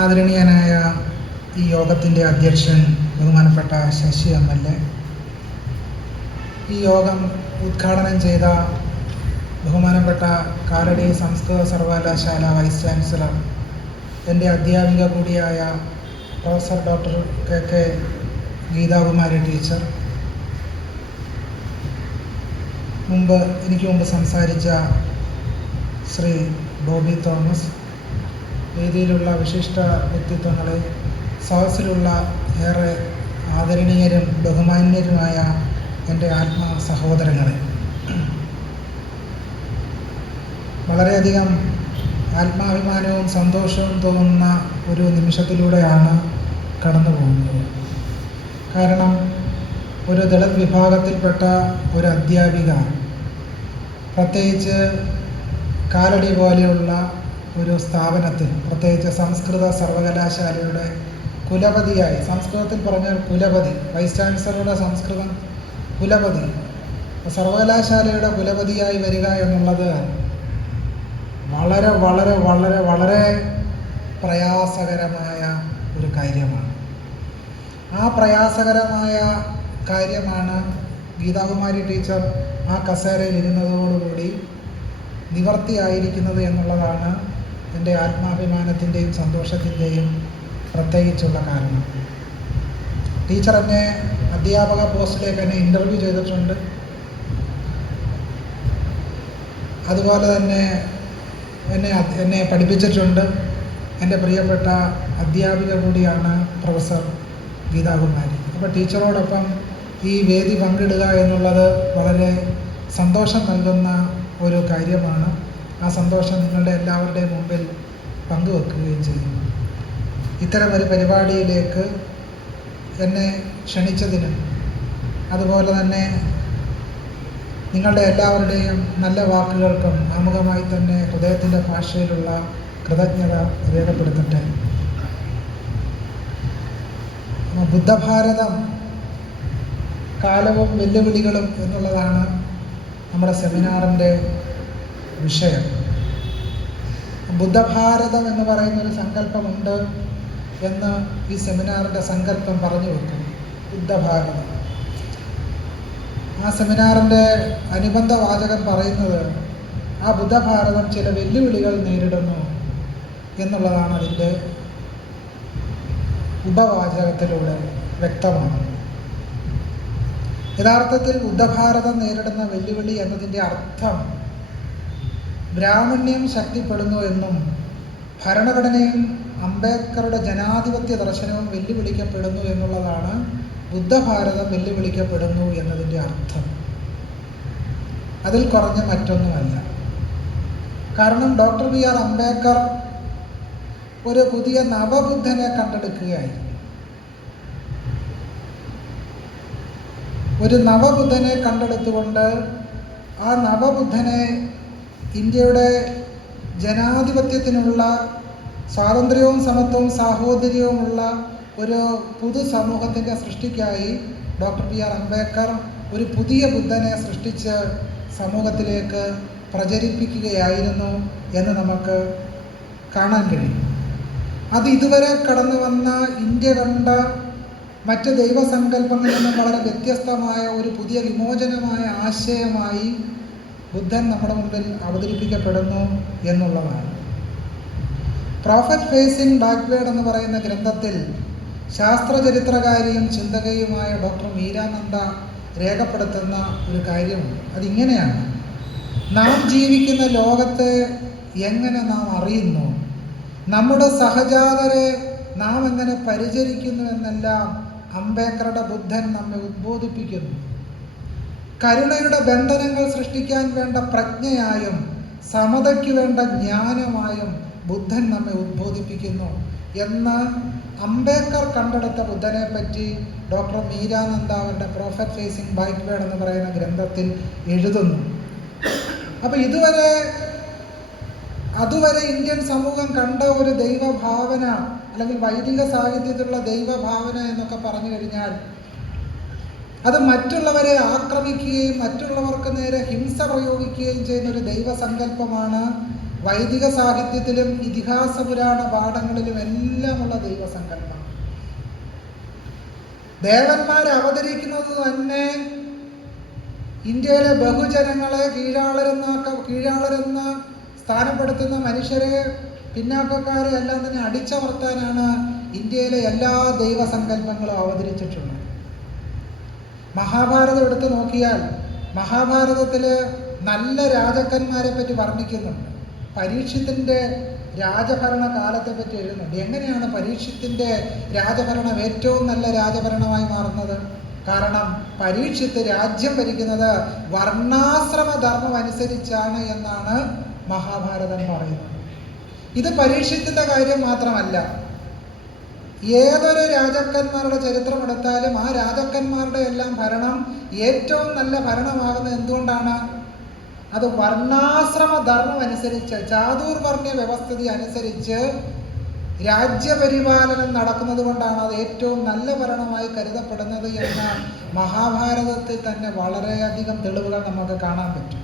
ആദരണീയനായ ഈ യോഗത്തിൻ്റെ അധ്യക്ഷൻ ബഹുമാനപ്പെട്ട ശശി MLA, ഈ യോഗം ഉദ്ഘാടനം ചെയ്ത ബഹുമാനപ്പെട്ട കാലടി സംസ്കൃത സർവകലാശാല വൈസ് ചാൻസലർ, എൻ്റെ അധ്യാപിക കൂടിയായ professor doctor KK Geethakumari teacher, എനിക്ക് മുമ്പ് സംസാരിച്ച ശ്രീ ബോബി തോമസ്, വേദിയിലുള്ള വിശിഷ്ട വ്യക്തിത്വങ്ങളെ, സദസ്സിലുള്ള ഏറെ ആദരണീയരും ബഹുമാന്യരുമായ എൻ്റെ ആത്മാ സഹോദരങ്ങളെ, വളരെയധികം ആത്മാഭിമാനവും സന്തോഷവും തോന്നുന്ന ഒരു നിമിഷത്തിലൂടെയാണ് കടന്നു പോകുന്നത്. കാരണം ഒരു ദളിത് വിഭാഗത്തിൽപ്പെട്ട ഒരു അധ്യാപിക, പ്രത്യേകിച്ച് കാലടി പോലെയുള്ള ഒരു സ്ഥാപനത്തിൽ, പ്രത്യേകിച്ച് സംസ്കൃത സർവകലാശാലയുടെ കുലപതിയായി, സംസ്കൃതത്തിൽ പറഞ്ഞാൽ കുലപതി, വൈസ് ചാൻസലറുടെ സംസ്കൃതം കുലപതി, സർവകലാശാലയുടെ കുലപതിയായി വരിക എന്നുള്ളത് വളരെ വളരെ വളരെ വളരെ പ്രയാസകരമായ ഒരു കാര്യമാണ്. ആ പ്രയാസകരമായ കാര്യമാണ് ഗീതാകുമാരി ടീച്ചർ ആ കസേരയിൽ ഇരുന്നതോടുകൂടി നിവർത്തിയായിരിക്കുന്നത് എന്നുള്ളതാണ് എൻ്റെ ആത്മാഭിമാനത്തിൻ്റെയും സന്തോഷത്തിൻ്റെയും പ്രത്യേകിച്ചുള്ള കാരണം. ടീച്ചർ എന്നെ അധ്യാപക പോസ്റ്റിലേക്ക് എന്നെ ഇൻ്റർവ്യൂ ചെയ്തിട്ടുണ്ട്. അതുപോലെ തന്നെ എന്നെ പഠിപ്പിച്ചിട്ടുണ്ട്. എൻ്റെ പ്രിയപ്പെട്ട അധ്യാപിക കൂടിയാണ് പ്രൊഫസർ ഗീതാകുമാരി. അപ്പോൾ ടീച്ചറോടൊപ്പം ഈ വേദി പങ്കിടുക എന്നുള്ളത് വളരെ സന്തോഷം നൽകുന്ന ഒരു കാര്യമാണ്. ആ സന്തോഷം നിങ്ങളുടെ എല്ലാവരുടെയും മുമ്പിൽ പങ്കുവെക്കുകയും ചെയ്യുന്നു. ഇത്തരമൊരു പരിപാടിയിലേക്ക് എന്നെ ക്ഷണിച്ചതിനും അതുപോലെ തന്നെ നിങ്ങളുടെ എല്ലാവരുടെയും നല്ല വാക്കുകൾക്കും ആമുഖമായി തന്നെ ഹൃദയത്തിൻ്റെ ഭാഷയിലുള്ള കൃതജ്ഞത രേഖപ്പെടുത്തട്ടെ. ബുദ്ധഭാരതം, കാലവും വെല്ലുവിളികളും എന്നുള്ളതാണ് നമ്മുടെ സെമിനാറിൻ്റെ വിഷയം. ബുദ്ധഭാരതം എന്ന് പറയുന്നൊരു സങ്കല്പമുണ്ട് എന്ന് ഈ സെമിനാറിൻ്റെ സങ്കല്പം പറഞ്ഞു വെക്കുന്നു. ബുദ്ധഭാരതം, ആ സെമിനാറിൻ്റെ അനുബന്ധ വാചകം പറയുന്നത് ആ ബുദ്ധഭാരതം ചില വെല്ലുവിളികൾ നേരിടുന്നു എന്നുള്ളതാണ് അതിൻ്റെ ഉപവാചകത്തിലൂടെ വ്യക്തമാണ്. യഥാർത്ഥത്തിൽ ബുദ്ധഭാരതം നേരിടുന്ന വെല്ലുവിളി എന്നതിൻ്റെ അർത്ഥം ബ്രാഹ്മണ്യം ശക്തിപ്പെടുന്നു എന്നും ഭരണഘടനയും അംബേദ്കറുടെ ജനാധിപത്യ ദർശനവും വെല്ലുവിളിക്കപ്പെടുന്നു എന്നുള്ളതാണ് ബുദ്ധഭാരതം വെല്ലുവിളിക്കപ്പെടുന്നു എന്നതിൻ്റെ അർത്ഥം. അതിൽ കുറഞ്ഞ മറ്റൊന്നുമല്ല. കാരണം ഡോക്ടർ BR അംബേദ്കർ ഒരു പുതിയ നവബുദ്ധനെ കണ്ടെടുക്കുകയായിരുന്നു. ഒരു നവബുദ്ധനെ കണ്ടെടുത്തുകൊണ്ട് ആ നവബുദ്ധനെ ഇന്ത്യയുടെ ജനാധിപത്യത്തിനുള്ള സ്വാതന്ത്ര്യവും സമത്വവും സാഹോദര്യവുമുള്ള ഒരു പൊതുസമൂഹത്തിൻ്റെ സൃഷ്ടിക്കായി ഡോക്ടർ BR അംബേദ്കർ ഒരു പുതിയ ബുദ്ധനെ സൃഷ്ടിച്ച് സമൂഹത്തിലേക്ക് പ്രചരിപ്പിക്കുകയായിരുന്നു എന്ന് നമുക്ക് കാണാൻ കഴിയും. അത് ഇതുവരെ കടന്നു വന്ന ഇന്ത്യ കണ്ട മറ്റ് ദൈവസങ്കല്പങ്ങളിൽ നിന്നും വളരെ വ്യത്യസ്തമായ ഒരു പുതിയ വിമോചനമായ ആശയമായി ബുദ്ധൻ നമ്മുടെ മുമ്പിൽ അവതരിപ്പിക്കപ്പെടുന്നു എന്നുള്ളതാണ്. പ്രോഫറ്റ് ഫേസിംഗ് ബാക്ക്വേർഡ് എന്ന് പറയുന്ന ഗ്രന്ഥത്തിൽ ശാസ്ത്രചരിത്രകാരിയും ചിന്തകയുമായ ഡോക്ടർ മീരാനന്ദ രേഖപ്പെടുത്തുന്ന ഒരു കാര്യമുണ്ട്. അതിങ്ങനെയാണ്: നാം ജീവിക്കുന്ന ലോകത്തെ എങ്ങനെ നാം അറിയുന്നു, നമ്മുടെ സഹജാതരെ നാം എങ്ങനെ പരിചരിക്കുന്നു എന്നെല്ലാം അംബേദ്കറുടെ ബുദ്ധൻ നമ്മെ ഉദ്ബോധിപ്പിക്കുന്നു. കരുണയുടെ ബന്ധനങ്ങൾ സൃഷ്ടിക്കാൻ വേണ്ട പ്രജ്ഞയായും സമതയ്ക്ക് വേണ്ട ജ്ഞാനമായും ബുദ്ധൻ നമ്മെ ഉദ്ബോധിപ്പിക്കുന്നു എന്ന് അംബേദ്കർ കണ്ടെടുത്ത ബുദ്ധനെ പറ്റി ഡോക്ടർ മീരാനന്ദ അവരുടെ പ്രോഫറ്റ് ഫേസിംഗ് ബാക്ക്വേർഡ് എന്ന് പറയുന്ന ഗ്രന്ഥത്തിൽ എഴുതുന്നു. അപ്പോൾ അതുവരെ ഇന്ത്യൻ സമൂഹം കണ്ട ഒരു ദൈവഭാവന, അല്ലെങ്കിൽ വൈദിക സാഹിത്യത്തിലുള്ള ദൈവഭാവന എന്നൊക്കെ പറഞ്ഞു കഴിഞ്ഞാൽ അത് മറ്റുള്ളവരെ ആക്രമിക്കുകയും മറ്റുള്ളവർക്ക് നേരെ ഹിംസ പ്രയോഗിക്കുകയും ചെയ്യുന്ന ഒരു ദൈവസങ്കല്പമാണ് വൈദിക സാഹിത്യത്തിലും ഇതിഹാസ പുരാണ പാഠങ്ങളിലും എല്ലാമുള്ള ദൈവസങ്കല്പം. ദേവന്മാർ അവതരിക്കുന്നത് തന്നെ ഇന്ത്യയിലെ ബഹുജനങ്ങളെ കീഴാളരെന്ന സ്ഥാനപ്പെടുത്തുന്ന മനുഷ്യരെ, പിന്നാക്കക്കാരെ എല്ലാം തന്നെ അടിച്ചമർത്താനാണ് ഇന്ത്യയിലെ എല്ലാ ദൈവസങ്കല്പങ്ങളും അവതരിച്ചിട്ടുള്ളത്. മഹാഭാരതം എടുത്ത് നോക്കിയാൽ മഹാഭാരതത്തിൽ നല്ല രാജാക്കന്മാരെ പറ്റി വർണ്ണിക്കുന്നുണ്ട്. പരീക്ഷത്തിൻ്റെ രാജഭരണ കാലത്തെ പറ്റി എഴുതുന്നുണ്ട്. എങ്ങനെയാണ് പരീക്ഷത്തിൻ്റെ രാജഭരണം ഏറ്റവും നല്ല രാജഭരണമായി മാറുന്നത്? കാരണം പരീക്ഷത്ത് രാജ്യം ഭരിക്കുന്നത് വർണ്ണാശ്രമ ധർമ്മം അനുസരിച്ചാണ് എന്നാണ് മഹാഭാരതം പറയുന്നത്. ഇത് പരീക്ഷത്തിന്റെ കാര്യം മാത്രമല്ല, ഏതൊരു രാജാക്കന്മാരുടെ ചരിത്രം എടുത്താലും ആ രാജാക്കന്മാരുടെ എല്ലാം ഭരണം ഏറ്റവും നല്ല ഭരണമാകുന്നത് എന്തുകൊണ്ടാണ്? അത് വർണ്ണാശ്രമ ധർമ്മം അനുസരിച്ച്, ചാതുർവർണ്ണ വ്യവസ്ഥിതി അനുസരിച്ച് രാജ്യപരിപാലനം നടക്കുന്നത് കൊണ്ടാണ് അത് ഏറ്റവും നല്ല ഭരണമായി കരുതപ്പെടുന്നത് എന്ന മഹാഭാരതത്തിൽ തന്നെ വളരെയധികം തെളിവുകൾ നമുക്ക് കാണാൻ പറ്റും.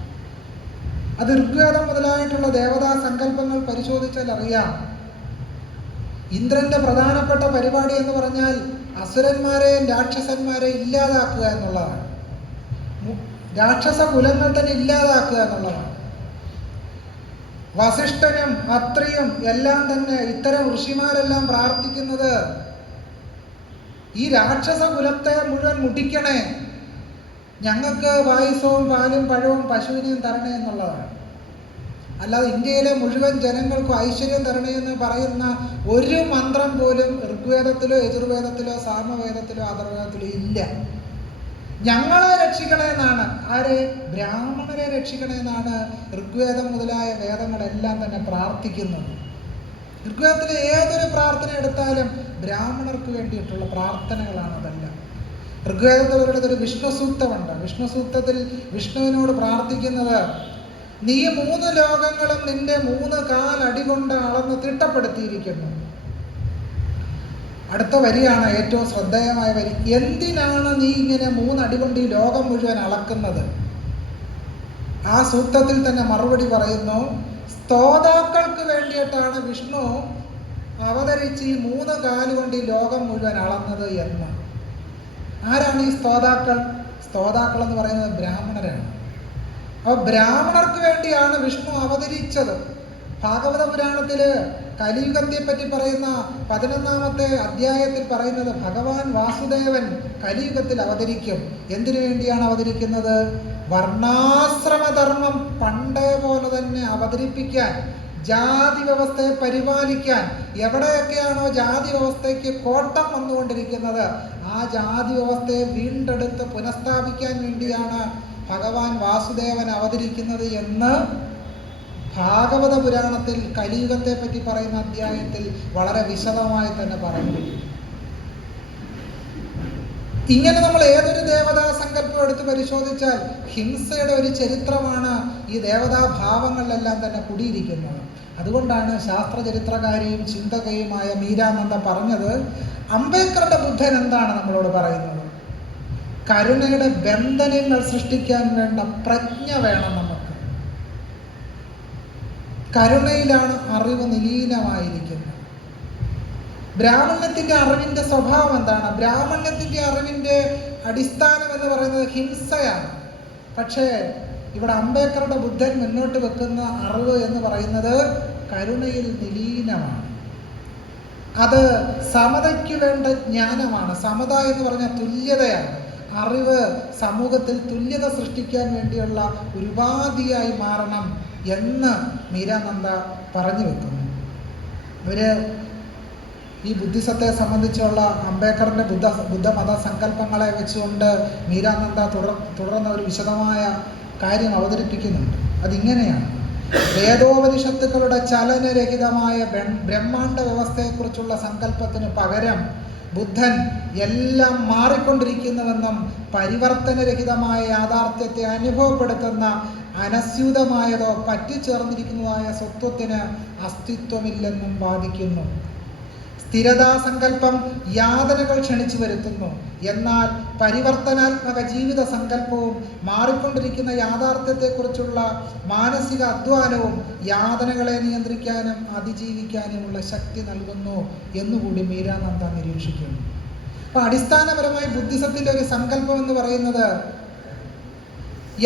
അത് ഋഗ്വേദം മുതലായിട്ടുള്ള ദേവതാ സങ്കല്പങ്ങൾ പരിശോധിച്ചാൽ അറിയാം. ഇന്ദ്രന്റെ പ്രധാനപ്പെട്ട പരിപാടി എന്ന് പറഞ്ഞാൽ അസുരന്മാരെയും രാക്ഷസന്മാരെയും ഇല്ലാതാക്കുക എന്നുള്ളതാണ്. രാക്ഷസ കുലങ്ങൾ തന്നെ ഇല്ലാതാക്കുക എന്നുള്ളതാണ്. വസിഷ്ഠനും അത്രിയും എല്ലാം തന്നെ ഇത്തരം ഋഷിമാരെല്ലാം പ്രാർത്ഥിക്കുന്നത് ഈ രാക്ഷസ കുലത്തെ മുഴുവൻ മുടിക്കണേ, ഞങ്ങൾക്ക് പായസവും പാലും പഴവും പശുവിനെയും തരണേ എന്നുള്ളതാണ്. അല്ലാതെ ഇന്ത്യയിലെ മുഴുവൻ ജനങ്ങൾക്കും ഐശ്വര്യം തരണേ എന്ന് പറയുന്ന ഒരു മന്ത്രം പോലും ഋഗ്വേദത്തിലോ യജുർവേദത്തിലോ സാമവേദത്തിലോ അഥർവേദത്തിലോ ഇല്ല. ഞങ്ങളെ രക്ഷിക്കണേ എന്നാണ്, ആരെ? ബ്രാഹ്മണരെ രക്ഷിക്കണേ എന്നാണ് ഋഗ്വേദം മുതലായ വേദങ്ങളെല്ലാം തന്നെ പ്രാർത്ഥിക്കുന്നത്. ഋഗ്വേദത്തിലെ ഏതൊരു പ്രാർത്ഥന എടുത്താലും ബ്രാഹ്മണർക്ക് വേണ്ടിയിട്ടുള്ള പ്രാർത്ഥനകളാണ് അതെല്ലാം. ഋഗ്വേദത്തിൽ ഒരു വിഷ്ണു സൂക്തമുണ്ട്. വിഷ്ണു സൂക്തത്തിൽ വിഷ്ണുവിനോട് പ്രാർത്ഥിക്കുന്നത്, നീ 3 ലോകങ്ങളും നിന്റെ 3 കാലടി കൊണ്ട് അളന്ന് തിട്ടപ്പെടുത്തിയിരിക്കുന്നു. അടുത്ത വരിയാണ് ഏറ്റവും ശ്രദ്ധേയമായ വരി. എന്തിനാണ് നീ ഇങ്ങനെ 3 അടി കൊണ്ട് ഈ ലോകം മുഴുവൻ അളക്കുന്നത്? ആ സൂക്തത്തിൽ തന്നെ മറുപടി പറയുന്നു, സ്തോതാക്കൾക്ക് വേണ്ടിയിട്ടാണ് വിഷ്ണു അവതരിച്ച് ഈ 3 കാലുകൊണ്ട് ഈ ലോകം മുഴുവൻ അളന്നത് എന്ന്. ആരാണ് ഈ സ്തോതാക്കൾ? സ്തോതാക്കൾ എന്ന് പറയുന്നത് ബ്രാഹ്മണരാണ്. അപ്പോൾ ബ്രാഹ്മണർക്ക് വേണ്ടിയാണ് വിഷ്ണു അവതരിച്ചത്. ഭാഗവത പുരാണത്തില് കലിയുഗത്തെ പറ്റി പറയുന്ന 11ാമത്തെ അധ്യായത്തിൽ പറയുന്നത് ഭഗവാൻ വാസുദേവൻ കലിയുഗത്തിൽ അവതരിക്കും. എന്തിനു വേണ്ടിയാണ് അവതരിക്കുന്നത്? വർണ്ണാശ്രമധർമ്മം പണ്ടേ പോലെ തന്നെ അവതരിപ്പിക്കാൻ, ജാതി വ്യവസ്ഥയെ പരിപാലിക്കാൻ. എവിടെയൊക്കെയാണോ ജാതി വ്യവസ്ഥയ്ക്ക് കോട്ടം വന്നുകൊണ്ടിരിക്കുന്നത് ആ ജാതി വ്യവസ്ഥയെ വീണ്ടെടുത്ത് പുനഃസ്ഥാപിക്കാൻ വേണ്ടിയാണ് ഭഗവാൻ വാസുദേവൻ അവതരിക്കുന്നത് എന്ന് ഭാഗവത പുരാണത്തിൽ കലിയുഗത്തെ പറ്റി പറയുന്ന അധ്യായത്തിൽ വളരെ വിശദമായി തന്നെ പറഞ്ഞു. ഇങ്ങനെ നമ്മൾ ഏതൊരു ദേവതാ സങ്കല്പം എടുത്ത് പരിശോധിച്ചാൽ ഹിംസയുടെ ഒരു ചരിത്രമാണ് ഈ ദേവതാ ഭാവങ്ങളിലെല്ലാം തന്നെ കുടിയിരിക്കുന്നത്. അതുകൊണ്ടാണ് ശാസ്ത്ര ചരിത്രകാരിയും ചിന്തകയുമായ മീരാനന്ദ പറഞ്ഞത്, അംബേദ്കറുടെ ബുദ്ധൻ എന്താണ് നമ്മളോട് പറയുന്നത്? കരുണയുടെ ബന്ധനങ്ങൾ സൃഷ്ടിക്കാൻ വേണ്ട പ്രജ്ഞ വേണം നമുക്ക്. കരുണയിലാണ് അറിവ് നിലീനമായിരിക്കുന്നത്. ബ്രാഹ്മണ്യത്തിന്റെ അറിവിന്റെ സ്വഭാവം എന്താണ്? ബ്രാഹ്മണ്യത്തിന്റെ അറിവിന്റെ അടിസ്ഥാനം എന്ന് പറയുന്നത് ഹിംസയാണ്. പക്ഷേ ഇവിടെ അംബേദ്കറുടെ ബുദ്ധൻ മുന്നോട്ട് വെക്കുന്ന അറിവ് എന്ന് പറയുന്നത് കരുണയിൽ നിലീനമാണ്. അത് സമതയ്ക്ക് വേണ്ട ജ്ഞാനമാണ്. സമത എന്ന് പറഞ്ഞാൽ തുല്യതയാണ്. അറിവ് സമൂഹത്തിൽ തുല്യത സൃഷ്ടിക്കാൻ വേണ്ടിയുള്ള ഒരു ഉപാധിയായി മാറണം എന്ന് മീരാനന്ദ പറഞ്ഞു വെക്കുന്നു. ഇവര് ഈ ബുദ്ധിസത്തെ സംബന്ധിച്ചുള്ള അംബേദ്കറിന്റെ ബുദ്ധമത സങ്കല്പങ്ങളെ വെച്ചുകൊണ്ട് മീരാനന്ദ തുടർന്ന ഒരു വിശദമായ കാര്യം അവതരിപ്പിക്കുന്നുണ്ട്. അതിങ്ങനെയാണ്: വേദോപനിഷത്തുക്കളുടെ ചലനരഹിതമായ ബ്രഹ്മാണ്ഡ വ്യവസ്ഥയെക്കുറിച്ചുള്ള സങ്കല്പത്തിന് പകരം ബുദ്ധൻ എല്ലാം മാറിക്കൊണ്ടിരിക്കുന്നുവെന്നും പരിവർത്തനരഹിതമായ യാഥാർത്ഥ്യത്തെ അനുഭവപ്പെടുത്തുന്ന അനസ്യൂതമായതോ പറ്റിച്ചേർന്നിരിക്കുന്നതായ സ്വത്വത്തിന് അസ്തിത്വമില്ലെന്നും വാദിക്കുന്നു. സ്ഥിരതാ സങ്കല്പം യാതനകൾ ക്ഷണിച്ചു വരുത്തുന്നു. എന്നാൽ പരിവർത്തനാത്മക ജീവിത സങ്കല്പവും മാറിക്കൊണ്ടിരിക്കുന്ന യാഥാർത്ഥ്യത്തെക്കുറിച്ചുള്ള മാനസിക അധ്വാനവും യാതനകളെ നിയന്ത്രിക്കാനും അതിജീവിക്കാനുമുള്ള ശക്തി നൽകുന്നു എന്നുകൂടി മീരാനന്ദ നിരീക്ഷിക്കുന്നു. അപ്പൊ അടിസ്ഥാനപരമായി ബുദ്ധിസത്തിന്റെ ഒരു സങ്കല്പം എന്ന് പറയുന്നത്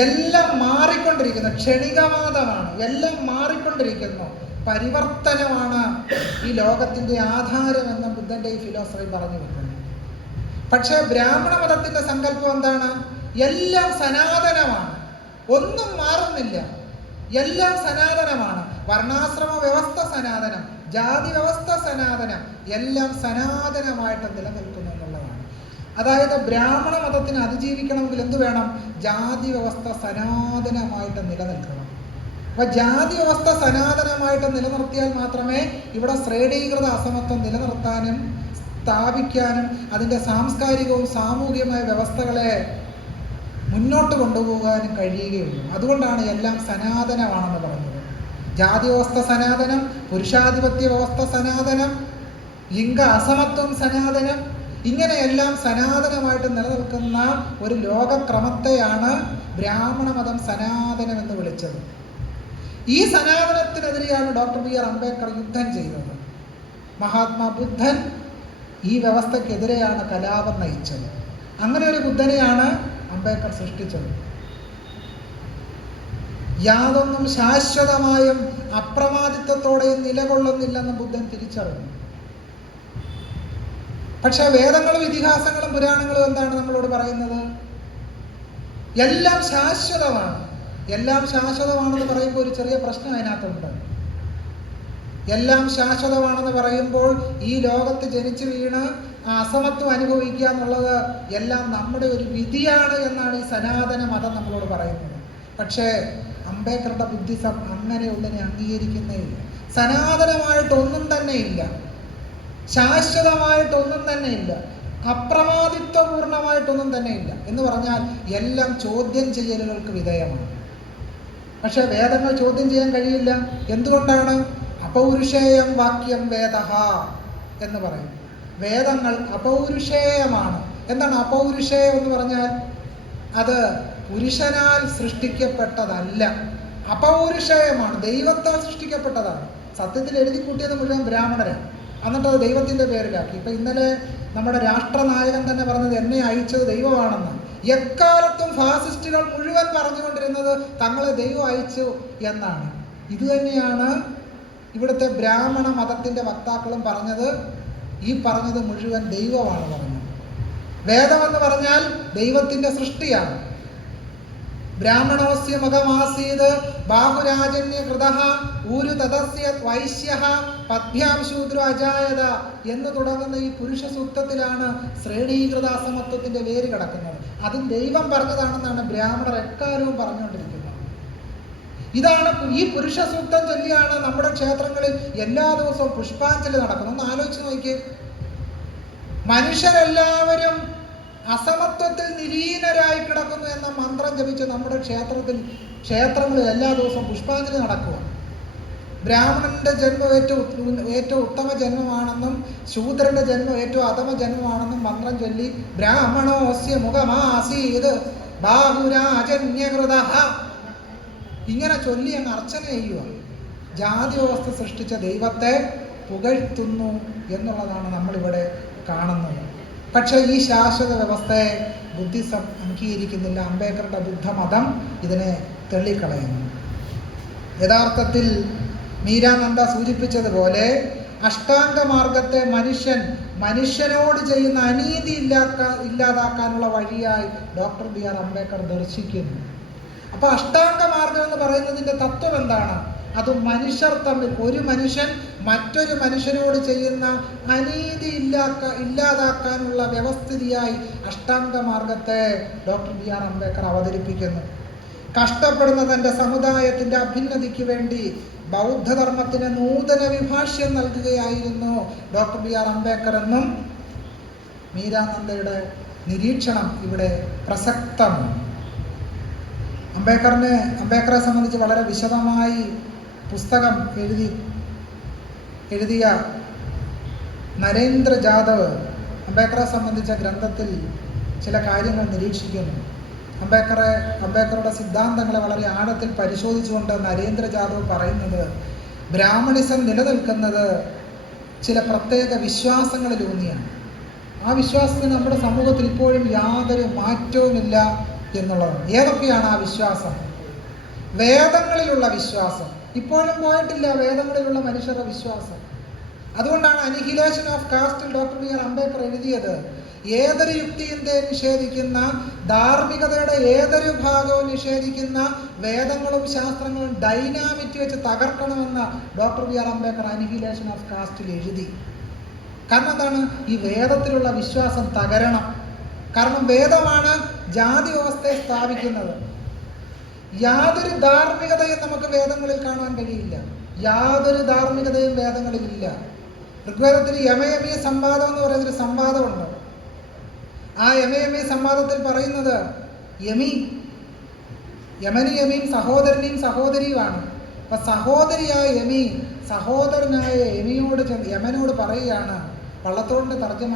എല്ലാം മാറിക്കൊണ്ടിരിക്കുന്നു, ക്ഷണികവാദമാണ്, എല്ലാം മാറിക്കൊണ്ടിരിക്കുന്നു, പരിവർത്തനമാണ് ഈ ലോകത്തിന്റെ ആധാരം എന്ന ബുദ്ധന്റെ ഈ ഫിലോസഫി പറഞ്ഞു വെക്കുന്നു. പക്ഷെ ബ്രാഹ്മണ മതത്തിന്റെ സങ്കല്പം എന്താണ്? എല്ലാം സനാതനമാണ്, ഒന്നും മാറുന്നില്ല, എല്ലാം സനാതനമാണ്. വർണ്ണാശ്രമ വ്യവസ്ഥ സനാതനം, ജാതി വ്യവസ്ഥ സനാതനം, എല്ലാം സനാതനമായിട്ട് നിലനിൽക്കുന്നു എന്നുള്ളതാണ്. അതായത് ബ്രാഹ്മണ മതത്തിന് അതിജീവിക്കണമെങ്കിൽ എന്ത് വേണം? ജാതി വ്യവസ്ഥ സനാതനമായിട്ട് നിലനിൽക്കണം. അപ്പൊ ജാതി വ്യവസ്ഥ സനാതനമായിട്ട് നിലനിർത്തിയാൽ മാത്രമേ ഇവിടെ ശ്രേണീകൃത അസമത്വം നിലനിർത്താനും സ്ഥാപിക്കാനും അതിൻ്റെ സാംസ്കാരികവും സാമൂഹികമായ വ്യവസ്ഥകളെ മുന്നോട്ട് കൊണ്ടുപോകാനും കഴിയുകയുള്ളൂ. അതുകൊണ്ടാണ് എല്ലാം സനാതനമാണെന്ന് പറഞ്ഞത്. ജാതി വ്യവസ്ഥ സനാതനം, പുരുഷാധിപത്യ വ്യവസ്ഥ സനാതനം, ലിംഗ അസമത്വം സനാതനം, ഇങ്ങനെയെല്ലാം സനാതനമായിട്ട് നിലനിൽക്കുന്ന ഒരു ലോകക്രമത്തെയാണ് ബ്രാഹ്മണ മതം സനാതനം എന്ന് വിളിച്ചത്. ഈ സനാതനത്തിനെതിരെയാണ് ഡോക്ടർ ബി.ആർ. അംബേദ്കർ യുദ്ധം ചെയ്തത്. മഹാത്മാ ബുദ്ധൻ ഈ വ്യവസ്ഥക്കെതിരെയാണ് കലാപം നയിച്ചത്. അങ്ങനെ ഒരു ബുദ്ധനെയാണ് അംബേദ്കർ സൃഷ്ടിച്ചത്. യാതൊന്നും ശാശ്വതമായും അപ്രമാദിത്വത്തോടെയും നിലകൊള്ളുന്നില്ലെന്ന് ബുദ്ധൻ തിരിച്ചറിഞ്ഞു. പക്ഷെ വേദങ്ങളും ഇതിഹാസങ്ങളും പുരാണങ്ങളും എന്താണ് നമ്മളോട് പറയുന്നത്? എല്ലാം ശാശ്വതമാണ്. എല്ലാം ശാശ്വതമാണെന്ന് പറയുമ്പോൾ ഒരു ചെറിയ പ്രശ്നം അതിനകത്തുണ്ട്. എല്ലാം ശാശ്വതമാണെന്ന് പറയുമ്പോൾ ഈ ലോകത്ത് ജനിച്ചു വീണ് ആ അസമത്വം അനുഭവിക്കുക എന്നുള്ളത് എല്ലാം നമ്മുടെ ഒരു വിധിയാണ് എന്നാണ് ഈ സനാതന മതം നമ്മളോട് പറയുന്നത്. പക്ഷേ അംബേദ്കറുടെ ബുദ്ധിസം അങ്ങനെ ഒന്നിനെ അംഗീകരിക്കുന്നേ ഇല്ല. സനാതനമായിട്ടൊന്നും തന്നെ ഇല്ല, ശാശ്വതമായിട്ടൊന്നും തന്നെ ഇല്ല, അപ്രമാദിത്വപൂർണമായിട്ടൊന്നും തന്നെ ഇല്ല. എന്ന് പറഞ്ഞാൽ എല്ലാം ചോദ്യം ചെയ്യലുകൾക്ക് വിധേയമാണ്. പക്ഷെ വേദങ്ങൾ ചോദ്യം ചെയ്യാൻ കഴിയില്ല. എന്തുകൊണ്ടാണ്? അപൗരുഷേയം വാക്യം വേദഃ എന്ന് പറയും. വേദങ്ങൾ അപൗരുഷേയമാണ്. എന്താണ് അപൗരുഷേയം എന്ന് പറഞ്ഞാൽ? അത് പുരുഷനാൽ സൃഷ്ടിക്കപ്പെട്ടതല്ല, അപൗരുഷേയമാണ്, ദൈവത്താൽ സൃഷ്ടിക്കപ്പെട്ടതാണ്. സത്യത്തിൽ എഴുതി കൂട്ടിയത് മുഴുവൻ ബ്രാഹ്മണരാണ്, എന്നിട്ട് അത് ദൈവത്തിൻ്റെ പേരിലാക്കി. ഇപ്പം ഇന്നലെ നമ്മുടെ രാഷ്ട്രനായകൻ തന്നെ പറഞ്ഞത് എന്നെ അയച്ചത് ദൈവമാണെന്ന്. എക്കാലത്തും ഫാസിസ്റ്റുകൾ മുഴുവൻ പറഞ്ഞുകൊണ്ടിരുന്നത് തങ്ങളെ ദൈവം അയച്ചു എന്നാണ്. ഇതുതന്നെയാണ് ഇവിടുത്തെ ബ്രാഹ്മണ മതത്തിൻ്റെ വക്താക്കളും പറഞ്ഞത്. ഈ പറഞ്ഞത് മുഴുവൻ ദൈവമാണ് പറഞ്ഞത്. വേദമെന്ന് പറഞ്ഞാൽ ദൈവത്തിൻ്റെ സൃഷ്ടിയാണ്. ബ്രാഹ്മണോസ്യ മകമാസീത് ബാഹുരാജന്യ കൃതഃ ഊരു തദസ്യ വൈശ്യഃ പദ്ഭ്യാം ശൂദ്രോ അജായത എന്ന് തുടങ്ങുന്ന ഈ പുരുഷ സൂക്തത്തിലാണ് ശ്രേണീകൃത അസമത്വത്തിന്റെ വേര് കിടക്കുന്നത്. അതും ദൈവം പറഞ്ഞതാണെന്നാണ് ബ്രാഹ്മണർ എക്കാലവും പറഞ്ഞുകൊണ്ടിരിക്കുന്നത്. ഇതാണ് ഈ പുരുഷ സൂക്തം ചൊല്ലിയാണ് നമ്മുടെ ക്ഷേത്രങ്ങളിൽ എല്ലാ ദിവസവും പുഷ്പാഞ്ജലി നടക്കുന്നത്. ഒന്ന് ആലോചിച്ച് നോക്കിയേ. മനുഷ്യരെല്ലാവരും അസമത്വത്തിൽ നിലീനരായി കിടക്കുന്നു എന്ന മന്ത്രം ജപിച്ച് നമ്മുടെ ക്ഷേത്രങ്ങളിൽ എല്ലാ ദിവസവും പുഷ്പാഞ്ജലി നടക്കുക. ബ്രാഹ്മണന്റെ ജന്മം ഏറ്റവും ഉത്തമ ജന്മമാണെന്നും ശൂദ്രന്റെ ജന്മം ഏറ്റവും അധമ ജന്മമാണെന്നും മന്ത്രം ചൊല്ലി ബ്രാഹ്മണോസ്യ മുഖമാസീത് ബാഹുരാജന്യകൃതഃ ഇങ്ങനെ ചൊല്ലി അങ്ങ് അർച്ചന ചെയ്യുക. ജാതി വ്യവസ്ഥ സൃഷ്ടിച്ച ദൈവത്തെ പുകഴ്ത്തുന്നു എന്നുള്ളതാണ് നമ്മളിവിടെ കാണുന്നത്. പക്ഷേ ഈ ശാശ്വത വ്യവസ്ഥയെ ബുദ്ധിസം അംഗീകരിക്കുന്നില്ല. അംബേദ്കറുടെ ബുദ്ധമതം ഇതിനെ തള്ളിക്കളയുന്നു. യഥാർത്ഥത്തിൽ മീരാനന്ദ സൂചിപ്പിച്ചതുപോലെ അഷ്ടാംഗ മാർഗത്തെ മനുഷ്യനോട് ചെയ്യുന്ന അനീതി ഇല്ലാതാക്കാനുള്ള വഴിയായി ഡോക്ടർ ബി.ആർ. അംബേദ്കർ ദർശിക്കുന്നു. അപ്പൊ അഷ്ടാംഗ മാർഗം എന്ന് പറയുന്നതിന്റെ തത്വം എന്താണ്? അത് മനുഷ്യർ തമ്മിൽ, ഒരു മനുഷ്യൻ മറ്റൊരു മനുഷ്യനോട് ചെയ്യുന്ന അനീതി ഇല്ലാതാക്കാനുള്ള വ്യവസ്ഥിതിയായി അഷ്ടാംഗ മാർഗത്തെ ഡോക്ടർ ബി.ആർ. അംബേദ്കർ അവതരിപ്പിക്കുന്നു. കഷ്ടപ്പെടുന്ന തൻ്റെ സമുദായത്തിന്റെ അഭ്യുന്നതിക്ക് വേണ്ടി ബൗദ്ധധർമ്മത്തിന് നൂതന വിഭാഷ്യം നൽകുകയായിരുന്നു ഡോക്ടർ ബി.ആർ. അംബേദ്കർ എന്നും മീരാനന്ദയുടെ നിരീക്ഷണം ഇവിടെ പ്രസക്തമാണ്. അംബേദ്കറെ സംബന്ധിച്ച് വളരെ വിശദമായി പുസ്തകം എഴുതിയ നരേന്ദ്ര ജാദവ് അംബേദ്കറെ സംബന്ധിച്ച ഗ്രന്ഥത്തിൽ ചില കാര്യങ്ങൾ നിരീക്ഷിക്കുന്നു. അംബേദ്കറുടെ സിദ്ധാന്തങ്ങളെ വളരെ ആഴത്തിൽ പരിശോധിച്ചുകൊണ്ട് നരേന്ദ്ര ജാദവ് പറയുന്നത് ബ്രാഹ്മണിസം നിലനിൽക്കുന്നത് ചില പ്രത്യേക വിശ്വാസങ്ങളിലൂന്നിയാണ്. ആ വിശ്വാസത്തിന് നമ്മുടെ സമൂഹത്തിൽ ഇപ്പോഴും യാതൊരു മാറ്റവുമില്ല എന്നുള്ളതാണ്. ഏതൊക്കെയാണ് ആ വിശ്വാസം? വേദങ്ങളിലുള്ള വിശ്വാസം. ഇപ്പോഴും പോയിട്ടില്ല വേദങ്ങളിലുള്ള മനുഷ്യരുടെ വിശ്വാസം. അതുകൊണ്ടാണ് അനിഹിലേഷൻ ഓഫ് കാസ്റ്റിൽ ഡോക്ടർ ബി ആർ അംബേദ്കർ എഴുതിയത്, ഏതൊരു യുക്തിയെ നിഷേധിക്കുന്ന, ധാർമ്മികതയുടെ ഏതൊരു ഭാഗവും നിഷേധിക്കുന്ന വേദങ്ങളും ശാസ്ത്രങ്ങളും ഡൈനാമിറ്റ് വെച്ച് തകർക്കണമെന്ന് doctor B R Ambedkar annihilation of കാസ്റ്റിൽ എഴുതി. കാരണം എന്താണ്? ഈ വേദത്തിലുള്ള വിശ്വാസം തകരണം. കാരണം വേദമാണ് ജാതി വ്യവസ്ഥയെ സ്ഥാപിക്കുന്നത്. യാതൊരു ധാർമ്മികതയും നമുക്ക് വേദങ്ങളിൽ കാണാൻ കഴിയില്ല. യാതൊരു ധാർമ്മികതയും വേദങ്ങളിലില്ല. ഋഗ്വേദത്തിൽ യമയമീ സംവാദം എന്ന് പറയുന്നൊരു സംവാദമുണ്ട്. ആ യമയമീ സംവാദത്തിൽ പറയുന്നത് യമനിയും സഹോദരനെയും സഹോദരിയുമാണ്. അപ്പൊ സഹോദരിയായ യമി സഹോദരനായ യമനോട് പറയുകയാണ്, വള്ളത്തോളിന്റെ തർജ്ജമ,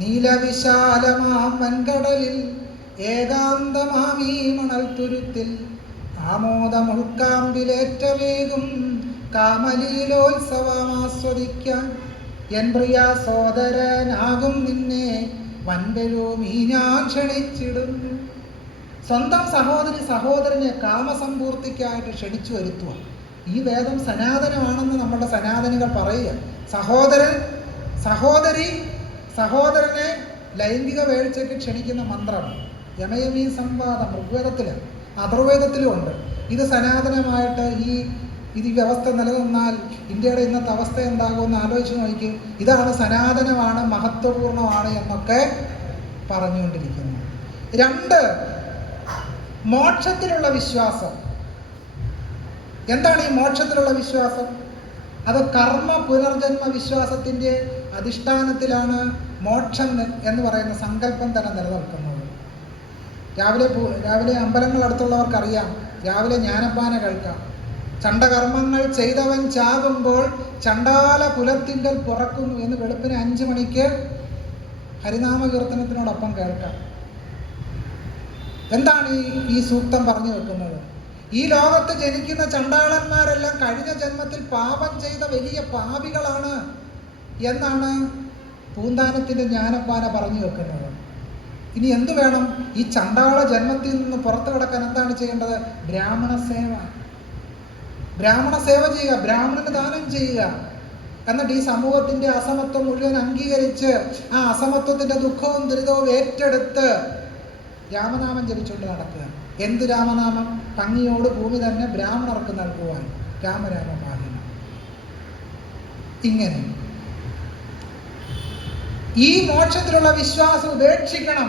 നീലവിശാലമാം വൻകടലിൽ ഏകാന്തമാമീ മണൽത്തുരുത്തിൽ ആമോദമുൾക്കാമ്പിലേറ്റവേഗം കാമലീലോത്സവമാസ്വദിക്കാൻ എൻ പ്രിയ സോദരനാകും നിന്നെ വൻപെരുമീ ഞാൻ ക്ഷണിച്ചിടുന്നു. സ്വന്തം സഹോദരനെ കാമസമ്പൂർത്തിക്കായിട്ട് ക്ഷണിച്ചു വരുത്തുക. ഈ വേദം സനാതനമാണെന്ന് നമ്മുടെ സനാതനികൾ പറയുക. സഹോദരനെ ലൈംഗിക വേഴ്ചയ്ക്ക് ക്ഷണിക്കുന്ന മന്ത്രം യമയമീ സംവാദം ഋഗ്വേദത്തിലും അഥർവേദത്തിലും ഉണ്ട്. ഇത് സനാതനമായിട്ട് ഇത് വ്യവസ്ഥ നിലനിന്നാൽ ഇന്ത്യയുടെ ഇന്നത്തെ അവസ്ഥ എന്താകുമെന്ന് ആലോചിച്ച് നോക്കി. ഇതാണ് സനാതനമാണ്, മഹത്വപൂർണമാണ് എന്നൊക്കെ പറഞ്ഞുകൊണ്ടിരിക്കുന്നു. 2, മോക്ഷത്തിലുള്ള വിശ്വാസം. എന്താണ് ഈ മോക്ഷത്തിലുള്ള വിശ്വാസം? അത് കർമ്മ പുനർജന്മ വിശ്വാസത്തിൻ്റെ അധിഷ്ഠാനത്തിലാണ് മോക്ഷം എന്ന് പറയുന്ന സങ്കല്പം തന്നെ നിലനിൽക്കുന്നത്. രാവിലെ അമ്പലങ്ങൾ അടുത്തുള്ളവർക്കറിയാം, രാവിലെ ജ്ഞാനപ്പാന കേൾക്കാം. ചണ്ടകർമ്മങ്ങൾ ചെയ്തവൻ ചാകുമ്പോൾ ചണ്ടാല കുലത്തിങ്കൽ പുറക്കുന്നു എന്ന് വെളുപ്പിന് 5 മണിക്ക് ഹരിനാമ കീർത്തനത്തിനോടൊപ്പം കേൾക്കാം. എന്താണ് ഈ സൂക്തം പറഞ്ഞു വെക്കുന്നത്? ഈ ലോകത്ത് ജനിക്കുന്ന ചണ്ടാളന്മാരെല്ലാം കഴിഞ്ഞ ജന്മത്തിൽ പാപം ചെയ്ത വലിയ പാപികളാണ് എന്നാണ് പൂന്താനത്തിൻ്റെ ജ്ഞാനപ്പാന പറഞ്ഞു വെക്കുന്നത്. ഇനി എന്തു വേണം? ഈ ചണ്ടാള ജന്മത്തിൽ നിന്ന് പുറത്തു കിടക്കാൻ എന്താണ് ചെയ്യേണ്ടത്? ബ്രാഹ്മണ സേവ ചെയ്യുക, ബ്രാഹ്മണന് ദാനം ചെയ്യുക. എന്നിട്ട് ഈ സമൂഹത്തിന്റെ അസമത്വം മുഴുവൻ അംഗീകരിച്ച് ആ അസമത്വത്തിന്റെ ദുഃഖവും ദുരിതവും ഏറ്റെടുത്ത് രാമനാമം ജപിച്ചുകൊണ്ട് നടക്കുക. എന്ത് രാമനാമം? ഭംഗിയോട് ഭൂമി തന്നെ ബ്രാഹ്മണർക്ക് നൽകുവാൻ രാമരാമപാഹിനി. ഇങ്ങനെ ഈ മോക്ഷത്തിലുള്ള വിശ്വാസം ഉപേക്ഷിക്കണം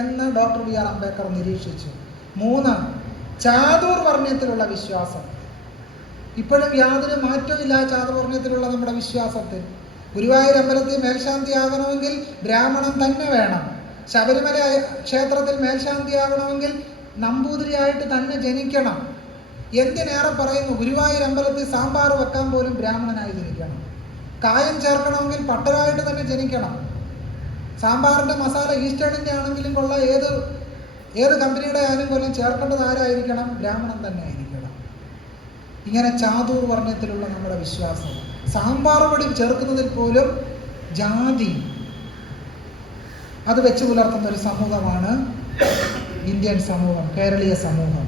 എന്ന് ഡോക്ടർ ബി ആർ അംബേദ്കർ നിരീക്ഷിച്ചു. 3, ചാതുർവർണ്ണയത്തിലുള്ള വിശ്വാസം. ഇപ്പോഴും യാതൊരു മാറ്റമില്ല ചാതുർവർണ്ണയത്തിലുള്ള നമ്മുടെ വിശ്വാസത്തിൽ. ഗുരുവായൂർ അമ്പലത്തിൽ മേൽശാന്തിയാകണമെങ്കിൽ ബ്രാഹ്മണൻ തന്നെ വേണം. ശബരിമല ക്ഷേത്രത്തിൽ മേൽശാന്തിയാകണമെങ്കിൽ നമ്പൂതിരിയായിട്ട് തന്നെ ജനിക്കണം. എന്തിനേറെ പറയുന്നു, ഗുരുവായൂർ അമ്പലത്തിൽ സാമ്പാർ വെക്കാൻ പോലും ബ്രാഹ്മണനായി ജനിക്കണം. കായം ചേർക്കണമെങ്കിൽ പട്ടരായിട്ട് തന്നെ ജനിക്കണം. സാമ്പാറിൻ്റെ മസാല ഈസ്റ്റേണിൻ്റെ ആണെങ്കിലും കൊള്ള ഏത് കമ്പനിയുടെ ആയാലും കൊല്ലം ചേർക്കേണ്ടത് ആരായിരിക്കണം? ബ്രാഹ്മണൻ തന്നെ ആയിരിക്കണം. ഇങ്ങനെ ചാതുർവർണ്ണയത്തിലുള്ള നമ്മുടെ വിശ്വാസം. സാമ്പാർ പൊടി ചേർക്കുന്നതിൽ പോലും ജാതി അത് വെച്ച് പുലർത്തുന്ന ഒരു സമൂഹമാണ് ഇന്ത്യൻ സമൂഹം, കേരളീയ സമൂഹം.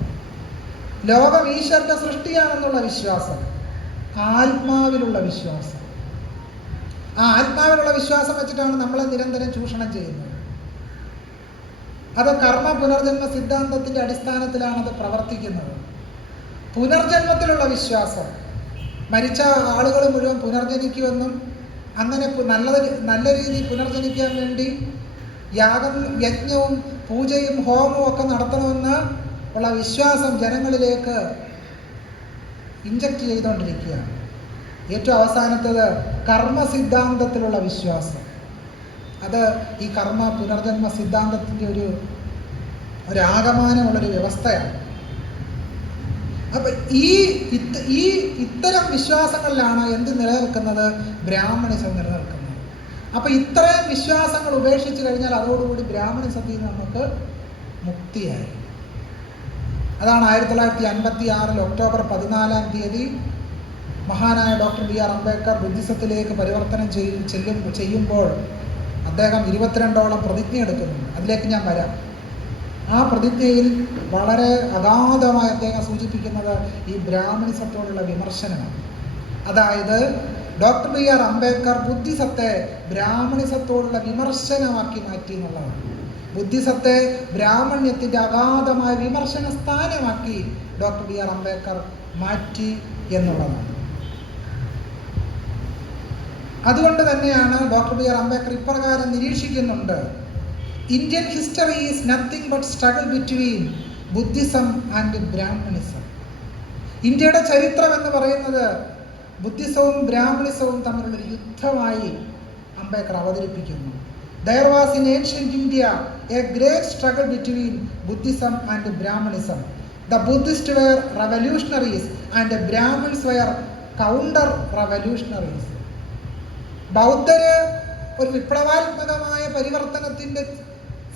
ലോകം ഈശ്വരന്റെ സൃഷ്ടിയാണെന്നുള്ള വിശ്വാസം, ആത്മാവിലുള്ള വിശ്വാസം. ആ ആത്മാവിലുള്ള വിശ്വാസം വെച്ചിട്ടാണ് നമ്മളെ നിരന്തരം ചൂഷണം ചെയ്യുന്നത്. അത് കർമ്മ പുനർജന്മ സിദ്ധാന്തത്തിന്റെ അടിസ്ഥാനത്തിലാണ് അത് പ്രവർത്തിക്കുന്നത്. പുനർജന്മത്തിലുള്ള വിശ്വാസം, മരിച്ച ആളുകൾ മുഴുവൻ പുനർജനിക്കുമെന്നും അങ്ങനെ നല്ല രീതിയിൽ പുനർജനിക്കാൻ വേണ്ടി യജ്ഞവും പൂജയും ഹോമവും ഒക്കെ നടത്തണമെന്ന് ഉള്ള വിശ്വാസം ജനങ്ങളിലേക്ക് ഇഞ്ചക്ട് ചെയ്തുകൊണ്ടിരിക്കുകയാണ്. ഏറ്റവും അവസാനത്തേത് കർമ്മ സിദ്ധാന്തത്തിലുള്ള വിശ്വാസം. അത് ഈ കർമ്മ പുനർജന്മ സിദ്ധാന്തത്തിൻ്റെ ഒരു ആകമാനമുള്ളൊരു വ്യവസ്ഥയാണ്. അപ്പം ഇത്തരം വിശ്വാസങ്ങളിലാണ് എന്ത് നിലനിൽക്കുന്നത്? ബ്രാഹ്മണിസം നിലനിൽക്കുന്നത്. അപ്പം ഇത്രയും വിശ്വാസങ്ങൾ ഉപേക്ഷിച്ച് കഴിഞ്ഞാൽ അതോടുകൂടി ബ്രാഹ്മണിസത്തിൽ നിന്ന് നമുക്ക് മുക്തിയായി. അതാണ് 1956 ഒക്ടോബർ 14 മഹാനായ ഡോക്ടർ ബി.ആർ. അംബേദ്കർ ബുദ്ധിസത്തിലേക്ക് പരിവർത്തനം ചെയ്യുമ്പോൾ അദ്ദേഹം 22ഓളം പ്രതിജ്ഞ എടുക്കുന്നുണ്ട്. അതിലേക്ക് ഞാൻ വരാം. ആ പ്രതിജ്ഞയിൽ വളരെ അഗാധമായി അദ്ദേഹം സൂചിപ്പിക്കുന്നത് ഈ ബ്രാഹ്മണിസത്തോടുള്ള വിമർശനമാണ്. അതായത് ഡോക്ടർ ബി.ആർ. അംബേദ്കർ ബുദ്ധിസത്തെ ബ്രാഹ്മണിസത്തോടുള്ള വിമർശനമാക്കി മാറ്റി എന്നുള്ളതാണ്. ബുദ്ധിസത്തെ ബ്രാഹ്മണ്യത്തിൻ്റെ അഗാധമായ വിമർശന സ്ഥാനമാക്കി ഡോക്ടർ ബി.ആർ. അംബേദ്കർ മാറ്റി എന്നുള്ളതാണ്. അതുകൊണ്ട് തന്നെയാണ് ഡോക്ടർ ബി.ആർ. അംബേദ്കർ ഇപ്രകാരം നിരീക്ഷിക്കുന്നുണ്ട്: Indian history is nothing but struggle between Buddhism and Brahmanism. ഇന്ത്യയുടെ ചരിത്രം എന്ന് പറയുന്നത് ബുദ്ധിസവും ബ്രാഹ്മണിസവും തമ്മിലുള്ളൊരു യുദ്ധമായി അംബേദ്കർ അവതരിപ്പിക്കുന്നു. There was in ancient India a great struggle between Buddhism and Brahmanism. The Buddhists were revolutionaries and the Brahmins were counter-revolutionaries. ബൗദ്ധര് ഒരു വിപ്ലവാത്മകമായ പരിവർത്തനത്തിൻ്റെ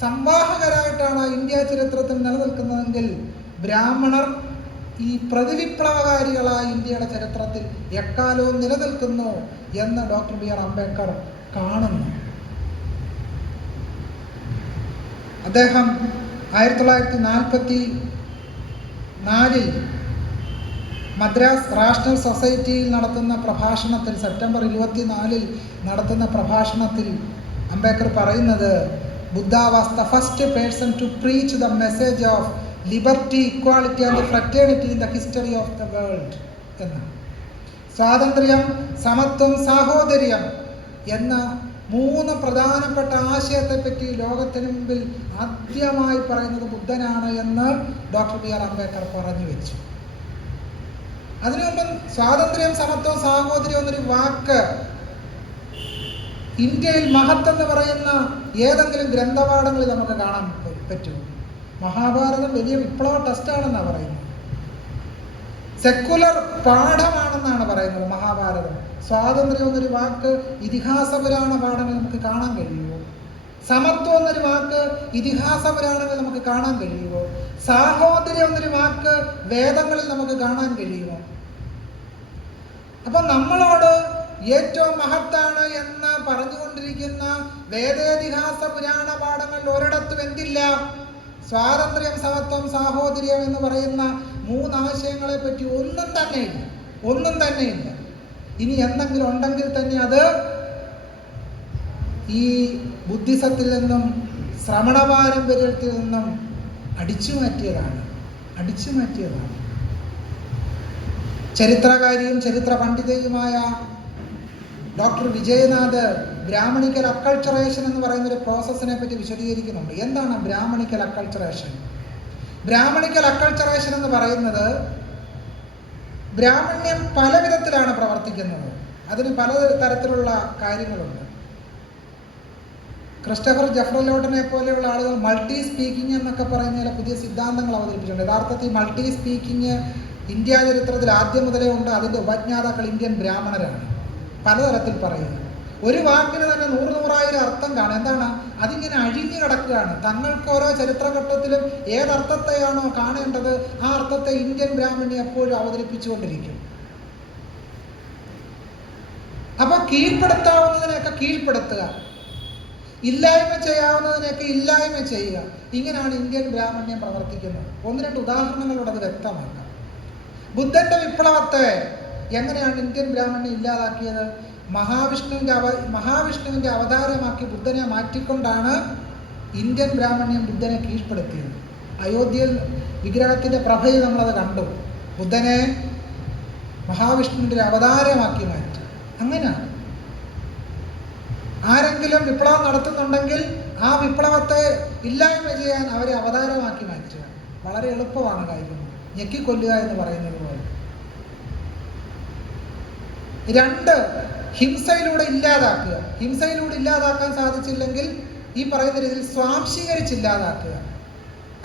സംവാഹകരായിട്ടാണ് India ചരിത്രത്തിൽ നിലനിൽക്കുന്നതെങ്കിൽ ബ്രാഹ്മണർ ഈ പ്രതിവിപ്ലവകാരികളായ ഇന്ത്യയുടെ ചരിത്രത്തിൽ എക്കാലവും നിലനിൽക്കുന്നു എന്ന് ഡോക്ടർ ബി.ആർ. അംബേദ്കർ കാണുന്നു. അദ്ദേഹം 1944 മദ്രാസ് റാഷണൽ സൊസൈറ്റിയിൽ നടത്തുന്ന പ്രഭാഷണത്തിൽ, സെപ്റ്റംബർ 24 നടത്തുന്ന പ്രഭാഷണത്തിൽ അംബേദ്കർ പറയുന്നത്, Buddha was the first person to preach the message of liberty, equality and fraternity in the history of the world എന്നാണ്. സ്വാതന്ത്ര്യം, സമത്വം, സാഹോദര്യം എന്ന 3 പ്രധാനപ്പെട്ട ആശയത്തെപ്പറ്റി ലോകത്തിന് മുമ്പിൽ ആദ്യമായി പറയുന്നത് ബുദ്ധനാണ് എന്ന് ഡോക്ടർ ബി.ആർ. അംബേദ്കർ പറഞ്ഞു വെച്ചു. അതിനു മുമ്പ് സ്വാതന്ത്ര്യം, സമത്വം, സാഹോദര്യം എന്നൊരു വാക്ക് ഇന്ത്യയിൽ മഹത്ത് എന്ന് പറയുന്ന ഏതെങ്കിലും ഗ്രന്ഥപാഠങ്ങളിൽ നമുക്ക് കാണാൻ പറ്റും. മഹാഭാരതം വലിയ വിപ്ലവ ടെസ്റ്റാണെന്നാണ് പറയുന്നത്. സെക്കുലർ പാഠമാണെന്നാണ് പറയുന്നത് മഹാഭാരതം. സ്വാതന്ത്ര്യം എന്നൊരു വാക്ക് ഇതിഹാസ പുരാണ പാഠങ്ങൾ നമുക്ക് കാണാൻ കഴിയുമോ? സമത്വം എന്നൊരു വാക്ക് ഇതിഹാസ പുരാണങ്ങൾ നമുക്ക് കാണാൻ കഴിയുമോ? സാഹോദര്യം എന്നൊരു വാക്ക് വേദങ്ങളിൽ നമുക്ക് കാണാൻ കഴിയുമോ? അപ്പം നമ്മളോട് ഏറ്റവും മഹത്താണ് എന്ന് പറഞ്ഞുകൊണ്ടിരിക്കുന്ന വേദേതിഹാസ പുരാണ പാഠങ്ങളിൽ ഒരിടത്തും എന്തില്ല? സ്വാതന്ത്ര്യം, സമത്വം, സാഹോദര്യം എന്ന് പറയുന്ന 3 ആശയങ്ങളെ പറ്റി ഒന്നും തന്നെയില്ല. ഇനി എന്തെങ്കിലും ഉണ്ടെങ്കിൽ തന്നെ അത് ഈ ബുദ്ധിസത്തിൽ നിന്നും ശ്രമണ പാരമ്പര്യത്തിൽ നിന്നും അടിച്ചു മാറ്റിയതാണ്. ചരിത്രകാരിയും ചരിത്ര പണ്ഡിതയുമായ ഡോക്ടർ വിജയനാഥ് ബ്രാഹ്മണിക്കൽ അക്കൾച്ചറേഷൻ എന്ന് പറയുന്ന ഒരു പ്രോസസ്സിനെ പറ്റി വിശദീകരിക്കുന്നുണ്ട്. എന്താണ് ബ്രാഹ്മണിക്കൽ അക്കൾച്ചറേഷൻ? ബ്രാഹ്മണിക്കൽ അക്കൾച്ചറേഷൻ എന്ന് പറയുന്നത് ബ്രാഹ്മണ്യം പല വിധത്തിലാണ് പ്രവർത്തിക്കുന്നത്. അതിന് പല തരത്തിലുള്ള കാര്യങ്ങളുണ്ട്. ക്രിസ്റ്റഫർ ജെഫ്രലോട്ടനെ പോലെയുള്ള ആളുകൾ മൾട്ടി സ്പീക്കിംഗ് എന്നൊക്കെ പറയുന്ന ചില പുതിയ സിദ്ധാന്തങ്ങൾ അവതരിപ്പിച്ചിട്ടുണ്ട്. യഥാർത്ഥത്തിൽ മൾട്ടി സ്പീക്കിംഗ് ഇന്ത്യ ചരിത്രത്തിൽ ആദ്യം മുതലേ ഉണ്ട്. അതിൻ്റെ ഉപജ്ഞാതാക്കൾ ഇന്ത്യൻ ബ്രാഹ്മണരാണ്. പലതരത്തിൽ പറയുക. ഒരു വാക്കിന് തന്നെ 100,000 അർത്ഥം കാണും. എന്താണ്? അതിങ്ങനെ അഴിഞ്ഞു കിടക്കുകയാണ്. തങ്ങൾക്ക് ഓരോ ചരിത്രഘട്ടത്തിലും ഏതർത്ഥത്തെയാണോ കാണേണ്ടത് ആ അർത്ഥത്തെ ഇന്ത്യൻ ബ്രാഹ്മണ്യം എപ്പോഴും അവതരിപ്പിച്ചുകൊണ്ടിരിക്കും. അപ്പൊ കീഴ്പ്പെടുത്താവുന്നതിനെയൊക്കെ കീഴ്പ്പെടുത്തുക, ഇല്ലായ്മ ചെയ്യാവുന്നതിനെയൊക്കെ ഇല്ലായ്മ ചെയ്യുക. ഇങ്ങനെയാണ് ഇന്ത്യൻ ബ്രാഹ്മണ്യം പ്രവർത്തിക്കുന്നത്. 1-2 ഉദാഹരണങ്ങളോട് അത് വ്യക്തമാക്കാം. ബുദ്ധന്റെ വിപ്ലവത്തെ എങ്ങനെയാണ് ഇന്ത്യൻ ബ്രാഹ്മണ്യം ഇല്ലാതാക്കിയത്? മഹാവിഷ്ണുവിൻ്റെ അവതാരമാക്കി ബുദ്ധനെ മാറ്റിക്കൊണ്ടാണ് ഇന്ത്യൻ ബ്രാഹ്മണ്യം ബുദ്ധനെ കീഴ്പ്പെടുത്തിയത്. അയോധ്യയിൽ വിഗ്രഹത്തിൻ്റെ പ്രഭയിൽ നമ്മളത് കണ്ടു. ബുദ്ധനെ മഹാവിഷ്ണുവിൻ്റെ ഒരു അവതാരമാക്കി മാറ്റി. അങ്ങനെയാണ് ആരെങ്കിലും വിപ്ലവം നടത്തുന്നുണ്ടെങ്കിൽ ആ വിപ്ലവത്തെ ഇല്ലായ്മ ചെയ്യാൻ അവരെ അവതാരമാക്കി മാറ്റുക. വളരെ എളുപ്പമാണ് കാര്യം. ഞെക്കിക്കൊല്ലുക എന്ന് പറയുന്നത് പോലെ. 2, ഹിംസയിലൂടെ ഇല്ലാതാക്കുക. ഹിംസയിലൂടെ ഇല്ലാതാക്കാൻ സാധിച്ചില്ലെങ്കിൽ ഈ പറയുന്ന രീതിയിൽ സ്വാംശീകരിച്ചില്ലാതാക്കുക.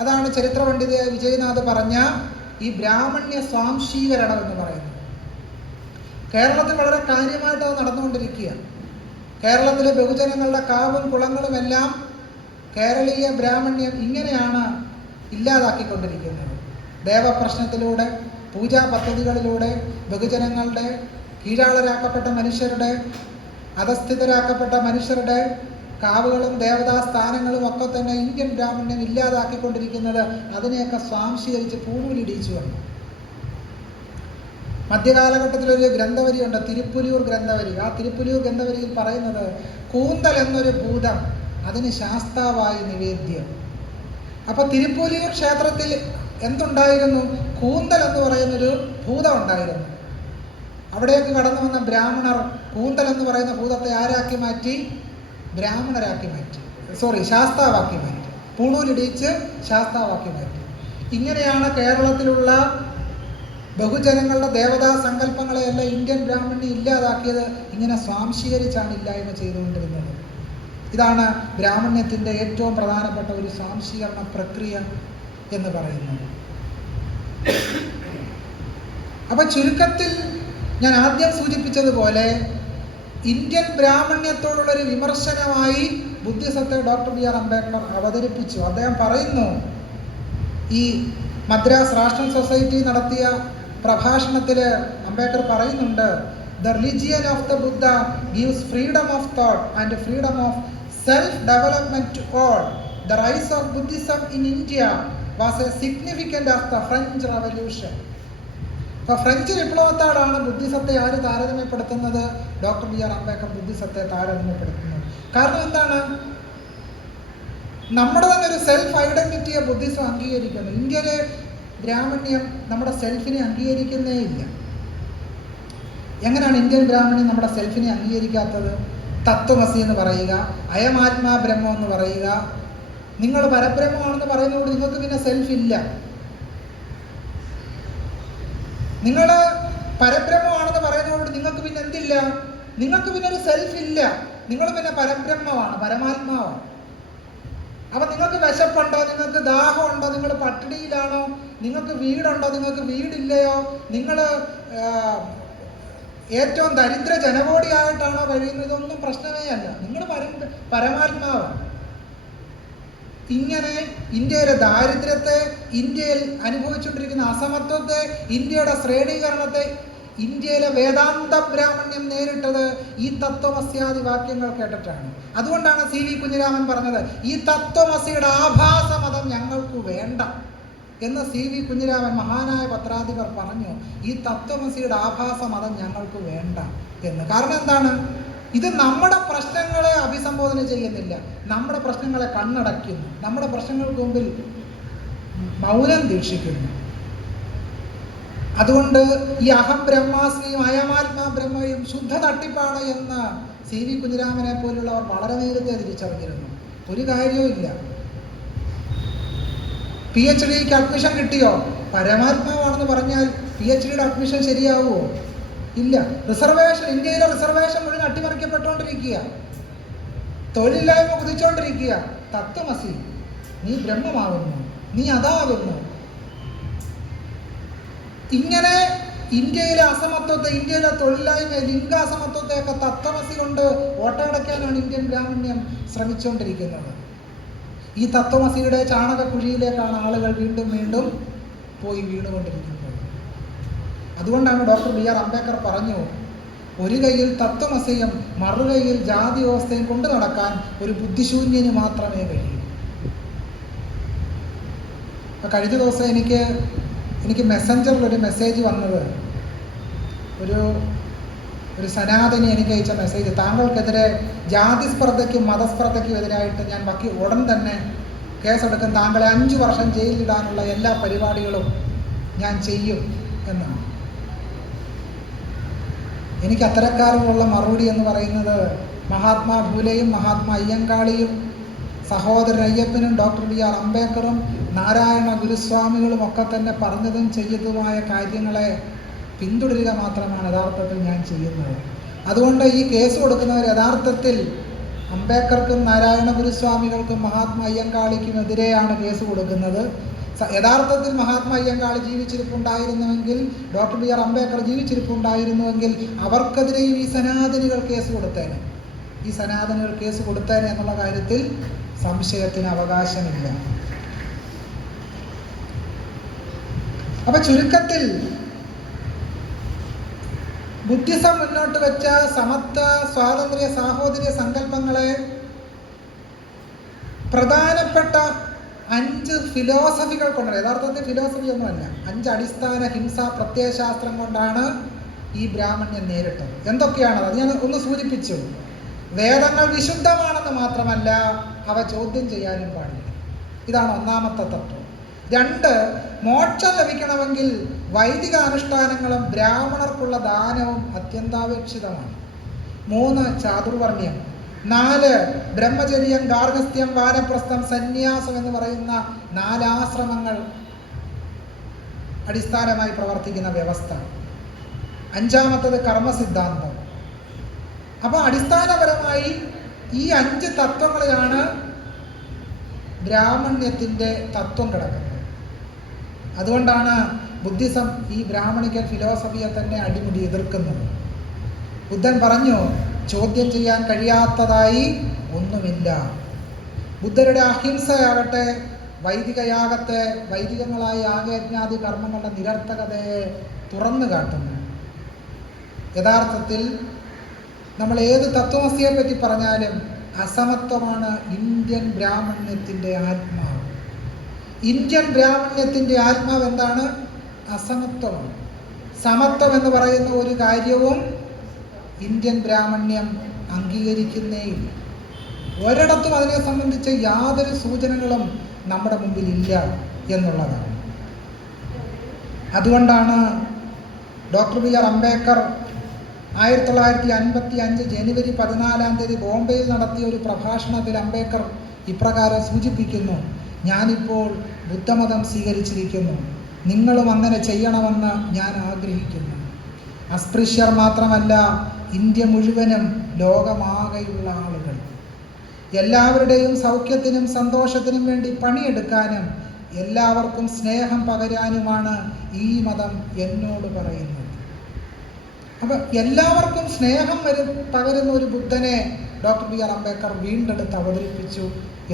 അതാണ് ചരിത്ര പണ്ഡിതയായ വിജയനാഥ് പറഞ്ഞ ഈ ബ്രാഹ്മണ്യ സ്വാംശീകരണം എന്ന് പറയുന്നത്. കേരളത്തിൽ വളരെ കാര്യമായിട്ട് അത് നടന്നുകൊണ്ടിരിക്കുക. കേരളത്തിലെ ബഹുജനങ്ങളുടെ കാവും കുളങ്ങളും എല്ലാം കേരളീയ ബ്രാഹ്മണ്യം ഇങ്ങനെയാണ് ഇല്ലാതാക്കിക്കൊണ്ടിരിക്കുന്നത്. ദേവപ്രശ്നത്തിലൂടെ, പൂജാ പദ്ധതികളിലൂടെ ബഹുജനങ്ങളുടെ, കീഴാളരാക്കപ്പെട്ട മനുഷ്യരുടെ, അധസ്ഥിതരാക്കപ്പെട്ട മനുഷ്യരുടെ കാവുകളും ദേവതാ സ്ഥാനങ്ങളും ഒക്കെ തന്നെ ഇന്ത്യൻ ബ്രാഹ്മണ്യം ഇല്ലാതാക്കിക്കൊണ്ടിരിക്കുന്നത് അതിനെയൊക്കെ സ്വാംശീകരിച്ച് പൂണൂലിടിച്ചു വന്നു. മധ്യകാലഘട്ടത്തിലൊരു ഗ്രന്ഥവരിയുണ്ട്, തിരുപ്പുലിയൂർ ഗ്രന്ഥവരി. ആ തിരുപ്പുലിയൂർ ഗ്രന്ഥവരിയിൽ പറയുന്നത്, കൂന്തൽ എന്നൊരു ഭൂതം, അതിന് ശാസ്താവായി നിവേദ്യം. അപ്പോൾ തിരുപ്പുലിയൂർ ക്ഷേത്രത്തിൽ എന്തുണ്ടായിരുന്നു? കൂന്തൽ എന്ന് പറയുന്നൊരു ഭൂതം ഉണ്ടായിരുന്നു. അവിടേക്ക് കടന്നു വന്ന ബ്രാഹ്മണർ കൂന്തൽ എന്ന് പറയുന്ന ഭൂതത്തെ ആരാക്കി മാറ്റി? ബ്രാഹ്മണരാക്കി മാറ്റി. ശാസ്താവാക്കി മാറ്റി. പൂണൂലിടിച്ച് ശാസ്താവാക്കി മാറ്റി. ഇങ്ങനെയാണ് കേരളത്തിലുള്ള ബഹുജനങ്ങളുടെ ദേവതാ സങ്കല്പങ്ങളെയെല്ലാം ഇന്ത്യൻ ബ്രാഹ്മണ്യം ഇല്ലാതാക്കിയത്. ഇങ്ങനെ സ്വാംശീകരിച്ചാണ് ഇല്ലായ്മ ചെയ്തുകൊണ്ടിരുന്നത്. ഇതാണ് ബ്രാഹ്മണ്യത്തിൻ്റെ ഏറ്റവും പ്രധാനപ്പെട്ട ഒരു സ്വാംശീകരണ പ്രക്രിയ എന്ന് പറയുന്നത്. അപ്പം ചുരുക്കത്തിൽ ഞാൻ ആദ്യം സൂചിപ്പിച്ചതുപോലെ ഇന്ത്യൻ ബ്രാഹ്മണ്യത്തോടുള്ളൊരു വിമർശനമായി ബുദ്ധിസത്തെ ഡോക്ടർ ബി.ആർ. അംബേദ്കർ അവതരിപ്പിച്ചു. അദ്ദേഹം പറയുന്നു, ഈ മദ്രാസ് രാഷ്ട്രൻ സൊസൈറ്റി നടത്തിയ പ്രഭാഷണത്തിൽ അംബേദ്കർ പറയുന്നുണ്ട്, the religion of the Buddha gives freedom of thought and freedom of self development to all. The rise of Buddhism in India was a significant of the French revolution. അപ്പോൾ French വിപ്ലവത്തോടാണ് ബുദ്ധിസത്തെ ആര് താരതമ്യപ്പെടുത്തുന്നത്? Doctor B R. അംബേദ്കർ ബുദ്ധിസത്തെ താരതമ്യപ്പെടുത്തുന്നത്. കാരണം എന്താണ്? നമ്മുടെ തന്നെ ഒരു സെൽഫ് ഐഡന്റിറ്റിയെ ബുദ്ധിസം അംഗീകരിക്കുന്നു. ഇന്ത്യയിലെ ബ്രാഹ്മണ്യം നമ്മുടെ സെൽഫിനെ അംഗീകരിക്കുന്നേ ഇല്ല. എങ്ങനെയാണ് ഇന്ത്യൻ ബ്രാഹ്മണ്യം നമ്മുടെ സെൽഫിനെ അംഗീകരിക്കാത്തത്? തത്വമസി എന്ന് പറയുക, അയമാത്മാ ബ്രഹ്മം എന്ന് പറയുക. നിങ്ങൾ പരബ്രഹ്മമാണെന്ന് പറയുന്നതോട് നിങ്ങൾക്ക് പിന്നെ സെൽഫ് ഇല്ല. നിങ്ങൾ പരബ്രഹ്മമാണെന്ന് പറയുന്നതോട് നിങ്ങൾക്ക് പിന്നെ എന്തില്ല? നിങ്ങൾക്ക് പിന്നെ ഒരു സെൽഫ് ഇല്ല. നിങ്ങൾ പിന്നെ പരബ്രഹ്മമാണ്, പരമാത്മാവാണ്. അപ്പം നിങ്ങൾക്ക് വിശപ്പുണ്ടോ? നിങ്ങൾക്ക് ദാഹമുണ്ടോ? നിങ്ങൾ പട്ടിണിയിലാണോ? നിങ്ങൾക്ക് വീടുണ്ടോ? നിങ്ങൾക്ക് വീടില്ലയോ? നിങ്ങൾ ഏറ്റവും ദരിദ്ര ജനകോടിയായിട്ടാണോ കഴിയുന്നത്? ഇതൊന്നും പ്രശ്നമേ അല്ല. നിങ്ങൾ പരമാത്മാവാണ്. ഇങ്ങനെ ഇന്ത്യയിലെ ദാരിദ്ര്യത്തെ, ഇന്ത്യയിൽ അനുഭവിച്ചുകൊണ്ടിരിക്കുന്ന അസമത്വത്തെ, ഇന്ത്യയുടെ ശ്രേണീകരണത്തെ, ഇന്ത്യയിലെ വേദാന്ത ബ്രാഹ്മണ്യം നേരിട്ടത് ഈ തത്വമസ്യാദി വാക്യങ്ങൾ കേട്ടിട്ടാണ്. അതുകൊണ്ടാണ് സി വി കുഞ്ഞിരാമൻ പറഞ്ഞത്, ഈ തത്വമസിയുടെ ആഭാസ മതം ഞങ്ങൾക്ക് വേണ്ട എന്ന് സി വി കുഞ്ഞിരാമൻ മഹാനായ പത്രാധിപർ പറഞ്ഞു. ഈ തത്വമസിയുടെ ആഭാസ മതം ഞങ്ങൾക്ക് വേണ്ട എന്ന്. കാരണം എന്താണ്? ഇത് നമ്മുടെ പ്രശ്നങ്ങളെ അഭിസംബോധന ചെയ്യുന്നില്ല, നമ്മുടെ പ്രശ്നങ്ങളെ കണ്ണടയ്ക്കുന്നു, നമ്മുടെ പ്രശ്നങ്ങൾക്ക് മുമ്പിൽ മൗനം ദീക്ഷിക്കുന്നു. അതുകൊണ്ട് ഈ അഹം ബ്രഹ്മാസ്മിയും അയമാത്മാ ബ്രഹ്മയും ശുദ്ധ തട്ടിപ്പാണ് എന്ന് സി വി കുഞ്ഞിരാമനെ പോലുള്ളവർ വളരെ നേരത്തെ തിരിച്ചറിഞ്ഞിരുന്നു. ഒരു കാര്യവും ഇല്ല. PhD അഡ്മിഷൻ കിട്ടിയോ? പരമാത്മാവാണെന്ന് പറഞ്ഞാൽ PhD അഡ്മിഷൻ ശരിയാവുമോ? ഇല്ല. റിസർവേഷൻ, ഇന്ത്യയിലെ റിസർവേഷൻ മുഴുവൻ അട്ടിമറിക്കപ്പെട്ടുകൊണ്ടിരിക്കുക, തൊഴിലില്ലായ്മ കുതിച്ചുകൊണ്ടിരിക്കുക. തത്വമസി, നീ ബ്രഹ്മമാകുന്നു, നീ അതാകുന്നു. ഇങ്ങനെ ഇന്ത്യയിലെ അസമത്വത്തെ, ഇന്ത്യയിലെ തൊഴിലില്ലായ്മ, ലിംഗാസമത്വത്തെയൊക്കെ തത്വമസി കൊണ്ട് ഓട്ടയടയ്ക്കാനാണ് ഇന്ത്യൻ ബ്രാഹ്മണ്യം ശ്രമിച്ചുകൊണ്ടിരിക്കുന്നത്. ഈ തത്വമസിയുടെ ചാണകക്കുഴിയിലേക്കാണ് ആളുകൾ വീണ്ടും വീണ്ടും പോയി വീണുകൊണ്ടിരിക്കുന്നത്. അതുകൊണ്ടാണ് ഡോക്ടർ ബി.ആർ. അംബേദ്കർ പറഞ്ഞു, ഒരു കയ്യിൽ തത്വമസിയും മറുകൈയിൽ ജാതി വ്യവസ്ഥയും കൊണ്ടു നടക്കാൻ ഒരു ബുദ്ധിശൂന്യന് മാത്രമേ കഴിയൂ. കഴിഞ്ഞ ദിവസം എനിക്ക് മെസ്സഞ്ചറിൽ ഒരു മെസ്സേജ് വന്നത്, ഒരു സനാതനി എനിക്ക് അയച്ച മെസ്സേജ്, താങ്കൾക്കെതിരെ ജാതി സ്പർദ്ധയ്ക്കും മതസ്പർദ്ധയ്ക്കും എതിരായിട്ട് ഞാൻ ഉടൻ തന്നെ കേസെടുക്കും, താങ്കളെ 5 വർഷം ജയിലിലിടാനുള്ള എല്ലാ പരിപാടികളും ഞാൻ ചെയ്യും എന്നാണ്. എനിക്ക് അത്തരക്കാരോടുള്ള മറുപടി എന്ന് പറയുന്നത്, മഹാത്മാ ഫൂലെയും മഹാത്മാ അയ്യങ്കാളിയും സഹോദരൻ അയ്യപ്പനും ഡോക്ടർ ബി.ആർ. അംബേദ്കറും നാരായണ ഗുരുസ്വാമികളും ഒക്കെ തന്നെ പറഞ്ഞതും ചെയ്തതുമായ കാര്യങ്ങളെ പിന്തുടരുക മാത്രമാണ് യഥാർത്ഥത്തിൽ ഞാൻ ചെയ്യുന്നത്. അതുകൊണ്ട് ഈ കേസ് കൊടുക്കുന്നവർ യഥാർത്ഥത്തിൽ അംബേദ്കർക്കും നാരായണ ഗുരുസ്വാമികൾക്കും മഹാത്മാ അയ്യങ്കാളിക്കും എതിരെയാണ് കേസ് കൊടുക്കുന്നത്. യഥാർത്ഥത്തിൽ മഹാത്മാ അയ്യങ്കാളി ജീവിച്ചിരിപ്പുണ്ടായിരുന്നുവെങ്കിൽ, ഡോക്ടർ ബി.ആർ. അംബേദ്കർ ജീവിച്ചിരിപ്പുണ്ടായിരുന്നുവെങ്കിൽ അവർക്കെതിരെയും ഈ സനാതനികൾ കേസ് കൊടുത്തേനെ. ഈ സനാതനികൾ കേസ് കൊടുത്തേനെ എന്നുള്ള കാര്യത്തിൽ സംശയത്തിന് അവകാശമില്ല. അപ്പൊ ചുരുക്കത്തിൽ ബുദ്ധിസം മുന്നോട്ട് വെച്ച സമത്വ, സ്വാതന്ത്ര്യ, സാഹോദര്യ സങ്കല്പങ്ങളെ പ്രധാനപ്പെട്ട 5 ഫിലോസഫികൾ കൊണ്ടാണ്, യഥാർത്ഥത്തിൽ ഫിലോസഫി ഒന്നുമല്ല, 5 അടിസ്ഥാന ഹിംസാ പ്രത്യയശാസ്ത്രം കൊണ്ടാണ് ഈ ബ്രാഹ്മണ്യം നേരിട്ടത്. എന്തൊക്കെയാണത്? അത് ഞാൻ ഒന്ന് സൂചിപ്പിച്ചു. വേദങ്ങൾ വിശുദ്ധമാണെന്ന് മാത്രമല്ല, അവ ചോദ്യം ചെയ്യാനും പാടില്ല. ഇതാണ് ഒന്നാമത്തെ തത്വം. 2, മോക്ഷം ലഭിക്കണമെങ്കിൽ വൈദിക അനുഷ്ഠാനങ്ങളും ബ്രാഹ്മണർക്കുള്ള ദാനവും അത്യന്താപേക്ഷിതമാണ്. 3, ചാതുർവർണ്ണ്യം. 4, ബ്രഹ്മചര്യം, ഗാർഹസ്ഥ്യം, വാനപ്രസ്ഥം, സന്യാസം എന്ന് പറയുന്ന 4 ആശ്രമങ്ങൾ അടിസ്ഥാനമായി പ്രവർത്തിക്കുന്ന വ്യവസ്ഥ. 5-മത്തത് കർമ്മസിദ്ധാന്തം. അപ്പൊ അടിസ്ഥാനപരമായി ഈ 5 തത്വങ്ങളിലാണ് ബ്രാഹ്മണ്യത്തിന്റെ തത്വം കിടക്കുന്നത്. അതുകൊണ്ടാണ് ബുദ്ധിസം ഈ ബ്രാഹ്മണിക്കൽ ഫിലോസഫിയെ തന്നെ അടിമുടി എതിർക്കുന്നത്. ബുദ്ധൻ പറഞ്ഞു, ചോദ്യം ചെയ്യാൻ കഴിയാത്തതായി ഒന്നുമില്ല. ബുദ്ധരുടെ അഹിംസയാകട്ടെ വൈദിക യാഗത്തെ, വൈദികങ്ങളായ യാഗയജ്ഞാദി കർമ്മങ്ങളുടെ നിരർത്ഥകതയെ തുറന്നു കാട്ടുന്നു. യഥാർത്ഥത്തിൽ നമ്മൾ ഏത് തത്വമസിയെ പറ്റി പറഞ്ഞാലും അസമത്വമാണ് ഇന്ത്യൻ ബ്രാഹ്മണ്യത്തിൻ്റെ ആത്മാവ്. ഇന്ത്യൻ ബ്രാഹ്മണ്യത്തിൻ്റെ ആത്മാവ് എന്താണ്? അസമത്വമാണ്. സമത്വം എന്ന് പറയുന്ന ഒരു കാര്യവും ഇന്ത്യൻ ബ്രാഹ്മണ്യം അംഗീകരിക്കുന്നേയില്ല. ഒരിടത്തും അതിനെ സംബന്ധിച്ച യാതൊരു സൂചനകളും നമ്മുടെ മുമ്പിൽ ഇല്ല എന്നുള്ളതാണ്. അതുകൊണ്ടാണ് ഡോക്ടർ ബി.ആർ. അംബേദ്കർ 1955 ജനുവരി 14 ബോംബെയിൽ നടത്തിയ ഒരു പ്രഭാഷണത്തിൽ അംബേദ്കർ ഇപ്രകാരം സൂചിപ്പിക്കുന്നു: ഞാനിപ്പോൾ ബുദ്ധമതം സ്വീകരിച്ചിരിക്കുന്നു, നിങ്ങളും അങ്ങനെ ചെയ്യണമെന്ന് ഞാൻ ആഗ്രഹിക്കുന്നു. അസ്പൃശ്യർ മാത്രമല്ല, ഇന്ത്യ മുഴുവനും, ലോകമാകെയുള്ള ആളുകൾ, എല്ലാവരുടെയും സൗഖ്യത്തിനും സന്തോഷത്തിനും വേണ്ടി പണിയെടുക്കാനും എല്ലാവർക്കും സ്നേഹം പകരാനുമാണ് ഈ മതം എന്നോട് പറയുന്നത്. അപ്പം എല്ലാവർക്കും സ്നേഹം പകരുന്ന ഒരു ബുദ്ധനെ ഡോക്ടർ ബി.ആർ. അംബേദ്കർ വീണ്ടെടുത്ത് അവതരിപ്പിച്ചു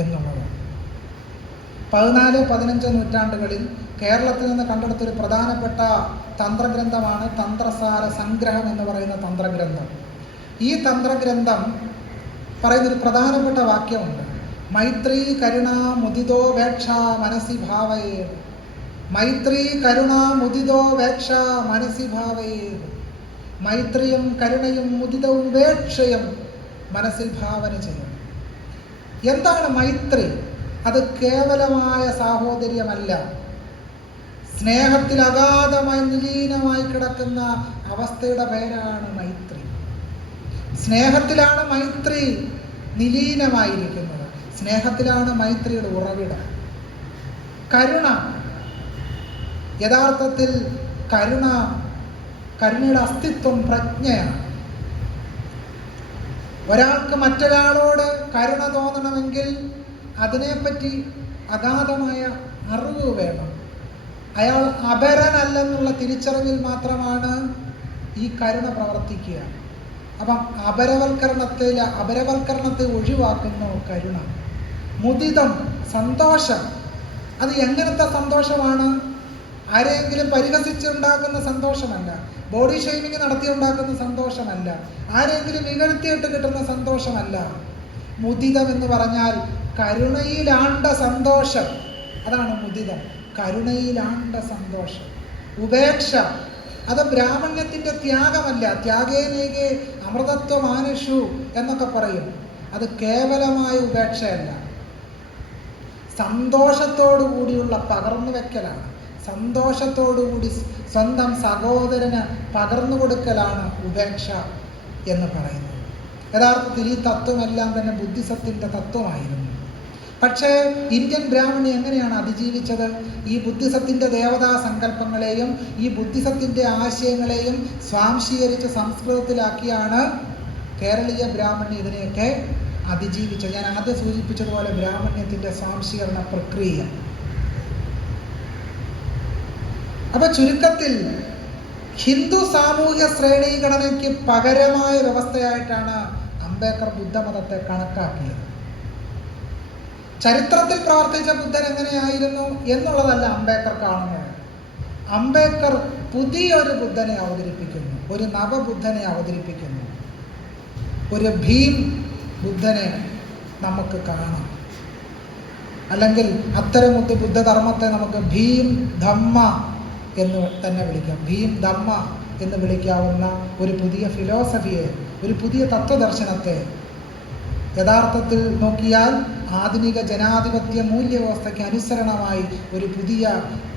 എന്നുള്ളതാണ്. 14-15 നൂറ്റാണ്ടുകളിൽ കേരളത്തിൽ നിന്ന് കണ്ടെടുത്തൊരു പ്രധാനപ്പെട്ട തന്ത്രഗ്രന്ഥമാണ് തന്ത്രസാര സംഗ്രഹം എന്ന് പറയുന്ന തന്ത്രഗ്രന്ഥം. ഈ തന്ത്രഗ്രന്ഥം പറയുന്നൊരു പ്രധാനപ്പെട്ട വാക്യമുണ്ട്: മൈത്രീ കരുണ മുദിതോ വേക്ഷ മനസി ഭാവയേ. മൈത്രീ കരുണ മുദിതോ വേക്ഷ മനസി ഭാവയേ. മൈത്രിയും കരുണയും മുദിതവും ഉപേക്ഷയും മനസ്സിൽ ഭാവന ചെയ്യും. എന്താണ് മൈത്രി? അത് കേവലമായ സാഹോദര്യമല്ല, സ്നേഹത്തിൽ അഗാധമായി നിലീനമായി കിടക്കുന്ന അവസ്ഥയുടെ പേരാണ് മൈത്രി. സ്നേഹത്തിലാണ് മൈത്രി നിലീനമായിരിക്കുന്നത്, സ്നേഹത്തിലാണ് മൈത്രിയുടെ ഉറവിടം. കരുണ, യഥാർത്ഥത്തിൽ കരുണയുടെ അസ്തിത്വം പ്രജ്ഞയാണ്. ഒരാൾക്ക് മറ്റൊരാളോട് കരുണ തോന്നണമെങ്കിൽ അതിനെപ്പറ്റി അഗാധമായ അറിവ് വേണം. അയാൾ അപരനല്ലെന്നുള്ള തിരിച്ചറിവിൽ മാത്രമാണ് ഈ കരുണ പ്രവർത്തിക്കുക. അപ്പം അപരവൽക്കരണത്തെ ഒഴിവാക്കുന്നു കരുണ. മുദിതം, സന്തോഷം. അത് എങ്ങനത്തെ സന്തോഷമാണ്? ആരെങ്കിലും പരിഹസിച്ചുണ്ടാക്കുന്ന സന്തോഷമല്ല, ബോഡി ഷെയ്മിങ് നടത്തി ഉണ്ടാക്കുന്ന സന്തോഷമല്ല, ആരെങ്കിലും ഇകഴ്ത്തിയിട്ട് കിട്ടുന്ന സന്തോഷമല്ല. മുദിതം എന്ന് പറഞ്ഞാൽ കരുണയിലാണ്ട സന്തോഷം, അതാണ് മുദിതം. കരുണയിലാണ്ട സന്തോഷം. ഉപേക്ഷ, അത് ബ്രാഹ്മണ്യത്തിൻ്റെ ത്യാഗമല്ല. ത്യാഗേനേകെ അമൃതത്വമാനുഷു എന്നൊക്കെ പറയും. അത് കേവലമായ ഉപേക്ഷയല്ല, സന്തോഷത്തോടു കൂടിയുള്ള പകർന്നു വെക്കലാണ്. സന്തോഷത്തോടുകൂടി സ്വന്തം സഹോദരന് പകർന്നു കൊടുക്കലാണ് ഉപേക്ഷ എന്ന് പറയുന്നത്. യഥാർത്ഥത്തിൽ ഈ തത്വമെല്ലാം തന്നെ ബുദ്ധിസത്തിൻ്റെ തത്വമായിരുന്നു. പക്ഷേ ഇന്ത്യൻ ബ്രാഹ്മണി എങ്ങനെയാണ് അതിജീവിച്ചത്? ഈ ബുദ്ധിസത്തിൻ്റെ ദേവതാ സങ്കല്പങ്ങളെയും ഈ ബുദ്ധിസത്തിൻ്റെ ആശയങ്ങളെയും സ്വാംശീകരിച്ച് സംസ്കൃതത്തിലാക്കിയാണ് കേരളീയ ബ്രാഹ്മണി ഇതിനെയൊക്കെ അതിജീവിച്ചത്. ഞാൻ ആദ്യം സൂചിപ്പിച്ചതുപോലെ ബ്രാഹ്മണ്യത്തിൻ്റെ സ്വാംശീകരണ പ്രക്രിയ. അപ്പൊ ചുരുക്കത്തിൽ ഹിന്ദു സാമൂഹ്യ ശ്രേണീഘടനയ്ക്ക് പകരമായ വ്യവസ്ഥയായിട്ടാണ് അംബേദ്കർ ബുദ്ധമതത്തെ കണക്കാക്കിയത്. ചരിത്രത്തിൽ പ്രവർത്തിച്ച ബുദ്ധൻ എങ്ങനെയായിരുന്നു എന്നുള്ളതല്ല അംബേദ്കർ കാണുന്നത്. അംബേദ്കർ പുതിയൊരു ബുദ്ധനെ അവതരിപ്പിക്കുന്നു, ഒരു നവബുദ്ധനെ അവതരിപ്പിക്കുന്നു, ഒരു ഭീം ബുദ്ധനെ നമുക്ക് കാണാം. അല്ലെങ്കിൽ അത്തരം ബുദ്ധധർമ്മത്തെ നമുക്ക് ഭീം ധമ്മ എന്ന് തന്നെ വിളിക്കാം. ഭീം ധമ്മ എന്ന് വിളിക്കാവുന്ന ഒരു പുതിയ ഫിലോസഫിയെ, ഒരു പുതിയ തത്വദർശനത്തെ, യഥാർത്ഥത്തിൽ നോക്കിയാൽ ആധുനിക ജനാധിപത്യ മൂല്യവ്യവസ്ഥയ്ക്ക് അനുസരണമായി ഒരു പുതിയ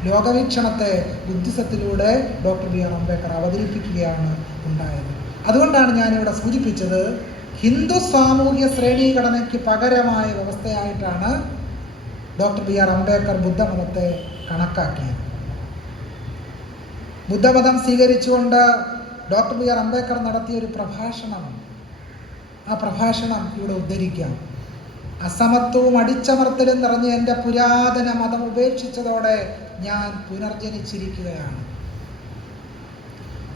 ലോകവീക്ഷണത്തെ ബുദ്ധിസത്തിലൂടെ ഡോക്ടർ ബി.ആർ. അംബേദ്കർ അവതരിപ്പിക്കുകയാണ് ഉണ്ടായത്. അതുകൊണ്ടാണ് ഞാനിവിടെ സൂചിപ്പിച്ചത്, ഹിന്ദു സാമൂഹ്യ ശ്രേണീഘടനയ്ക്ക് പകരമായ വ്യവസ്ഥയായിട്ടാണ് ഡോക്ടർ ബി.ആർ. അംബേദ്കർ ബുദ്ധമതത്തെ കണക്കാക്കിയത്. ബുദ്ധമതം സ്വീകരിച്ചുകൊണ്ട് ഡോക്ടർ ബി.ആർ. അംബേദ്കർ നടത്തിയ ഒരു പ്രഭാഷണമാണ്. ആ പ്രഭാഷണം ഇവിടെ ഉദ്ധരിക്കാം. അസമത്വവും അടിച്ചമർത്തലും നിറഞ്ഞ എൻ്റെ പുരാതന മതം ഉപേക്ഷിച്ചതോടെ ഞാൻ പുനർജനിച്ചിരിക്കുകയാണ്.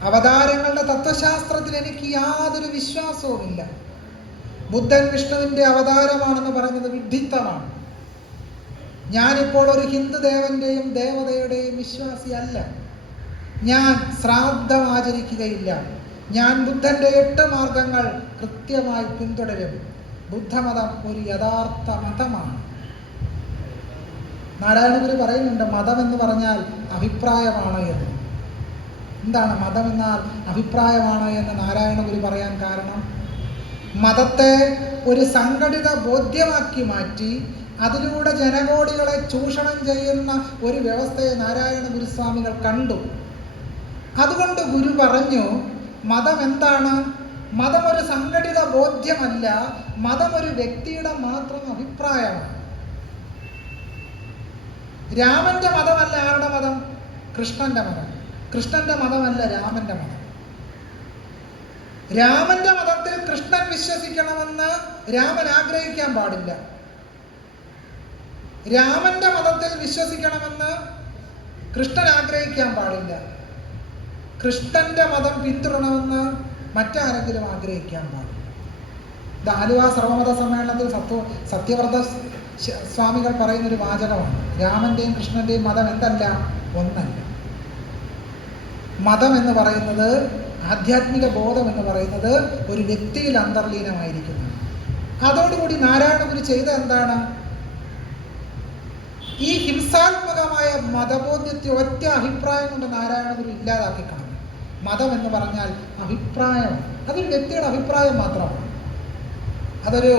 അവതാരങ്ങളുടെ തത്വശാസ്ത്രത്തിൽ എനിക്ക് യാതൊരു വിശ്വാസവുമില്ല. ബുദ്ധൻ വിഷ്ണുവിൻ്റെ അവതാരമാണെന്ന് പറയുന്നത് വിഡ്ഢിത്തമാണ്. ഞാനിപ്പോൾ ഒരു ഹിന്ദു ദേവന്റെയും ദേവതയുടെയും വിശ്വാസിയല്ല. ഞാൻ ശ്രാദ്ധം ആചരിക്കുകയില്ല. ഞാൻ ബുദ്ധന്റെ 8 മാർഗങ്ങൾ കൃത്യമായി പിന്തുടരും. ബുദ്ധമതം ഒരു യഥാർത്ഥ മതമാണ്. നാരായണഗുരു പറയുന്നുണ്ട്, മതം എന്ന് പറഞ്ഞാൽ അഭിപ്രായമാണ് എന്ന്. എന്താണ് മതം എന്നാൽ അഭിപ്രായമാണ് എന്ന് നാരായണഗുരു പറയാൻ കാരണം, മതത്തെ ഒരു സംഘടിത ബോധ്യമാക്കി മാറ്റി അതിലൂടെ ജനകോടികളെ ചൂഷണം ചെയ്യുന്ന ഒരു വ്യവസ്ഥയെ നാരായണ ഗുരുസ്വാമികൾ കണ്ടു. അതുകൊണ്ട് ഗുരു പറഞ്ഞു, മതം എന്താണ്? മതം ഒരു സംഘടിത ബോധ്യമല്ല, മതം ഒരു വ്യക്തിയുടെ മാത്രം അഭിപ്രായമാണ്. രാമന്റെ മതമല്ല ആരുടെ മതം? കൃഷ്ണന്റെ മതം. കൃഷ്ണന്റെ മതമല്ല രാമന്റെ മതം. രാമന്റെ മതത്തിൽ കൃഷ്ണൻ വിശ്വസിക്കണമെന്ന് രാമൻ ആഗ്രഹിക്കാൻ പാടില്ല. രാമന്റെ മതത്തിൽ വിശ്വസിക്കണമെന്ന് കൃഷ്ണൻ ആഗ്രഹിക്കാൻ പാടില്ല. കൃഷ്ണന്റെ മതം പിന്തുടരണമെന്ന് മറ്റാരെങ്കിലും ആഗ്രഹിക്കാൻ പാടില്ല. ഇത് ആലുവ സർവമത സമ്മേളനത്തിൽ സത്യവ്രത സ്വാമികൾ പറയുന്നൊരു വാചകമാണ്. രാമന്റെയും കൃഷ്ണന്റെയും മതം എന്തല്ല? ഒന്നല്ല. മതം എന്ന് പറയുന്നത്, ആധ്യാത്മിക ബോധം എന്ന് പറയുന്നത് ഒരു വ്യക്തിയിൽ അന്തർലീനമായിരിക്കുന്നു. അതോടുകൂടി നാരായണഗുരു ചെയ്ത എന്താണ്? ഈ ഹിംസാത്മകമായ മതബോധ്യത്തെ ഒറ്റ അഭിപ്രായം കൊണ്ട് നാരായണഗുരു ഇല്ലാതാക്കി കളഞ്ഞു. മതം എന്ന് പറഞ്ഞാൽ അഭിപ്രായം, അതൊരു വ്യക്തിയുടെ അഭിപ്രായം മാത്രമാണ്. അതൊരു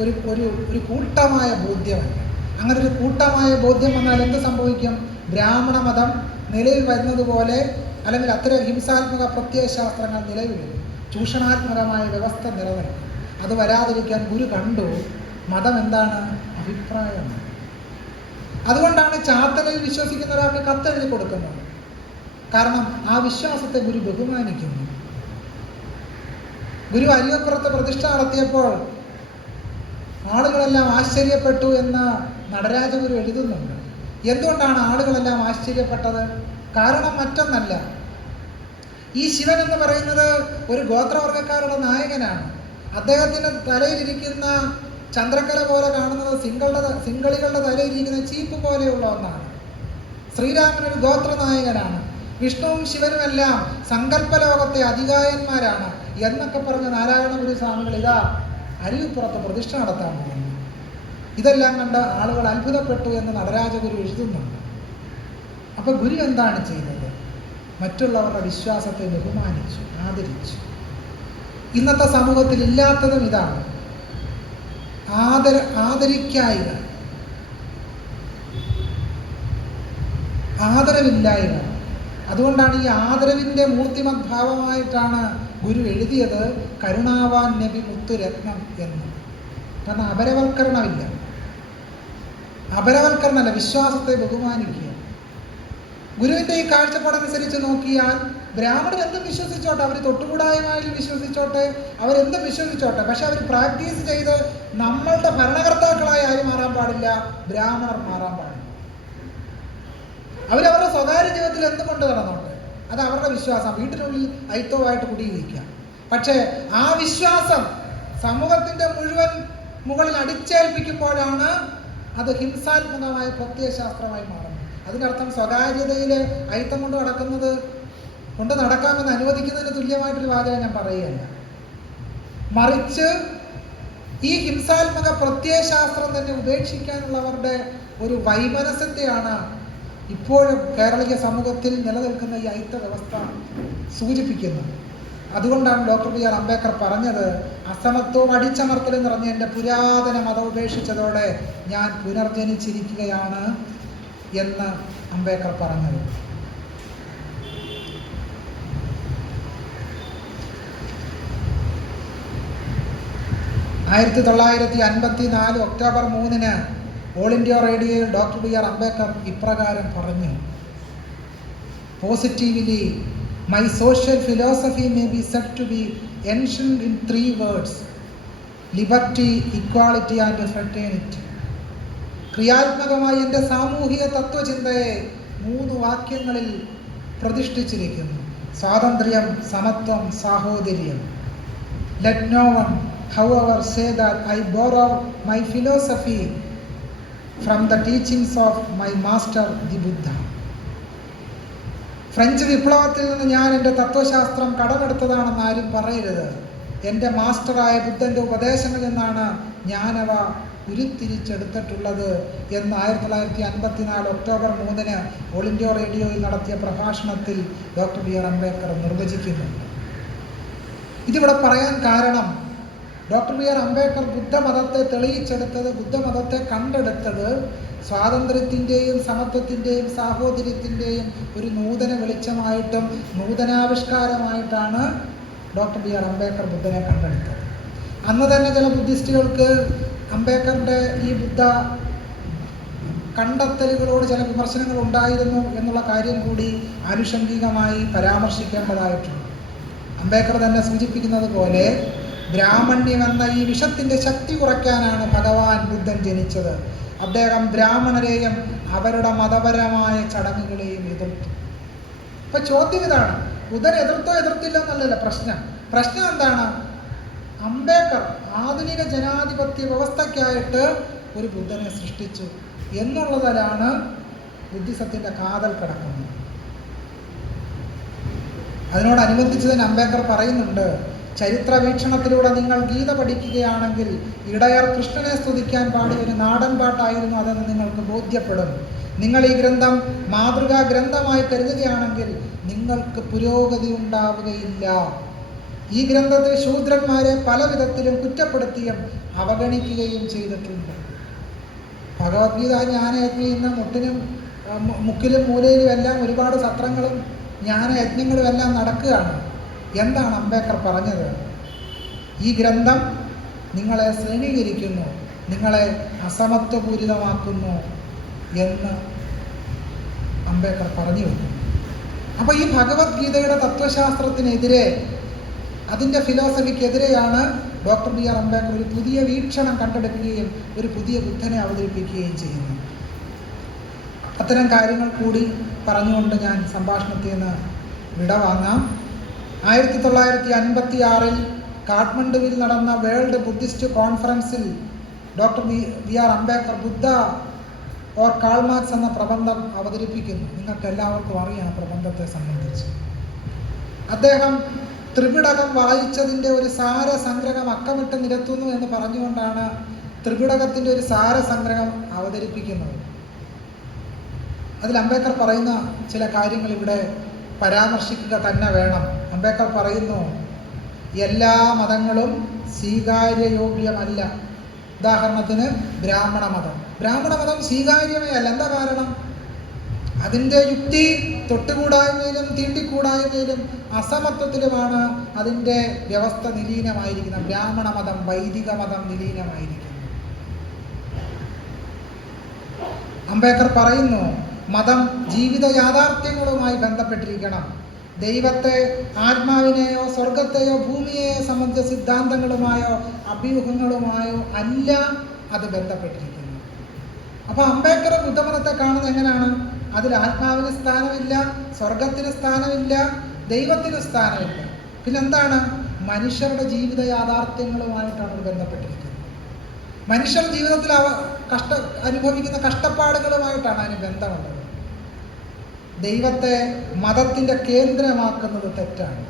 ഒരു ഒരു ഒരു കൂട്ടമായ ബോധ്യമല്ല. അങ്ങനെ ഒരു കൂട്ടമായ ബോധ്യം വന്നാൽ എന്ത് സംഭവിക്കും? ബ്രാഹ്മണ മതം നിലവിൽ വരുന്നത് പോലെ, അല്ലെങ്കിൽ അത്തരം ഹിംസാത്മക പ്രത്യയശാസ്ത്രങ്ങൾ നിലവിൽ വരും. ചൂഷണാത്മകമായ വ്യവസ്ഥ നിലനിൽക്കും. അത് വരാതിരിക്കാൻ ഗുരു കണ്ടു, മതം എന്താണ്? അഭിപ്രായമാണ്. അതുകൊണ്ടാണ് ചാത്തനിൽ വിശ്വസിക്കുന്ന ഒരാൾക്ക് കത്തെഴുതി കൊടുക്കുന്നത്. കാരണം ആ വിശ്വാസത്തെ ഗുരു ബഹുമാനിക്കുന്നു. ഗുരു അരിയപ്പുറത്ത് പ്രതിഷ്ഠ നടത്തിയപ്പോൾ ആളുകളെല്ലാം ആശ്ചര്യപ്പെട്ടു എന്ന് നടരാജഗുരു എഴുതുന്നുണ്ട്. എന്തുകൊണ്ടാണ് ആളുകളെല്ലാം ആശ്ചര്യപ്പെട്ടത്? കാരണം മറ്റൊന്നല്ല, ഈ ശിവൻ എന്ന് പറയുന്നത് ഒരു ഗോത്രവർഗക്കാരുടെ നായകനാണ്. അദ്ദേഹത്തിൻ്റെ തലയിലിരിക്കുന്ന ചന്ദ്രക്കല പോലെ കാണുന്നത് സിംഗളികളുടെ തലയിലിരിക്കുന്ന ചീപ്പ് പോലെയുള്ള ഒന്നാണ്. ശ്രീരാമൻ ഒരു ഗോത്രനായകനാണ്. വിഷ്ണുവും ശിവനുമെല്ലാം സങ്കല്പലോകത്തെ അധികായന്മാരാണ് എന്നൊക്കെ പറഞ്ഞ നാരായണ ഗുരുസ്വാമികൾ ഇതാ അരിയുപ്പുറത്ത് പ്രതിഷ്ഠ നടത്താൻ പോകുന്നു. ഇതെല്ലാം കണ്ട് ആളുകൾ അത്ഭുതപ്പെട്ടു എന്ന് നടരാജഗുരു എഴുതുന്നുണ്ട്. അപ്പൊ ഗുരു എന്താണ് ചെയ്തത്? മറ്റുള്ളവരുടെ വിശ്വാസത്തെ ബഹുമാനിച്ചു, ആദരിച്ചു. ഇന്നത്തെ സമൂഹത്തിൽ ഇല്ലാത്തതും ഇതാണ്, ആദരിക്കായിക, ആദരവില്ലായ്മ. അതുകൊണ്ടാണ് ഈ ആദരവിൻ്റെ മൂർത്തിമത് ഭാവമായിട്ടാണ് ഗുരു എഴുതിയത് കരുണാവാൻ നബി മുത്തുരത്നം എന്ന്. കാരണം അപരവൽക്കരണമില്ല, അപരവൽക്കരണമല്ല, വിശ്വാസത്തെ ബഹുമാനിക്കുക. ഗുരുവിൻ്റെ ഈ കാഴ്ചപ്പാടനുസരിച്ച് നോക്കിയാൽ ബ്രാഹ്മണർ എന്തും വിശ്വസിച്ചോട്ടെ, അവർ തൊട്ടുകൂടായ്മയിൽ വിശ്വസിച്ചോട്ടെ, അവരെന്തും വിശ്വസിച്ചോട്ടെ, പക്ഷെ അവർ പ്രാക്ടീസ് ചെയ്ത് നമ്മളുടെ ഭരണകർത്താക്കളായി ആരും മാറാൻ പാടില്ല, ബ്രാഹ്മണർ മാറാൻ പാടില്ല. അവരവരുടെ സ്വകാര്യ ജീവിതത്തിൽ എന്തും കൊണ്ട് നടന്നോട്ടെ, അത് അവരുടെ വിശ്വാസം, വീട്ടിനുള്ളിൽ ഐത്തവുമായിട്ട് കുടിയിരിക്കുക. പക്ഷേ ആ വിശ്വാസം സമൂഹത്തിൻ്റെ മുഴുവൻ മുകളിൽ അടിച്ചേൽപ്പിക്കുമ്പോഴാണ് അത് ഹിംസാത്മകമായ പ്രത്യയശാസ്ത്രമായി മാറുന്നത്. അതിനർത്ഥം സ്വകാര്യതയിൽ അയിത്തം കൊണ്ട് നടക്കുന്നത് കൊണ്ട് നടക്കാമെന്ന് അനുവദിക്കുന്നതിന് തുല്യമായിട്ടൊരു വാചകം ഞാൻ പറയുകയല്ല. മറിച്ച് ഈ ഹിംസാത്മക പ്രത്യയശാസ്ത്രം തന്നെ ഉപേക്ഷിക്കാനുള്ളവരുടെ ഒരു വൈമനസ്യത്തെയാണ് ഇപ്പോഴും കേരളീയ സമൂഹത്തിൽ നിലനിൽക്കുന്ന ഈ അയിത്ത വ്യവസ്ഥ സൂചിപ്പിക്കുന്നത്. അതുകൊണ്ടാണ് ഡോക്ടർ ബി ആർ അംബേദ്കർ പറഞ്ഞത്, അസമത്വവും അടിച്ചമർത്തലും നിറഞ്ഞ എൻ്റെ പുരാതന മതം ഉപേക്ഷിച്ചതോടെ ഞാൻ പുനർജനിച്ചിരിക്കുകയാണ് എന്ന് അംബേദ്കർ പറഞ്ഞത്. ആയിരത്തി 1954 ഒക്ടോബർ 3 ഓൾ ഇന്ത്യ റേഡിയോയിൽ ഡോക്ടർ ബി ആർ അംബേദ്കർ ഇപ്രകാരം പറഞ്ഞു: positively my social philosophy may be said to be enshrined in 3 words: liberty, equality and fraternity. ക്രിയാത്മകമായി എൻ്റെ സാമൂഹിക തത്വചിന്തയെ 3 വാക്യങ്ങളിൽ പ്രതിഷ്ഠിച്ചിരിക്കുന്നു: സ്വാതന്ത്ര്യം, സമത്വം, സാഹോദര്യം. Let no one, however, say that I borrow my philosophy from the teachings of my master, the Buddha. French വിപ്ലവത്തിൽ നിന്ന് ഞാൻ എൻ്റെ തത്വശാസ്ത്രം കടമെടുത്തതാണെന്ന് ആരും പറയരുത്. എൻ്റെ മാസ്റ്ററായ ബുദ്ധൻ്റെ ഉപദേശങ്ങളിൽ നിന്നാണ് ഞാനവ ഉരുത്തിരിച്ചെടുത്തിട്ടുള്ളത് എന്ന് 1954 ഒക്ടോബർ 3 ഓൾ ഇന്ത്യ റേഡിയോയിൽ നടത്തിയ പ്രഭാഷണത്തിൽ ഡോക്ടർ ബി ആർ അംബേദ്കർ നിർവചിക്കുന്നുണ്ട്. ഇതിവിടെ പറയാൻ കാരണം, ഡോക്ടർ ബി ആർ അംബേദ്കർ ബുദ്ധമതത്തെ തെളിയിച്ചെടുത്തത്, ബുദ്ധമതത്തെ കണ്ടെടുത്തത് സ്വാതന്ത്ര്യത്തിൻ്റെയും സമത്വത്തിൻ്റെയും സാഹോദര്യത്തിൻ്റെയും ഒരു നൂതന വെളിച്ചമായിട്ടും നൂതനാവിഷ്കാരമായിട്ടാണ് ഡോക്ടർ ബി ആർ അംബേദ്കർ ബുദ്ധനെ കണ്ടെടുത്തത്. അന്ന് തന്നെ ചില ബുദ്ധിസ്റ്റുകൾക്ക് അംബേദ്കറിൻ്റെ ഈ ബുദ്ധ കണ്ടെത്തലുകളോട് ചില വിമർശനങ്ങൾ ഉണ്ടായിരുന്നു എന്നുള്ള കാര്യം കൂടി ആനുഷംഗികമായി പരാമർശിക്കേണ്ടതായിട്ടുണ്ട്. അംബേദ്കർ തന്നെ സൂചിപ്പിക്കുന്നത് പോലെ ബ്രാഹ്മണ്യം എന്ന ഈ വിഷത്തിൻ്റെ ശക്തി കുറയ്ക്കാനാണ് ഭഗവാൻ ബുദ്ധൻ ജനിച്ചത്. അദ്ദേഹം ബ്രാഹ്മണരെയും അവരുടെ മതപരമായ ചടങ്ങുകളെയും എതിർത്തു. ഇപ്പം ചോദ്യം ഇതാണ്, ബുദ്ധൻ എതിർത്തില്ല എന്നല്ലല്ലോ പ്രശ്നം എന്താണ്? അംബേദ്കർ ആധുനിക ജനാധിപത്യ വ്യവസ്ഥയ്ക്കായിട്ട് ഒരു ബുദ്ധനെ സൃഷ്ടിച്ചു എന്നുള്ളതിലാണ് ബുദ്ധിസത്തിൻ്റെ കാതൽ കിടക്കുന്നത്. അതിനോടനുബന്ധിച്ച് തന്നെ അംബേദ്കർ പറയുന്നുണ്ട്, ചരിത്ര വീക്ഷണത്തിലൂടെ നിങ്ങൾ ഗീത പഠിക്കുകയാണെങ്കിൽ ഇടയർ കൃഷ്ണനെ സ്തുതിക്കാൻ പാടിയ ഒരു നാടൻ പാട്ടായിരുന്നു അതെന്ന് നിങ്ങൾക്ക് ബോധ്യപ്പെടും. നിങ്ങൾ ഈ ഗ്രന്ഥം മാതൃകാ ഗ്രന്ഥമായി കരുതുകയാണെങ്കിൽ നിങ്ങൾക്ക് പുരോഗതി ഉണ്ടാവുകയില്ല. ഈ ഗ്രന്ഥത്തിൽ ശൂദ്രന്മാരെ പല വിധത്തിലും കുറ്റപ്പെടുത്തിയും അവഗണിക്കുകയും ചെയ്തിട്ടുണ്ട്. ഭഗവത്ഗീത ജ്ഞാനയജ്ഞയിൽ നിന്ന് മുക്കിലും മൂലയിലും എല്ലാം ഒരുപാട് സത്രങ്ങളും ജ്ഞാനയജ്ഞങ്ങളും എല്ലാം നടക്കുകയാണ്. എന്താണ് അംബേദ്കർ പറഞ്ഞത്? ഈ ഗ്രന്ഥം നിങ്ങളെ ശ്രേണീകരിക്കുന്നു, നിങ്ങളെ അസമത്വപൂരിതമാക്കുന്നു എന്ന് അംബേദ്കർ പറഞ്ഞു വെക്കുന്നു. അപ്പോൾ ഈ ഭഗവത്ഗീതയുടെ തത്വശാസ്ത്രത്തിനെതിരെ, അതിൻ്റെ ഫിലോസഫിക്കെതിരെയാണ് ഡോക്ടർ ബി ആർ അംബേദ്കർ ഒരു പുതിയ വീക്ഷണം കണ്ടെടുക്കുകയും ഒരു പുതിയ ബുദ്ധനെ അവതരിപ്പിക്കുകയും ചെയ്യുന്നു. അത്തരം കാര്യങ്ങൾ കൂടി പറഞ്ഞുകൊണ്ട് ഞാൻ സംഭാഷണത്തിൽ നിന്ന് വിടവാങ്ങാം. 1956 കാഠ്മണ്ഡുവിൽ നടന്ന വേൾഡ് ബുദ്ധിസ്റ്റ് കോൺഫറൻസിൽ doctor B R Ambedkar Buddha or Karl Marx എന്ന പ്രബന്ധം അവതരിപ്പിക്കുന്നു. നിങ്ങൾക്ക് എല്ലാവർക്കും അറിയാം ആ പ്രബന്ധത്തെ സംബന്ധിച്ച്. അദ്ദേഹം ത്രിപിടകം വായിച്ചതിൻ്റെ ഒരു സാരസംഗ്രഹം അക്കമിട്ട് നിരത്തുന്നു എന്ന് പറഞ്ഞുകൊണ്ടാണ് ത്രിപിടകത്തിൻ്റെ ഒരു സാരസംഗ്രഹം അവതരിപ്പിക്കുന്നത്. അതിൽ അംബേദ്കർ പറയുന്ന ചില കാര്യങ്ങൾ ഇവിടെ പരാമർശിക്കുക തന്നെ വേണം. അംബേദ്കർ പറയുന്നു, എല്ലാ മതങ്ങളും സ്വീകാര്യയോഗ്യമല്ല. ഉദാഹരണത്തിന് ബ്രാഹ്മണ മതം സ്വീകാര്യമേ അല്ല. എന്താ കാരണം? അതിൻ്റെ യുക്തി തൊട്ടുകൂടായ്മയിലും തീണ്ടിക്കൂടായ്മയിലും അസമത്വത്തിലുമാണ് അതിൻ്റെ വ്യവസ്ഥ നിലീനമായിരിക്കുന്നത്. ബ്രാഹ്മണ മതം, വൈദിക മതം നിലീനമായിരിക്കുന്നു. അംബേദ്കർ പറയുന്നു, മതം ജീവിത യാഥാർത്ഥ്യങ്ങളുമായി ബന്ധപ്പെട്ടിരിക്കണം. ദൈവത്തെ, ആത്മാവിനെയോ സ്വർഗത്തെയോ ഭൂമിയെയോ സംബന്ധിച്ച സിദ്ധാന്തങ്ങളുമായോ അഭ്യൂഹങ്ങളുമായോ അല്ല അത് ബന്ധപ്പെട്ടിരിക്കുന്നു. അപ്പോൾ അംബേദ്കർ ബുദ്ധമതത്തെ കാണുന്നത് എങ്ങനെയാണ്? അതിൽ ആത്മാവിന് സ്ഥാനമില്ല, സ്വർഗത്തിന് സ്ഥാനമില്ല, ദൈവത്തിന് സ്ഥാനമില്ല. പിന്നെന്താണ്? മനുഷ്യരുടെ ജീവിത യാഥാർത്ഥ്യങ്ങളുമായിട്ടാണ് ഇത് ബന്ധപ്പെട്ടിരിക്കുന്നത്. മനുഷ്യർ ജീവിതത്തിൽ അനുഭവിക്കുന്ന കഷ്ടപ്പാടുകളുമായിട്ടാണ് അതിന് ബന്ധമുള്ളത്. ദൈവത്തെ മതത്തിൻ്റെ കേന്ദ്രമാക്കുന്നത് തെറ്റാണ്.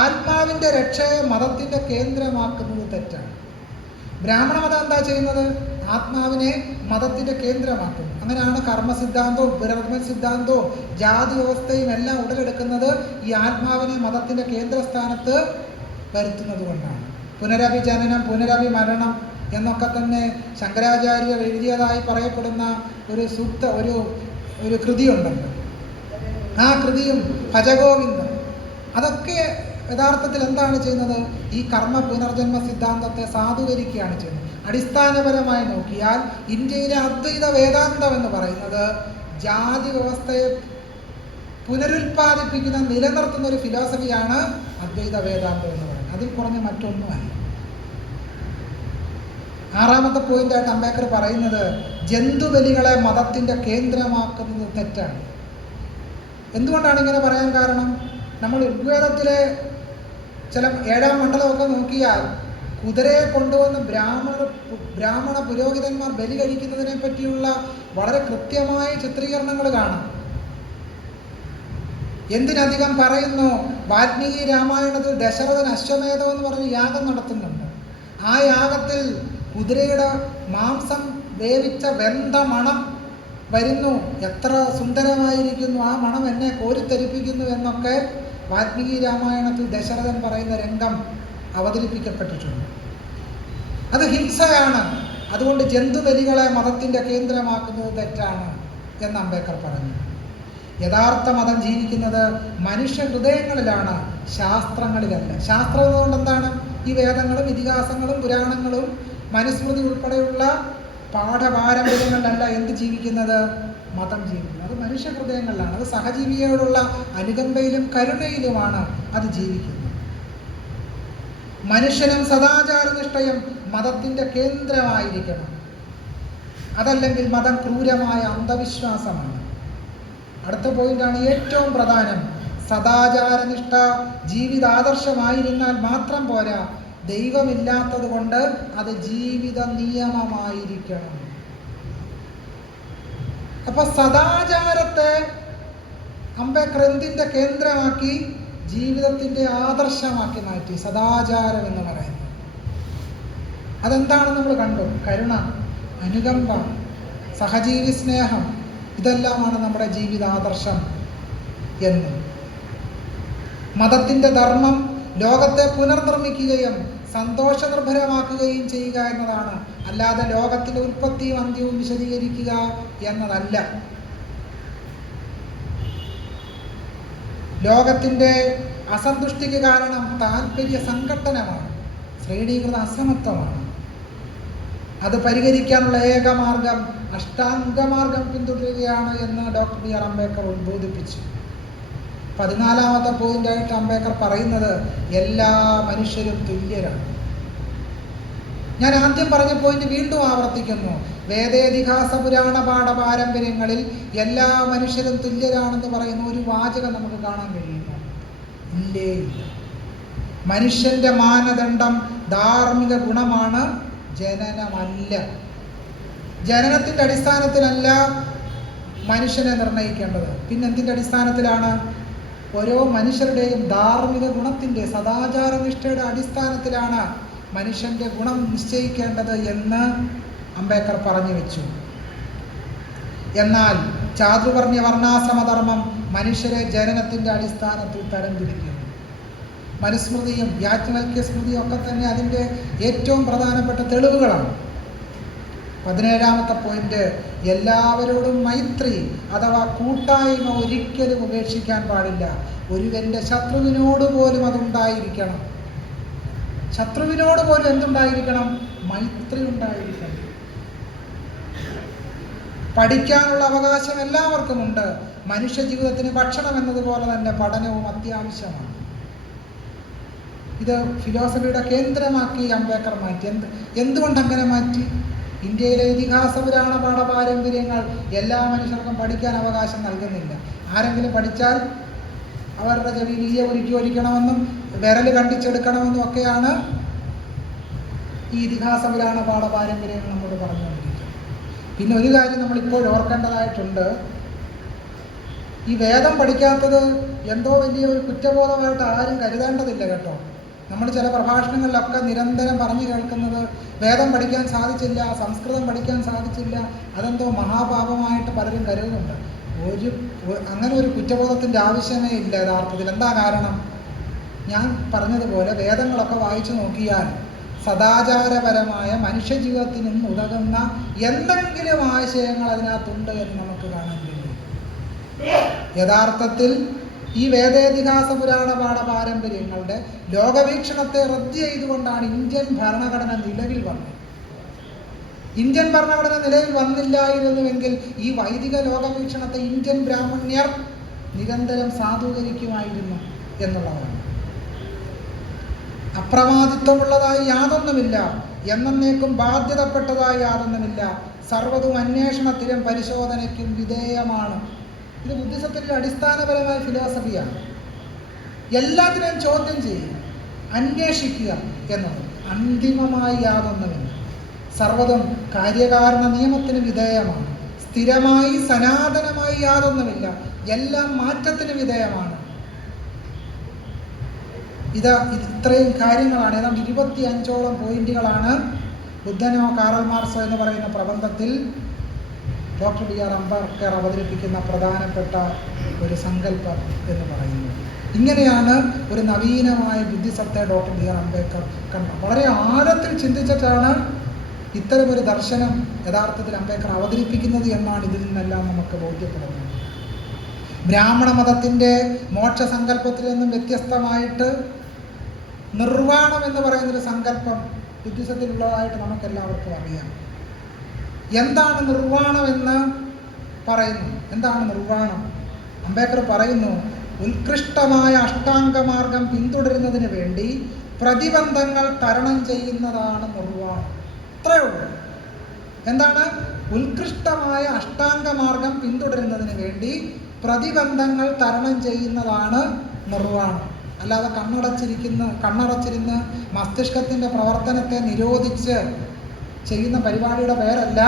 ആത്മാവിൻ്റെ രക്ഷയെ മതത്തിൻ്റെ കേന്ദ്രമാക്കുന്നത് തെറ്റാണ്. ബ്രാഹ്മണ മതം എന്താ ചെയ്യുന്നത്? ആത്മാവിനെ മതത്തിൻ്റെ കേന്ദ്രമാക്കുന്നു. അങ്ങനെയാണ് കർമ്മസിദ്ധാന്തവും പുനർജന്മ സിദ്ധാന്തവും ജാതി വ്യവസ്ഥയും എല്ലാം ഉടലെടുക്കുന്നത് ഈ ആത്മാവിനെ മതത്തിൻ്റെ കേന്ദ്രസ്ഥാനത്ത് വരുത്തുന്നത് കൊണ്ടാണ്. പുനരഭി ജനനം, പുനരഭി മരണം എന്നൊക്കെ തന്നെ ശങ്കരാചാര്യർ എഴുതിയതായി പറയപ്പെടുന്ന ഒരു സൂക്ത ഒരു കൃതിയുണ്ടല്ലോ. ആ കൃതിയും ഭജഗോവിന്ദം അതൊക്കെ യഥാർത്ഥത്തിൽ എന്താണ് ചെയ്യുന്നത്? ഈ കർമ്മ പുനർജന്മ സിദ്ധാന്തത്തെ സാധൂകരിക്കുകയാണ് ചെയ്യുന്നത്. അടിസ്ഥാനപരമായി നോക്കിയാൽ ഇന്ത്യയിലെ അദ്വൈത വേദാന്തം എന്ന് പറയുന്നത് ജാതി വ്യവസ്ഥയെ പുനരുൽപാദിപ്പിക്കുന്ന, നിലനിർത്തുന്ന ഒരു ഫിലോസഫിയാണ് അദ്വൈത വേദാന്തം എന്ന് പറയുന്നത്. അതിൽ കുറഞ്ഞ മറ്റൊന്നുമല്ല. 6ാമത്തെ പോയിന്റായിട്ട് അംബേദ്കർ പറയുന്നത് ജന്തുബലികളെ മതത്തിൻ്റെ കേന്ദ്രമാക്കുന്നത് തെറ്റാണ്. എന്തുകൊണ്ടാണ് ഇങ്ങനെ പറയാൻ കാരണം? നമ്മൾ ഋഗ്വേദത്തിലെ ചില 7ാം മണ്ഡലമൊക്കെ നോക്കിയാൽ കുതിരയെ കൊണ്ടുവന്ന് ബ്രാഹ്മണ പുരോഹിതന്മാർ ബലി കഴിക്കുന്നതിനെ പറ്റിയുള്ള വളരെ കൃത്യമായ ചിത്രീകരണങ്ങൾ കാണാം. എന്തിനധികം പറയുന്നു, വാൽമീകി രാമായണത്തിൽ ദശരഥൻ അശ്വമേധം എന്ന് പറഞ്ഞ് യാഗം നടത്തുന്നുണ്ട്. ആ യാഗത്തിൽ കുതിരയുടെ മാംസം വേവിച്ച വെന്ത മണം വരുന്നു. എത്ര സുന്ദരമായിരിക്കുന്നു, ആ മണം എന്നെ കോരിത്തരിപ്പിക്കുന്നു എന്നൊക്കെ വാൽമീകി രാമായണത്തിൽ ദശരഥൻ പറയുന്ന രംഗം അവതരിപ്പിക്കപ്പെട്ടിട്ടുണ്ട്. അത് ഹിംസയാണ്. അതുകൊണ്ട് ജന്തുബലികളെ മതത്തിൻ്റെ കേന്ദ്രമാക്കുന്നത് തെറ്റാണ് എന്ന് അംബേദ്കർ പറഞ്ഞു. യഥാർത്ഥ മതം ജീവിക്കുന്നത് മനുഷ്യ ഹൃദയങ്ങളിലാണ്, ശാസ്ത്രങ്ങളിലല്ല. ശാസ്ത്രം എന്നുകൊണ്ട് എന്താണ്? ഈ വേദങ്ങളും ഇതിഹാസങ്ങളും പുരാണങ്ങളും മനുസ്മൃതി ഉൾപ്പെടെയുള്ള പാഠപാരമ്പര്യങ്ങളിലല്ല എന്ത് ജീവിക്കുന്നത്? മതം ജീവിക്കുന്നത്. അത് മനുഷ്യ ഹൃദയങ്ങളിലാണ്. അത് സഹജീവിയോടുള്ള അനുകമ്പയിലും കരുണയിലുമാണ് അത് ജീവിക്കുന്നത്. മനുഷ്യനും സദാചാരനിഷ്ഠയും മതത്തിൻ്റെ കേന്ദ്രമായിരിക്കണം. അതല്ലെങ്കിൽ മതം ക്രൂരമായ അന്ധവിശ്വാസമാണ്. അടുത്ത പോയിന്റാണ് ഏറ്റവും പ്രധാനം. സദാചാരനിഷ്ഠ ജീവിതാദർശമായിരുന്നാൽ മാത്രം പോരാ, ദൈവമില്ലാത്തത് കൊണ്ട് അത് ജീവിത നിയമമായിരിക്കണം. അപ്പൊ സദാചാരത്തെ അംബേദ്കർ എന്തിൻ്റെ കേന്ദ്രമാക്കി? ജീവിതത്തിൻ്റെ ആദർശമാക്കി മാറ്റി. സദാചാരം എന്ന് പറയുന്നത് അതെന്താണെന്ന് നമ്മൾ കണ്ടു. കരുണ, അനുകമ്പ, സഹജീവി സ്നേഹം, ഇതെല്ലാമാണ് നമ്മുടെ ജീവിതാദർശം എന്ന്. മതത്തിൻ്റെ ധർമ്മം ലോകത്തെ പുനർനിർമ്മിക്കുകയും സന്തോഷനിർഭരമാക്കുകയും ചെയ്യുക എന്നതാണ്, അല്ലാതെ ലോകത്തിൻ്റെ ഉൽപ്പത്തിയും അന്ത്യവും വിശദീകരിക്കുക എന്നതല്ല. ലോകത്തിൻ്റെ അസന്തുഷ്ടിക്ക് കാരണം താല്പര്യ സംഘട്ടനമാണ്, ശ്രേണീകൃത അസമത്വമാണ്. അത് പരിഹരിക്കാനുള്ള ഏകമാർഗം അഷ്ടാംഗമാർഗം പിന്തുടരുകയാണ് എന്ന് ഡോക്ടർ ബി.ആർ. അംബേദ്കർ ഉദ്ബോധിപ്പിച്ചു. 14ാമത്തെ പോയിന്റായിട്ട് അംബേദ്കർ പറയുന്നത് എല്ലാ മനുഷ്യരും തുല്യരാണ്. ഞാൻ ആദ്യം പറഞ്ഞ പോയിന്റ് വീണ്ടും ആവർത്തിക്കുന്നു. വേദേതിഹാസ പുരാണ പാഠ പാരമ്പര്യങ്ങളിൽ എല്ലാ മനുഷ്യരും തുല്യരാണെന്ന് പറയുന്ന ഒരു വാചകം നമുക്ക് കാണാൻ കഴിയുന്നു? ഇല്ലേ ഇല്ല. മനുഷ്യന്റെ മാനദണ്ഡം ധാർമ്മിക ഗുണമാണ്, ജനനമല്ല. ജനനത്തിൻ്റെ അടിസ്ഥാനത്തിലല്ല മനുഷ്യനെ നിർണ്ണയിക്കേണ്ടത്. പിന്നെന്തിൻ്റെ അടിസ്ഥാനത്തിലാണ്? ഓരോ മനുഷ്യരുടെയും ധാർമ്മിക ഗുണത്തിൻ്റെ, സദാചാരനിഷ്ഠയുടെ അടിസ്ഥാനത്തിലാണ് മനുഷ്യൻ്റെ ഗുണം നിശ്ചയിക്കേണ്ടത് എന്ന് അംബേദ്കർ പറഞ്ഞു വെച്ചു. എന്നാൽ ചാതുർവർണ്ണ്യ വർണ്ണാശ്രമധർമ്മം മനുഷ്യരെ ജനനത്തിൻ്റെ അടിസ്ഥാനത്തിൽ തരംതിരിക്കുന്നു. മനുസ്മൃതിയും യാജ്ഞവൽക്യ സ്മൃതിയും ഒക്കെ തന്നെ അതിൻ്റെ ഏറ്റവും പ്രധാനപ്പെട്ട തെളിവുകളാണ്. 17ാമത്തെ പോയിന്റ്, എല്ലാവരോടും മൈത്രി അഥവാ കൂട്ടായ്മ ഒരിക്കലും ഉപേക്ഷിക്കാൻ പാടില്ല. ഒരുവൻ്റെ ശത്രുവിനോട് പോലും അതുണ്ടായിരിക്കണം. ശത്രുവിനോട് പോലും എന്തുണ്ടായിരിക്കണം? മൈത്രി ഉണ്ടായിരിക്കണം. പഠിക്കാനുള്ള അവകാശം എല്ലാവർക്കുമുണ്ട്. മനുഷ്യ ജീവിതത്തിന് ഭക്ഷണം എന്നതുപോലെ തന്നെ പഠനവും അത്യാവശ്യമാണ്. ഇത് ഫിലോസഫിയുടെ കേന്ദ്രമാക്കി അംബേദ്കർ മാറ്റി. എന്തുകൊണ്ട് അങ്ങനെ മാറ്റി? ഇന്ത്യയിലെ ഇതിഹാസ പുരാണ പാഠ പാരമ്പര്യങ്ങൾ എല്ലാ മനുഷ്യർക്കും പഠിക്കാൻ അവകാശം നൽകുന്നില്ല. ആരെങ്കിലും പഠിച്ചാൽ അവരുടെ ചെവിയിൽ ഈയ ഒരുക്കി ഒലിക്കണമെന്നും വിരൽ കണ്ടിച്ചെടുക്കണമെന്നും ഒക്കെയാണ് ഈ ഇതിഹാസ പുരാണ പാഠപാരമ്പര്യങ്ങൾ നമ്മോട് പറഞ്ഞുകൊണ്ടിരിക്കുന്നത്. പിന്നെ ഒരു കാര്യം നമ്മളിപ്പോൾ ഓർക്കേണ്ടതായിട്ടുണ്ട്. ഈ വേദം പഠിക്കാത്തത് എന്തോ വലിയ ഒരു കുറ്റബോധമായിട്ട് ആരും കരുതേണ്ടതില്ല കേട്ടോ. നമ്മൾ ചില പ്രഭാഷണങ്ങളിലൊക്കെ നിരന്തരം പറഞ്ഞു കേൾക്കുന്നത് വേദം പഠിക്കാൻ സാധിച്ചില്ല, സംസ്കൃതം പഠിക്കാൻ സാധിച്ചില്ല, അതെന്തോ മഹാപാപമായിട്ട് പലരും കരുതുന്നുണ്ട്. അങ്ങനെ ഒരു കുറ്റബോധത്തിൻ്റെ ആവശ്യമേ ഇല്ല യഥാർത്ഥത്തിൽ. എന്താ കാരണം? ഞാൻ പറഞ്ഞതുപോലെ വേദങ്ങളൊക്കെ വായിച്ചു നോക്കിയാൽ സദാചാരപരമായ മനുഷ്യജീവിതത്തിനും ഉതകുന്ന എന്തെങ്കിലും ആശയങ്ങൾ അതിനകത്തുണ്ട് എന്ന് നമുക്ക് കാണാൻ കഴിയും. യഥാർത്ഥത്തിൽ ഈ വേദേതിഹാസ പുരാണ പാഠപാരമ്പര്യങ്ങളുടെ ലോകവീക്ഷണത്തെ റദ്ദ് ചെയ്തുകൊണ്ടാണ് ഇന്ത്യൻ ഭരണഘടന നിലവിൽ വന്നത്. ഇന്ത്യൻ ഭരണഘടന നിലവിൽ വന്നില്ലായിരുന്നുവെങ്കിൽ ഈ വൈദിക ലോകവീക്ഷണത്തെ ഇന്ത്യൻ ബ്രാഹ്മണ്യർ നിരന്തരം സാധൂകരിക്കുമായിരുന്നു എന്നുള്ളതാണ്. അപ്രമാദിത്വമുള്ളതായി യാതൊന്നുമില്ല, എന്നേക്കും ബാധ്യതപ്പെട്ടതായി യാതൊന്നുമില്ല, സർവ്വതും അന്വേഷണത്തിനും പരിശോധനയ്ക്കും വിധേയമാണ്. ഇത് ബുദ്ധിസത്തിന്റെ അടിസ്ഥാനപരമായ ഫിലോസഫിയാണ്. എല്ലാത്തിനെയും ചോദ്യം ചെയ്യുക, അന്വേഷിക്കുക എന്നത്. അന്തിമമായി യാതൊന്നുമില്ല, സർവ്വതും കാര്യകാരണ നിയമത്തിന് വിധേയമാണ്. സ്ഥിരമായി സനാതനമായി യാതൊന്നുമില്ല, എല്ലാം മാറ്റത്തിന് വിധേയമാണ്. ഇത്രയും കാര്യങ്ങളാണ്, ഏതാണ്ട് 25ഓളം പോയിന്റുകളാണ് ബുദ്ധനോ കാറൽ മാർക്സോ എന്ന് പറയുന്ന പ്രബന്ധത്തിൽ ഡോക്ടർ ബി ആർ അംബേദ്കർ അവതരിപ്പിക്കുന്ന പ്രധാനപ്പെട്ട ഒരു സങ്കല്പം എന്ന് പറയുന്നത്. ഇങ്ങനെയാണ് ഒരു നവീനമായ ബുദ്ധിസത്തെ ഡോക്ടർ ബി ആർ അംബേദ്കർ കണ്ടത്. വളരെ ആഴത്തിൽ ചിന്തിച്ചിട്ടാണ് ഇത്തരമൊരു ദർശനം യഥാർത്ഥത്തിൽ അംബേദ്കർ അവതരിപ്പിക്കുന്നത് എന്നാണ് ഇതിൽ നിന്നെല്ലാം നമുക്ക് ബോധ്യപ്പെടുന്നത്. ബ്രാഹ്മണ മതത്തിൻ്റെ മോക്ഷസങ്കല്പത്തിൽ നിന്നും വ്യത്യസ്തമായിട്ട് നിർവ്വാണം എന്ന് പറയുന്നൊരു സങ്കല്പം ബുദ്ധിസത്തിലുള്ളതായിട്ട് നമുക്കെല്ലാവർക്കും അറിയാം. എന്താണ് നിർവ്വാണം എന്ന് പറയുന്നു? എന്താണ് നിർവ്വാണം? അംബേദ്കർ പറയുന്നു, ഉത്കൃഷ്ടമായ അഷ്ടാംഗമാർഗം പിന്തുടരുന്നതിന് വേണ്ടി പ്രതിബന്ധങ്ങൾ തരണം ചെയ്യുന്നതാണ് നിർവ്വാണം. അത്രയേ ഉള്ളൂ. എന്താണ്? ഉത്കൃഷ്ടമായ അഷ്ടാംഗമാർഗം പിന്തുടരുന്നതിന് വേണ്ടി പ്രതിബന്ധങ്ങൾ തരണം ചെയ്യുന്നതാണ് നിർവ്വാണം. അല്ലാതെ കണ്ണടച്ചിരുന്ന് മസ്തിഷ്കത്തിൻ്റെ പ്രവർത്തനത്തെ നിരോധിച്ച് ചെയ്യുന്ന പരിപാടിയുടെ പേരല്ല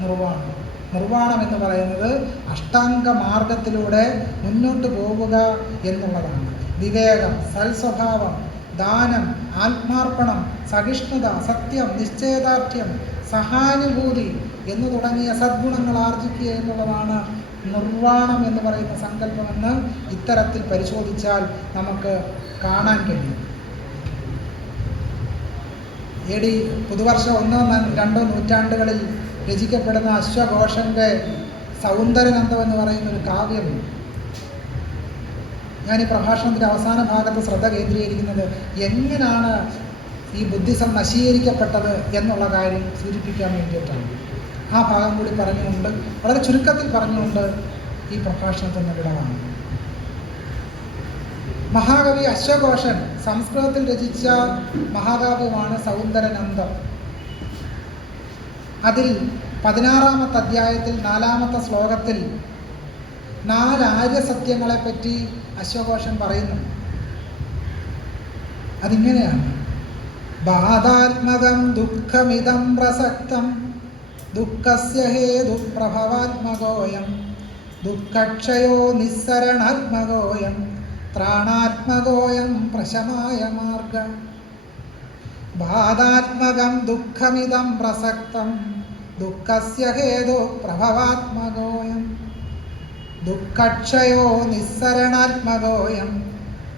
നിർവ്വാണം. നിർവ്വാണം എന്ന് പറയുന്നത് അഷ്ടാംഗ മാർഗത്തിലൂടെ മുന്നോട്ട് പോവുക എന്നുള്ളതാണ്. വിവേകം, സൽസ്വഭാവം, ദാനം, ആത്മാർപ്പണം, സഹിഷ്ണുത, സത്യം, നിശ്ചയദാർഢ്യം, സഹാനുഭൂതി എന്നു തുടങ്ങിയ സദ്ഗുണങ്ങൾ ആർജിക്കുക എന്നുള്ളതാണ് നിർവ്വാണം എന്ന് പറയുന്ന സങ്കല്പമെന്ന് ഇത്തരത്തിൽ പരിശോധിച്ചാൽ നമുക്ക് കാണാൻ കഴിയും. AD പുതുവർഷം 1-2 നൂറ്റാണ്ടുകളിൽ രചിക്കപ്പെടുന്ന അശ്വഘോഷൻ്റെ സൗന്ദരനന്ദം എന്ന് പറയുന്ന ഒരു കാവ്യം, ഞാൻ ഈ പ്രഭാഷണത്തിൻ്റെ അവസാന ഭാഗത്ത് ശ്രദ്ധ കേന്ദ്രീകരിക്കുന്നത് എങ്ങനെയാണ് ഈ ബുദ്ധിസം നശീകരിക്കപ്പെട്ടത് എന്നുള്ള കാര്യം സൂചിപ്പിക്കാൻ വേണ്ടിയിട്ടാണ്. ആ ഭാഗം കൂടി പറഞ്ഞുകൊണ്ട്, വളരെ ചുരുക്കത്തിൽ പറഞ്ഞുകൊണ്ട് ഈ പ്രഭാഷണത്തിന് വിടവാണ്. മഹാകവി അശ്വഘോഷൻ സംസ്കൃതത്തിൽ രചിച്ച മഹാകാവ്യമാണ് സൗന്ദരനന്ദം. അതിൽ 16ാമത്തെ അധ്യായത്തിൽ 4ാമത്തെ ശ്ലോകത്തിൽ 4 ആര്യസത്യങ്ങളെപ്പറ്റി അശ്വഘോഷൻ പറയുന്നു. അതിങ്ങനെയാണ്: ബാധാത്മകം ദുഃഖമിതം പ്രസക്തം ദുഃഖസ്യ ഹേതു പ്രഭവാത്മകോയം ദുഃഖക്ഷയോ നിസ്സരണാത്മകോയം ത്രാണാത്മകോയം പ്രശമായ മാർഗം. ബാധാത്മകം ദുഃഖമിതം പ്രസക്തം ദുഃഖസ്യ ഹേതു പ്രഭവാത്മകോയം ദുഃഖക്ഷയോ നിസ്സരണാത്മകോയം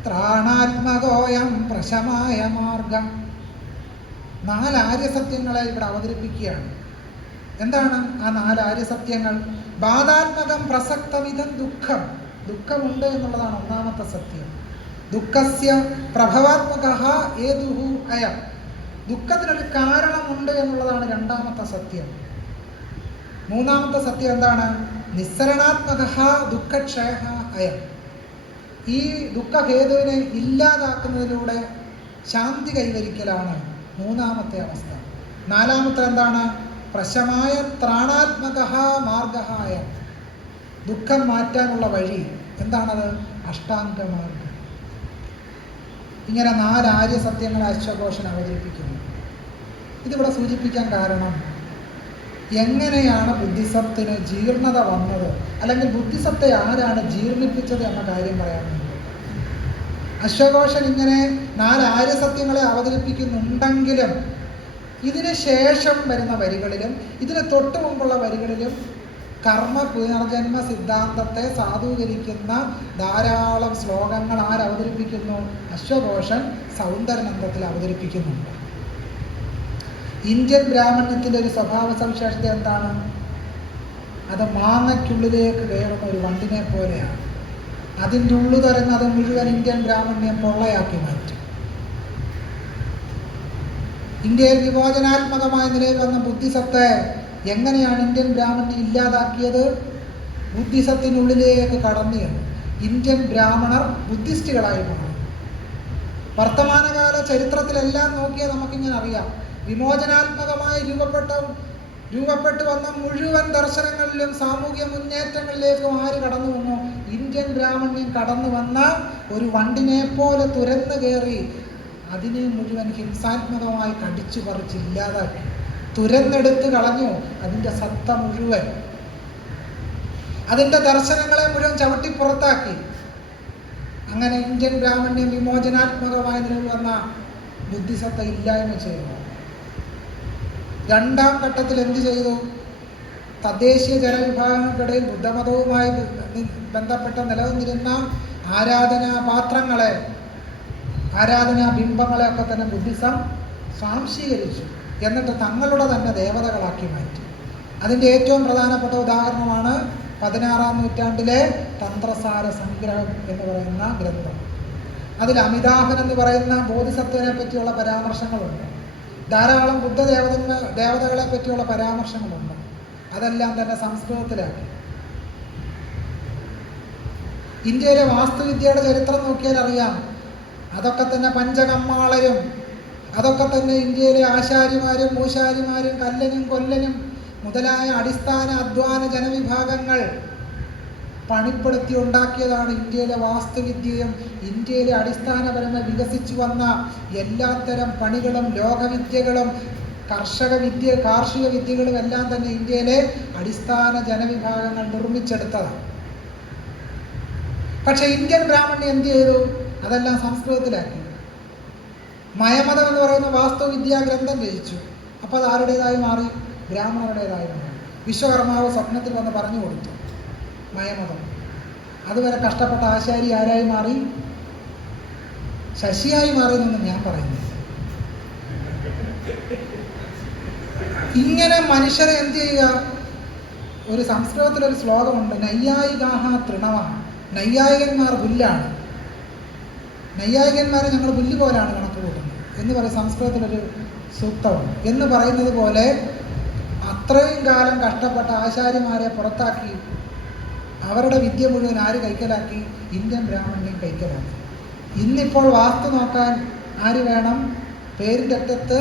ത്രാണാത്മകോയം പ്രശമായ മാർഗം. 4 ആര്യസത്യങ്ങളെ ഇവിടെ അവതരിപ്പിക്കുകയാണ്. എന്താണ് ആ 4 ആര്യസത്യങ്ങൾ? ബാധാത്മകം പ്രസക്തമിതം ദുഃഖം, ദുഃഖമുണ്ട് എന്നുള്ളതാണ് ഒന്നാമത്തെ സത്യം. ദുഃഖസ്യ പ്രഭവാത്മകഃ ഹേതുഃ അയം, ദുഃഖത്തിനൊരു കാരണമുണ്ട് എന്നുള്ളതാണ് രണ്ടാമത്തെ സത്യം. മൂന്നാമത്തെ സത്യം എന്താണ്? നിസ്സരണാത്മകഃ ദുഃഖക്ഷയഃ അയം, ഈ ദുഃഖഹേതുവിനെ ഇല്ലാതാക്കുന്നതിലൂടെ ശാന്തി കൈവരിക്കലാണ് മൂന്നാമത്തെ അവസ്ഥ. നാലാമത്തെ എന്താണ്? പ്രശമായ ത്രാണാത്മകഃ മാർഗഃ അയം, ദുഃഖം മാറ്റാനുള്ള വഴി, എന്താണത്? അഷ്ടാംഗമാർഗം. ഇങ്ങനെ 4 ആര്യസത്യങ്ങളെ അശ്വഘോഷൻ അവതരിപ്പിക്കുന്നു. ഇതിവിടെ സൂചിപ്പിക്കാൻ കാരണം, എങ്ങനെയാണ് ബുദ്ധിസത്തിന് ജീർണത വന്നത്, അല്ലെങ്കിൽ ബുദ്ധിസത്തെ ആരാണ് ജീർണിപ്പിച്ചത് എന്ന കാര്യം പറയാനുണ്ട്. അശ്വഘോഷൻ ഇങ്ങനെ 4 ആര്യസത്യങ്ങളെ അവതരിപ്പിക്കുന്നുണ്ടെങ്കിലും ഇതിന് ശേഷം വരുന്ന വരികളിലും ഇതിന് തൊട്ടു മുമ്പുള്ള വരികളിലും കർമ്മ പുനർജന്മ സിദ്ധാന്തത്തെ സാധൂകരിക്കുന്ന ധാരാളം ശ്ലോകങ്ങൾ ആരവതരിപ്പിക്കുന്നു? അശ്വഘോഷൻ സൗന്ദരനന്ദത്തിൽ അവതരിപ്പിക്കുന്നുണ്ട്. ഇന്ത്യൻ ബ്രാഹ്മണ്യത്തിൻ്റെ ഒരു സ്വഭാവ സവിശേഷത എന്താണ്? അത് മാങ്ങയ്ക്കുള്ളിലേക്ക് കയറുന്ന ഒരു വണ്ടിനെ പോലെയാണ്. അതിൻ്റെ ഉള്ളു തുറന്നത് മുഴുവൻ ഇന്ത്യൻ ബ്രാഹ്മണ്യം പൊള്ളയാക്കി മാറ്റും. ഇന്ത്യയിൽ വിമോചനാത്മകമായ നിലയിൽ വന്ന ബുദ്ധിസത്തെ എങ്ങനെയാണ് ഇന്ത്യൻ ബ്രാഹ്മണ്യം ഇല്ലാതാക്കിയത്? ബുദ്ധിസത്തിനുള്ളിലേക്ക് കടന്നിയാണ് ഇന്ത്യൻ ബ്രാഹ്മണർ ബുദ്ധിസ്റ്റുകളായി മാറി. വർത്തമാനകാല ചരിത്രത്തിലെല്ലാം നോക്കിയാൽ നമുക്കിങ്ങനെ അറിയാം, വിമോചനാത്മകമായി രൂപപ്പെട്ടു വന്ന മുഴുവൻ ദർശനങ്ങളിലും സാമൂഹ്യ മുന്നേറ്റങ്ങളിലേക്കും ആര് കടന്നു വന്നു? ഇന്ത്യൻ ബ്രാഹ്മണ്യം കടന്നു വന്ന ഒരു വണ്ടിനെ പോലെ തുരന്നു കയറി അതിനെ മുഴുവൻ ഹിംസാത്മകമായി കടിച്ചു പറിച്ചില്ലാതാക്കി, തുരന്നെടുത്ത് കളഞ്ഞു അതിൻ്റെ സത്ത മുഴുവൻ, അതിൻ്റെ ദർശനങ്ങളെ മുഴുവൻ ചവിട്ടി പുറത്താക്കി. അങ്ങനെ ഇന്ത്യൻ ബ്രാഹ്മണ്യം വിമോചനാത്മകമായ നിലയിൽ വന്ന ബുദ്ധിസത്ത ഇല്ലായ്മ ചെയ്തു. രണ്ടാം ഘട്ടത്തിൽ എന്ത് ചെയ്തു? തദ്ദേശീയ ജനവിഭാഗങ്ങൾക്കിടയിൽ ബുദ്ധമതവുമായി ബന്ധപ്പെട്ട നിലനിന്നിരുന്ന ആരാധനാപാത്രങ്ങളെ, ആരാധനാ ബിംബങ്ങളെ ഒക്കെ തന്നെ ബുദ്ധിസം സ്വാംശീകരിച്ചു. എന്നിട്ട് തങ്ങളുടെ തന്നെ ദേവതകളാക്കി മാറ്റി. അതിൻ്റെ ഏറ്റവും പ്രധാനപ്പെട്ട ഉദാഹരണമാണ് 16-ാം നൂറ്റാണ്ടിലെ തന്ത്രസാര സംഗ്രഹം എന്ന് പറയുന്ന ഗ്രന്ഥം. അതിൽ അമിതാഭൻ എന്ന് പറയുന്ന ബോധിസത്വനെ പറ്റിയുള്ള പരാമർശങ്ങളുണ്ട്. ധാരാളം ദേവതകളെ പറ്റിയുള്ള പരാമർശങ്ങളുണ്ട്. അതെല്ലാം തന്നെ സംസ്കൃതത്തിലാക്കി. ഇന്ത്യയിലെ വാസ്തുവിദ്യയുടെ ചരിത്രം നോക്കിയാൽ അറിയാം, അതൊക്കെ തന്നെ പഞ്ചകമ്മാളരും, അതൊക്കെ തന്നെ ഇന്ത്യയിലെ ആശാരിമാരും മൂശാരിമാരും കല്ലനും കൊല്ലനും മുതലായ അടിസ്ഥാന അധ്വാന ജനവിഭാഗങ്ങൾ പണിപ്പെടുത്തി ഉണ്ടാക്കിയതാണ് ഇന്ത്യയിലെ വാസ്തുവിദ്യയും. ഇന്ത്യയിലെ അടിസ്ഥാനപരമായി വികസിച്ചു വന്ന എല്ലാത്തരം പണികളും ലോകവിദ്യകളും കാർഷിക വിദ്യകളും എല്ലാം തന്നെ ഇന്ത്യയിലെ അടിസ്ഥാന ജനവിഭാഗങ്ങൾ നിർമ്മിച്ചെടുത്തതാണ്. പക്ഷെ ഇന്ത്യൻ ബ്രാഹ്മണ്യം എന്ത് ചെയ്തു? അതെല്ലാം സംസ്കൃതത്തിലാക്കി. മയമതം എന്ന് പറയുന്ന വാസ്തുവിദ്യാ ഗ്രന്ഥം രചിച്ചു. അപ്പോൾ അത് ആരുടേതായി മാറി? ബ്രാഹ്മണരുടേതായി മാറി. വിശ്വകർമാവ് സ്വപ്നത്തിൽ വന്ന് പറഞ്ഞു കൊടുത്തു മയമതം. അതുവരെ കഷ്ടപ്പെട്ട ആശാരി ആരായി മാറി? ശശിയായി മാറിയെന്നൊന്നും ഞാൻ പറയുന്നു. ഇങ്ങനെ മനുഷ്യരെ എന്ത് ചെയ്യുക? ഒരു സംസ്കൃതത്തിലൊരു ശ്ലോകമുണ്ട്, നൈയായികാഹ തൃണവ. നൈയായികന്മാർ പുല്ലാണ്, നൈയായികന്മാരെ ഞങ്ങൾ പുല്ല് പോലാണ് കണക്ക് കൂട്ടുന്നത് എന്ന് പറയും സംസ്കൃതത്തിലൊരു സൂക്തമുണ്ട്. എന്ന് പറയുന്നത് പോലെ അത്രയും കാലം കഷ്ടപ്പെട്ട ആശാരിമാരെ പുറത്താക്കി അവരുടെ വിദ്യ മുഴുവൻ ആര് കൈക്കലാക്കി? ഇന്ത്യൻ ബ്രാഹ്മണ്യം കൈക്കലാക്കി. ഇന്നിപ്പോൾ വാസ്തു നോക്കാൻ ആര് വേണം? പേരിൻ്റെ അറ്റത്ത്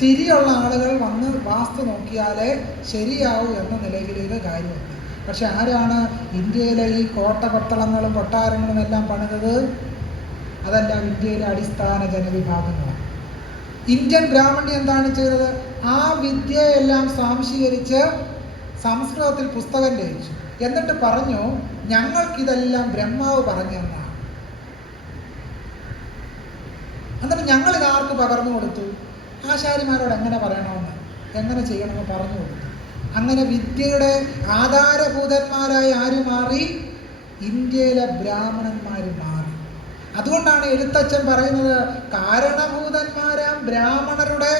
തിരിയുള്ള ആളുകൾ വന്ന് വാസ്തു നോക്കിയാലേ ശരിയാവൂ എന്ന നിലയിലേക്ക് കാര്യമുണ്ട്. പക്ഷെ ആരാണ് ഇന്ത്യയിലെ ഈ കൊത്തളങ്ങളും കൊട്ടാരങ്ങളും എല്ലാം പണിതത്? അതെല്ലാം ഇന്ത്യയിലെ അടിസ്ഥാന ജനവിഭാഗങ്ങളാണ്. ഇന്ത്യൻ ബ്രാഹ്മണ്യം എന്താണ് ചെയ്തത്? ആ വിദ്യയെല്ലാം സ്വാംശീകരിച്ച് സംസ്കൃതത്തിൽ പുസ്തകം രചിച്ചു. എന്നിട്ട് പറഞ്ഞു, ഞങ്ങൾക്കിതെല്ലാം ബ്രഹ്മാവ് പറഞ്ഞു തന്നാണ്. എന്നിട്ട് ഞങ്ങളിത് ആർക്ക് പകർന്നു കൊടുത്തു? ആശാരിമാരോട് എങ്ങനെ പറയണമെന്ന്, എങ്ങനെ ചെയ്യണമെന്ന് പറഞ്ഞു കൊടുത്തു. അങ്ങനെ വിദ്യയുടെ ആധാരഭൂതന്മാരായി ആര് മാറി? ഇന്ത്യയിലെ ബ്രാഹ്മണന്മാർ മാറി. അതുകൊണ്ടാണ് എഴുത്തച്ഛൻ പറയുന്നത്, കാരണഭൂതന്മാരാം ബ്രാഹ്മണരുടെ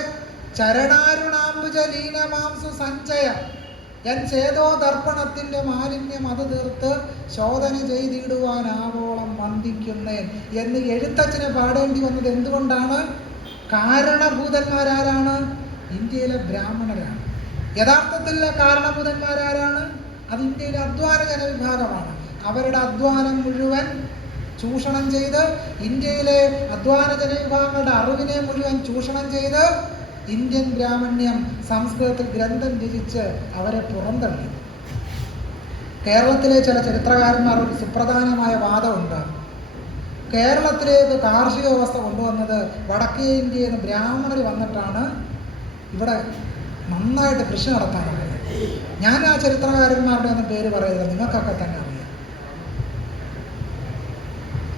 ചരണാരുണാംബുജലീനമാംസു സഞ്ചയം എൻ ചേതോ ദർപ്പണത്തിൻ്റെ മാലിന്യം അത് തീർത്ത് ശോധന ചെയ്തിടുവാൻ ആവോളം വന്ദിക്കുന്നേൻ എന്ന് എഴുത്തച്ഛനെ പാടേണ്ടി വന്നത് എന്തുകൊണ്ടാണ്? കാരണഭൂതന്മാരാരാണ്? ഇന്ത്യയിലെ ബ്രാഹ്മണരാണ്. യഥാർത്ഥത്തിലെ കാരണഭൂതന്മാരാരാണ്? അത് ഇന്ത്യയിലെ അധ്വാന ജനവിഭാഗമാണ്. അവരുടെ അധ്വാനം മുഴുവൻ ചൂഷണം ചെയ്ത്, ഇന്ത്യയിലെ അധ്വാന ജനവിഭാഗങ്ങളുടെ അറിവിനെ മുഴുവൻ ചൂഷണം ചെയ്ത് ഇന്ത്യൻ ബ്രാഹ്മണ്യം സംസ്കൃതത്തിൽ ഗ്രന്ഥം രചിച്ച് അവരെ പുറന്തള്ളി. കേരളത്തിലെ ചില ചരിത്രകാരന്മാർ ഒരു സുപ്രധാനമായ വാദമുണ്ട്. കേരളത്തിലേക്ക് കാർഷിക വ്യവസ്ഥ കൊണ്ടുവന്നത് വടക്കേ ഇന്ത്യയിൽ നിന്ന് ബ്രാഹ്മണർ വന്നിട്ടാണ് ഇവിടെ നന്നായിട്ട് കൃഷി നടത്താനുള്ളത്. ഞാൻ ആ ചരിത്രകാരന്മാരുടെ ഒന്നും പേര് പറയുന്നത് നിങ്ങൾക്കൊക്കെ തന്നെ അറിയാം.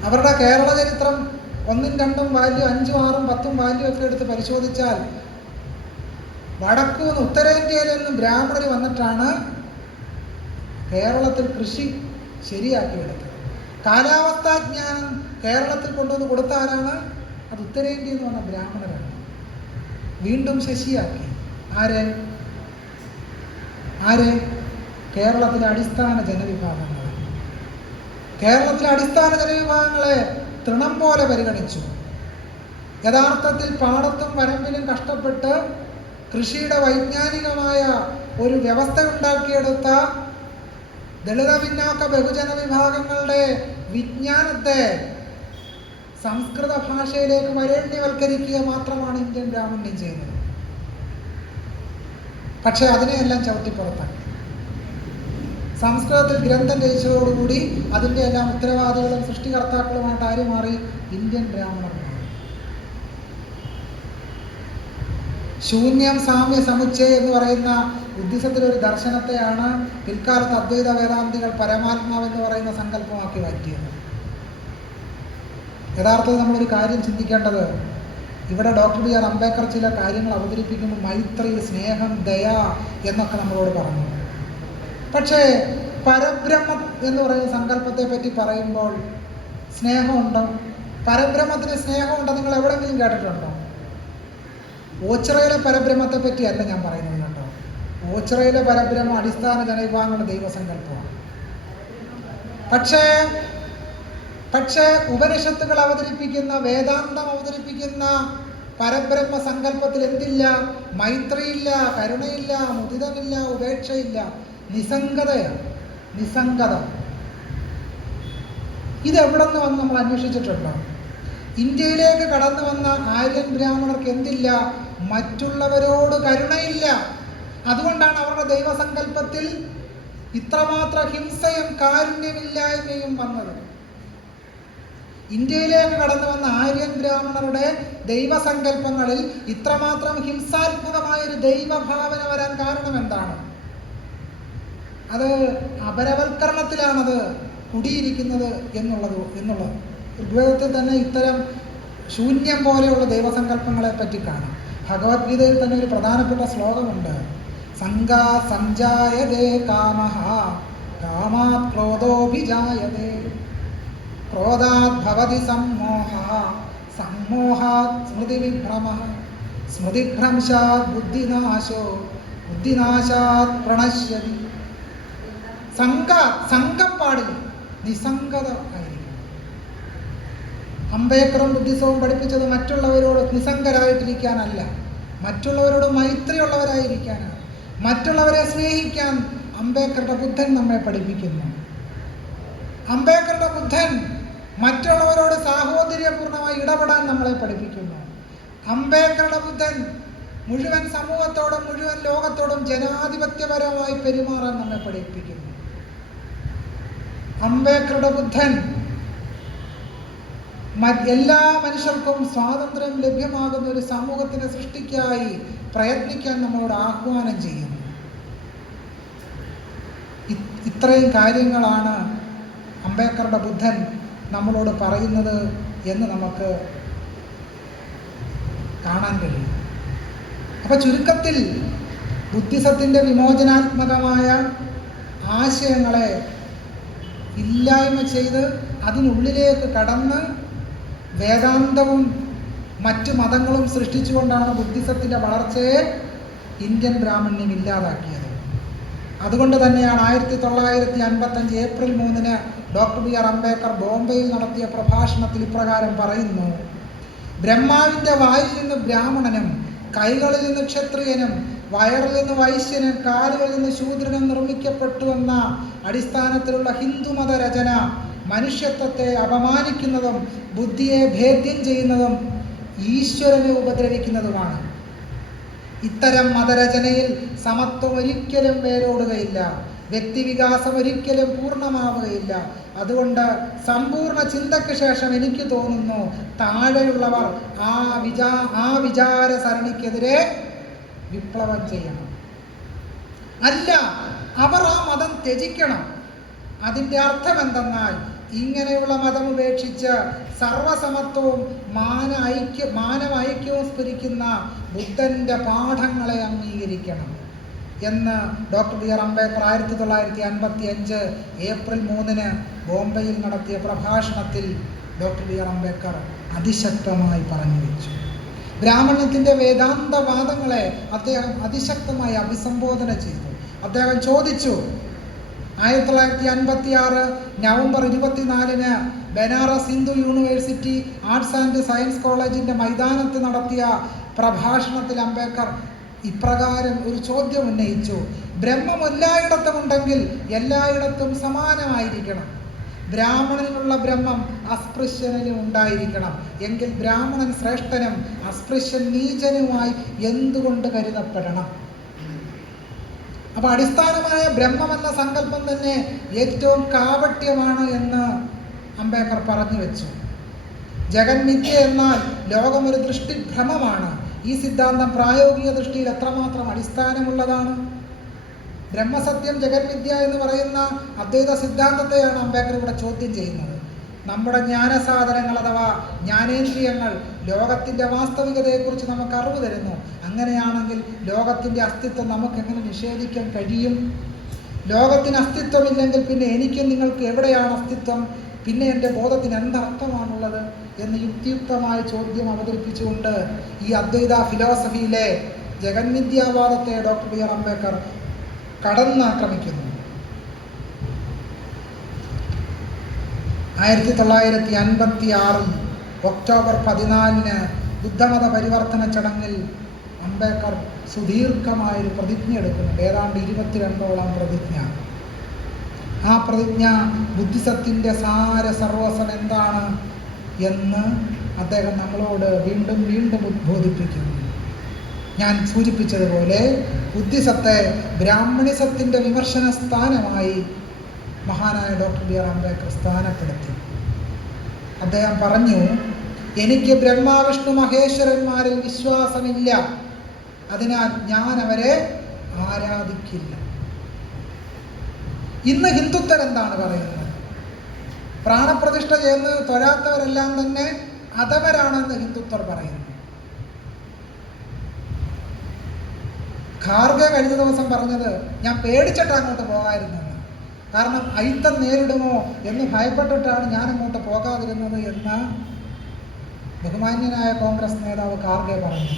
അവരുടെ കേരള ചരിത്രം 1, 2 വാല്യൂ, 5, 6, 10 വാല്യൂ ഒക്കെ എടുത്ത് പരിശോധിച്ചാൽ വടക്കൂന്ന് ഉത്തരേന്ത്യയിൽ നിന്നും ബ്രാഹ്മണർ വന്നിട്ടാണ് കേരളത്തിൽ കൃഷി ശരിയാക്കിയെടുത്തത്. കാലാവസ്ഥാജ്ഞാനം കേരളത്തിൽ കൊണ്ടുവന്ന് കൊടുത്താരാണ്? അത് ഉത്തരേന്ത്യയിൽ നിന്ന് വന്ന ബ്രാഹ്മണരാണ്. വീണ്ടും ശശിയാക്കി. ആരെ? കേരളത്തിലെ അടിസ്ഥാന ജനവിഭാഗങ്ങൾ. കേരളത്തിലെ അടിസ്ഥാന ജനവിഭാഗങ്ങളെ തൃണം പോലെ പരിഗണിച്ചു. യഥാർത്ഥത്തിൽ പാടത്തും വരമ്പിലും കഷ്ടപ്പെട്ട് കൃഷിയുടെ വൈജ്ഞാനികമായ ഒരു വ്യവസ്ഥ ഉണ്ടാക്കിയെടുത്ത ദളിത പിന്നാക്ക ബഹുജന വിഭാഗങ്ങളുടെ വിജ്ഞാനത്തെ സംസ്കൃത ഭാഷയിലേക്ക് വരേണ്യവൽക്കരിക്കുക മാത്രമാണ് ഇന്ത്യൻ ബ്രാഹ്മണ്യം ചെയ്യുന്നത്. പക്ഷെ അതിനെയെല്ലാം ചവിട്ടിപ്പുറത്താക്കി. സംസ്കൃതത്തിൽ ഗ്രന്ഥം രചിച്ചതോടുകൂടി അതിൻ്റെ എല്ലാം ഉത്തരവാദികളും സൃഷ്ടികർത്താക്കളുമായിട്ട് ആര് മാറി? ഇന്ത്യൻ ബ്രാഹ്മണർ മാറി. ശൂന്യം സാമ്യ സമുച്ചയം എന്ന് പറയുന്ന ബുദ്ധിസത്തിലൊരു ദർശനത്തെയാണ് പിൽക്കാലത്ത് അദ്വൈത വേദാന്തികൾ പരമാത്മാവെന്ന് പറയുന്ന സങ്കല്പമാക്കി മാറ്റിയത്. യഥാർത്ഥത്തിൽ നമ്മളൊരു കാര്യം ചിന്തിക്കേണ്ടത്, ഇവിടെ ഡോക്ടർ ബി ആർ അംബേദ്കർ ചില കാര്യങ്ങൾ അവതരിപ്പിക്കുമ്പോൾ മൈത്രി, സ്നേഹം, ദയ എന്നൊക്കെ നമ്മളോട് പറഞ്ഞു. പക്ഷേ പരബ്രഹ്മം എന്ന് പറയുന്ന സങ്കല്പത്തെ പറ്റി പറയുമ്പോൾ സ്നേഹമുണ്ടോ? പരബ്രഹ്മത്തിന് സ്നേഹമുണ്ടോ? നിങ്ങൾ എവിടെയെങ്കിലും കേട്ടിട്ടുണ്ടോ? ഓച്ചിറയിലെ പരബ്രഹ്മത്തെ പറ്റിയല്ല ഞാൻ പറയുന്നത് കേട്ടോ. ഓച്ചിറയിലെ പരബ്രഹ്മം അടിസ്ഥാന ജനവിഭാഗങ്ങളുടെ ദൈവസങ്കല്പമാണ്. പക്ഷേ ഉപനിഷത്തുകൾ അവതരിപ്പിക്കുന്ന, വേദാന്തം അവതരിപ്പിക്കുന്ന പരബ്രഹ്മ സങ്കല്പത്തിൽ എന്തില്ല? മൈത്രിയില്ല, കരുണയില്ല, മുദിതമില്ല, ഉപേക്ഷയില്ല, നിസ്സംഗതയാണ്. നിസ്സംഗത. ഇതെവിടെ നിന്ന് വന്ന് നമ്മൾ അന്വേഷിച്ചിട്ടുണ്ടോ? ഇന്ത്യയിലേക്ക് കടന്നു വന്ന ആര്യൻ ബ്രാഹ്മണർക്ക് എന്തില്ല? മറ്റുള്ളവരോട് കരുണയില്ല. അതുകൊണ്ടാണ് അവരുടെ ദൈവസങ്കല്പത്തിൽ ഇത്രമാത്രം ഹിംസയും കാരുണ്യമില്ലായ്മയും വന്നത്. ഇന്ത്യയിലേക്ക് കടന്നു വന്ന ആര്യൻ ബ്രാഹ്മണരുടെ ദൈവസങ്കല്പങ്ങളിൽ ഇത്രമാത്രം ഹിംസാത്മകമായൊരു ദൈവഭാവന വരാൻ കാരണം എന്താണ്? അത് അപരവൽക്കരണത്തിലാണത് കുടിയിരിക്കുന്നത് എന്നുള്ളത്. ഋഗ്വേദത്തിൽ തന്നെ ഇത്തരം ശൂന്യം പോലെയുള്ള ദൈവസങ്കല്പങ്ങളെ പറ്റി കാണാം. ഭഗവത്ഗീതയിൽ തന്നെ ഒരു പ്രധാനപ്പെട്ട ശ്ലോകമുണ്ട്. സംഗാ സംജായതേ കാമഃ കാമാത് ക്രോധോഭിജായതേ ക്രോധാത് ഭവതി സമ്മോഹഃ സമ്മോഹാത് സ്മൃതിവിഭ്രമഃ സ്മൃതിഭ്രംശാത് ബുദ്ധിനാശാത് പ്രണശ്യതി. സംഘം പാടില്ല, നിസ്സംഗത ആയിരിക്കും. അംബേദ്കറും ബുദ്ധിസവും പഠിപ്പിച്ചത് മറ്റുള്ളവരോട് നിസ്സംഗരായിട്ടിരിക്കാനല്ല, മറ്റുള്ളവരോട് മൈത്രിയുള്ളവരായിരിക്കാനാണ്. മറ്റുള്ളവരെ സ്നേഹിക്കാൻ അംബേദ്കറുടെ ബുദ്ധൻ നമ്മെ പഠിപ്പിക്കുന്നു. അംബേദ്കറുടെ ബുദ്ധൻ മറ്റുള്ളവരോട് സാഹോദര്യപൂർണ്ണമായി ഇടപെടാൻ നമ്മളെ പഠിപ്പിക്കുന്നു. അംബേദ്കറുടെ ബുദ്ധൻ മുഴുവൻ സമൂഹത്തോടും മുഴുവൻ ലോകത്തോടും ജനാധിപത്യപരമായി പെരുമാറാൻ നമ്മെ പഠിപ്പിക്കുന്നു. അംബേദ്കറുടെ ബുദ്ധൻ എല്ലാ മനുഷ്യർക്കും സ്വാതന്ത്ര്യം ലഭ്യമാകുന്ന ഒരു സമൂഹത്തിനെ സൃഷ്ടിക്കായി പ്രയത്നിക്കാൻ നമ്മളോട് ആഹ്വാനം ചെയ്യുന്നു. ഇത്രയും കാര്യങ്ങളാണ് അംബേദ്കറുടെ ബുദ്ധൻ നമ്മളോട് പറയുന്നത് എന്ന് നമുക്ക് കാണാൻ കഴിയും. അപ്പൊ ചുരുക്കത്തിൽ ബുദ്ധിസത്തിന്റെ വിമോചനാത്മകമായ ആശയങ്ങളെ ഇല്ലായ്മ ചെയ്ത് അതിനുള്ളിലേക്ക് കടന്ന് വേദാന്തവും മറ്റു മതങ്ങളും സൃഷ്ടിച്ചുകൊണ്ടാണ് ബുദ്ധിസത്തിന്റെ വളർച്ചയെ ഇന്ത്യൻ ബ്രാഹ്മണ്യം ഇല്ലാതാക്കിയത്. അതുകൊണ്ട് തന്നെയാണ് 1955 April 3 doctor B R Ambedkar ബോംബെയിൽ നടത്തിയ പ്രഭാഷണത്തിൽ ഇപ്രകാരം പറയുന്നു: ബ്രഹ്മാവിൻ്റെ വായിൽ നിന്ന് ബ്രാഹ്മണനും കൈകളിൽ നിന്ന് ക്ഷത്രിയനും വയറിൽ നിന്ന് വൈശ്യനും കാലുകളിൽ നിന്ന് ശൂദ്രനും നിർമ്മിക്കപ്പെട്ടുവെന്ന അടിസ്ഥാനത്തിലുള്ള ഹിന്ദുമത രചന മനുഷ്യത്വത്തെ അപമാനിക്കുന്നതും ബുദ്ധിയെ ഭേദ്യം ചെയ്യുന്നതും ഈശ്വരനെ ഉപദ്രവിക്കുന്നതുമാണ്. ഇത്തരം മതരചനയിൽ സമത്വം ഒരിക്കലും വേരോടുകയില്ല. വ്യക്തിവികാസം ഒരിക്കലും പൂർണ്ണമാവുകയില്ല. അതുകൊണ്ട് സമ്പൂർണ്ണ ചിന്തയ്ക്ക് ശേഷം എനിക്ക് തോന്നുന്നു താഴെയുള്ളവർ ആ വിചാര സരണിക്കെതിരെ വിപ്ലവം ചെയ്യണം. അല്ല, അവർ ആ മതം ത്യജിക്കണം. അതിൻ്റെ അർത്ഥം എന്തെന്നാൽ ഇങ്ങനെയുള്ള മതം ഉപേക്ഷിച്ച് സർവസമത്വവും മാനവൈക്യവും സ്ഫുരിക്കുന്ന ബുദ്ധൻ്റെ പാഠങ്ങളെ അംഗീകരിക്കണം എന്ന് doctor B R Ambedkar 1955 April 3 ബോംബെയിൽ നടത്തിയ പ്രഭാഷണത്തിൽ ഡോക്ടർ ബി ആർ അംബേദ്കർ അതിശക്തമായി പറഞ്ഞു വെച്ചു. ബ്രാഹ്മണ്യത്തിൻ്റെ വേദാന്തവാദങ്ങളെ അദ്ദേഹം അതിശക്തമായി അഭിസംബോധന ചെയ്തു. അദ്ദേഹം ചോദിച്ചു, 1956 November 24 Banaras Hindu university arts and science കോളേജിൻ്റെ മൈതാനത്ത് നടത്തിയ പ്രഭാഷണത്തിൽ അംബേദ്കർ ഇപ്രകാരം ഒരു ചോദ്യം ഉന്നയിച്ചു: ബ്രഹ്മം എല്ലായിടത്തും ഉണ്ടെങ്കിൽ എല്ലായിടത്തും സമാനമായിരിക്കണം. ബ്രാഹ്മണനുള്ള ബ്രഹ്മം അസ്പൃശ്യനിലും ഉണ്ടായിരിക്കണം. എങ്കിൽ ബ്രാഹ്മണൻ ശ്രേഷ്ഠനും അസ്പൃശ്യൻ നീചനുമായി എന്തുകൊണ്ട് കരുതപ്പെടണം? അപ്പൊ അടിസ്ഥാനമായ ബ്രഹ്മമെന്ന സങ്കല്പം തന്നെ ഏറ്റവും കാപട്യമാണ് എന്ന് അംബേദ്കർ പറഞ്ഞു വെച്ചു. ജഗന്മിഥ്യ എന്നാൽ ലോകമൊരു ദൃഷ്ടിഭ്രമമാണ്. ഈ സിദ്ധാന്തം പ്രായോഗിക ദൃഷ്ടിയിൽ എത്രമാത്രം അടിസ്ഥാനമുള്ളതാണ്? ബ്രഹ്മസത്യം ജഗന്മിഥ്യ എന്ന് പറയുന്ന അദ്വൈത സിദ്ധാന്തത്തെയാണ് അംബേദ്കർ ഇവിടെ ചോദ്യം ചെയ്യുന്നത്. നമ്മുടെ ജ്ഞാനസാധനങ്ങൾ അഥവാ ജ്ഞാനേന്ദ്രിയങ്ങൾ ലോകത്തിൻ്റെ വാസ്തവികതയെക്കുറിച്ച് നമുക്ക് അറിവ് തരുന്നു. അങ്ങനെയാണെങ്കിൽ ലോകത്തിൻ്റെ അസ്തിത്വം നമുക്ക് എങ്ങനെ നിഷേധിക്കാൻ കഴിയും? ലോകത്തിന് അസ്തിത്വമില്ലെങ്കിൽ പിന്നെ എനിക്കും നിങ്ങൾക്ക് എവിടെയാണ് അസ്തിത്വം? പിന്നെ എൻ്റെ ബോധത്തിന് എന്തർത്ഥമാണുള്ളത് എന്ന് യുക്തിയുക്തമായ ചോദ്യം അവതരിപ്പിച്ചുകൊണ്ട് ഈ അദ്വൈത ഫിലോസഫിയിലെ ജഗന്മിഥ്യാവാദത്തെ ഡോക്ടർ ബി ആർ അംബേദ്കർ കടന്നാക്രമിക്കുന്നു. 1956 ഒക്ടോബർ 14 ബുദ്ധമത പരിവർത്തന ചടങ്ങിൽ അംബേദ്കർ സുദീർഘമായൊരു പ്രതിജ്ഞ എടുക്കുന്നുണ്ട്. ഏതാണ്ട് 22ഓളം പ്രതിജ്ഞ. ആ പ്രതിജ്ഞ ബുദ്ധിസത്തിൻ്റെ സർവസ്വം എന്താണ് എന്ന് അദ്ദേഹം നമ്മളോട് വീണ്ടും വീണ്ടും ഉദ്ബോധിപ്പിക്കുന്നു. ഞാൻ സൂചിപ്പിച്ചതുപോലെ ബുദ്ധിസത്തെ ബ്രാഹ്മണിസത്തിൻ്റെ വിമർശന സ്ഥാനമായി മഹാനായ ഡോക്ടർ ബി ആർ അംബേദ്കർ സ്ഥാനപ്പെടുത്തി. അദ്ദേഹം പറഞ്ഞു, എനിക്ക് ബ്രഹ്മാവിഷ്ണു മഹേശ്വരന്മാരിൽ വിശ്വാസമില്ല, അതിനാൽ ഞാൻ അവരെ ആരാധിക്കില്ല. ഇന്ന് ഹിന്ദുത്വർ എന്താണ് പറയുന്നത്? പ്രാണപ്രതിഷ്ഠ ചെയ്യുന്ന തൊഴാത്തവരെല്ലാം തന്നെ അധമരാണെന്ന് ഹിന്ദുത്വർ പറയുന്നു. ഖാർഗെ കഴിഞ്ഞ ദിവസം പറഞ്ഞത്, ഞാൻ പേടിച്ചിട്ട് അങ്ങോട്ട് പോകാതിരുന്നത്, കാരണം അയിത്തം നേരിടുമോ എന്ന് ഭയപ്പെട്ടിട്ടാണ് ഞാൻ അങ്ങോട്ട് പോകാതിരുന്നത് എന്ന് ബഹുമാന്യനായ കോൺഗ്രസ് നേതാവ് ഖാർഗെ പറഞ്ഞു.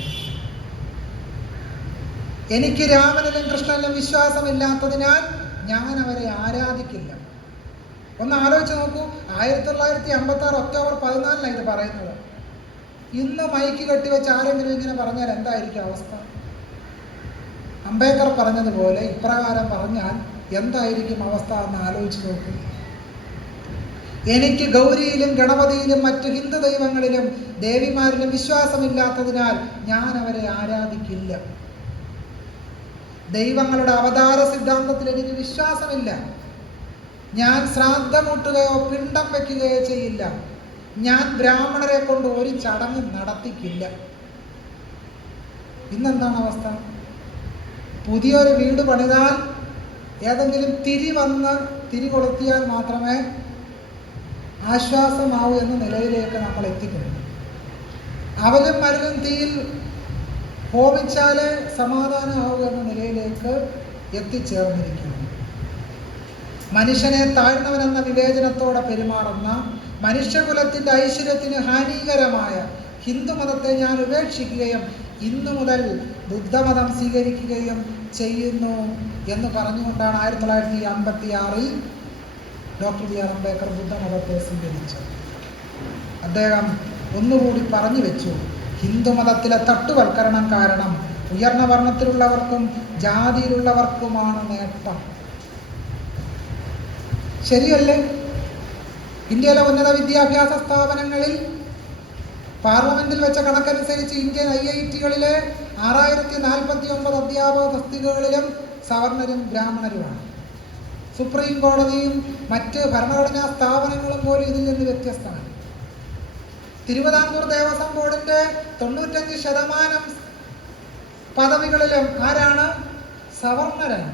എനിക്ക് രാമനിലും കൃഷ്ണനിലും വിശ്വാസമില്ലാത്തതിനാൽ ഞാൻ അവരെ ആരാധിക്കില്ല. ഒന്ന് ആലോചിച്ച് നോക്കൂ, 1956 ഒക്ടോബർ 14 ഇത് പറയുന്നത്. ഇന്ന് മൈക്ക് കെട്ടിവെച്ച് ആരെങ്കിലും ഇങ്ങനെ പറഞ്ഞാൽ എന്തായിരിക്കും അവസ്ഥ? അംബേദ്കർ പറഞ്ഞതുപോലെ ഇപ്രകാരം പറഞ്ഞാൽ എന്തായിരിക്കും അവസ്ഥ എന്ന് ആലോചിച്ച് നോക്കൂ. എനിക്ക് ഗൗരിയിലും ഗണപതിയിലും മറ്റു ഹിന്ദു ദൈവങ്ങളിലും ദേവിമാരിലും വിശ്വാസമില്ലാത്തതിനാൽ ഞാൻ അവരെ ആരാധിക്കില്ല. ദൈവങ്ങളുടെ അവതാര സിദ്ധാന്തത്തിൽ എനിക്ക് വിശ്വാസമില്ല. ഞാൻ ശ്രാദ്ധമൂട്ടുകയോ പിണ്ടം വയ്ക്കുകയോ ചെയ്യില്ല. ഞാൻ ബ്രാഹ്മണരെ കൊണ്ട് ഒരു ചടങ്ങ് നടത്തിക്കില്ല. ഇന്നെന്താണ് അവസ്ഥ? പുതിയൊരു വീട് പണിതാൽ ഏതെങ്കിലും തിരി കൊളുത്തിയാൽ മാത്രമേ ആശ്വാസമാവൂ എന്ന നിലയിലേക്ക് നമ്മൾ എത്തിക്കുന്നു. അവലും മരലും തീയിൽ ഹോമിച്ചാലേ സമാധാനമാവൂ എന്ന നിലയിലേക്ക് എത്തിച്ചേർന്നിരിക്കുന്നു. മനുഷ്യനെ താഴ്ന്നവനെന്ന വിവേചനത്തോടെ പെരുമാറുന്ന, മനുഷ്യകുലത്തിൻ്റെ ഐശ്വര്യത്തിന് ഹാനികരമായ ഹിന്ദുമതത്തെ ഞാൻ ഉപേക്ഷിക്കുകയും ഇന്നു മുതൽ ബുദ്ധമതം സ്വീകരിക്കുകയും ചെയ്യുന്നു എന്ന് പറഞ്ഞുകൊണ്ടാണ് 1956 ഡോക്ടർ ബി ആർ അംബേദ്കർ ബുദ്ധമതത്തെ സ്വീകരിച്ചത്. അദ്ദേഹം ഒന്നുകൂടി പറഞ്ഞു വെച്ചു, ഹിന്ദുമതത്തിലെ തട്ടുവൽക്കരണം കാരണം ഉയർന്ന വർണ്ണത്തിലുള്ളവർക്കും ജാതിയിലുള്ളവർക്കുമാണ് നേട്ടം. ശരിയല്ലേ? ഇന്ത്യയിലെ ഉന്നത വിദ്യാഭ്യാസ സ്ഥാപനങ്ങളിൽ പാർലമെന്റിൽ വെച്ച കണക്കനുസരിച്ച് ഇന്ത്യൻ IIT-കളിലെ 6049 അധ്യാപക തസ്തികകളിലും സവർണരും ബ്രാഹ്മണരുമാണ്. സുപ്രീം കോടതിയും മറ്റ് ഭരണഘടനാ സ്ഥാപനങ്ങളും പോലും ഇതിൽ നിന്ന് വ്യത്യസ്തമാണ്. തിരുവിതാംകൂർ ദേവസ്വം ബോർഡിന്റെ 95% പദവികളിലും ആരാണ്? സവർണരാണ്.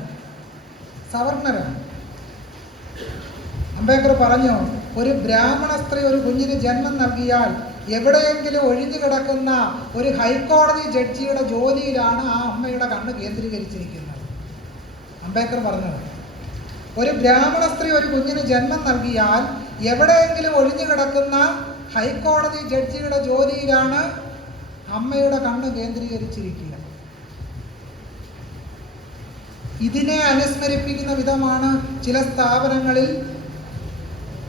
അംബേദ്കർ പറഞ്ഞു, ഒരു ബ്രാഹ്മണ സ്ത്രീ ഒരു കുഞ്ഞിന് ജന്മം നൽകിയാൽ എവിടെയെങ്കിലും ഒഴിഞ്ഞു കിടക്കുന്ന ഒരു ഹൈക്കോടതി ജഡ്ജിയുടെ ജോലിയിലാണ് ആ അമ്മയുടെ കണ്ണ് കേന്ദ്രീകരിച്ചിരിക്കുന്നത്. അംബേദ്കർ പറഞ്ഞത്, ഒരു ബ്രാഹ്മണ സ്ത്രീ ഒരു കുഞ്ഞിന് ജന്മം നൽകിയാൽ എവിടെയെങ്കിലും ഒഴിഞ്ഞു കിടക്കുന്ന ഹൈക്കോടതി ജഡ്ജിയുടെ ജോലിയിലാണ് അമ്മയുടെ കണ്ണ് കേന്ദ്രീകരിച്ചിരിക്കുക. ഇതിനെ അനുസ്മരിപ്പിക്കുന്ന വിധമാണ് ചില സ്ഥാപനങ്ങളിൽ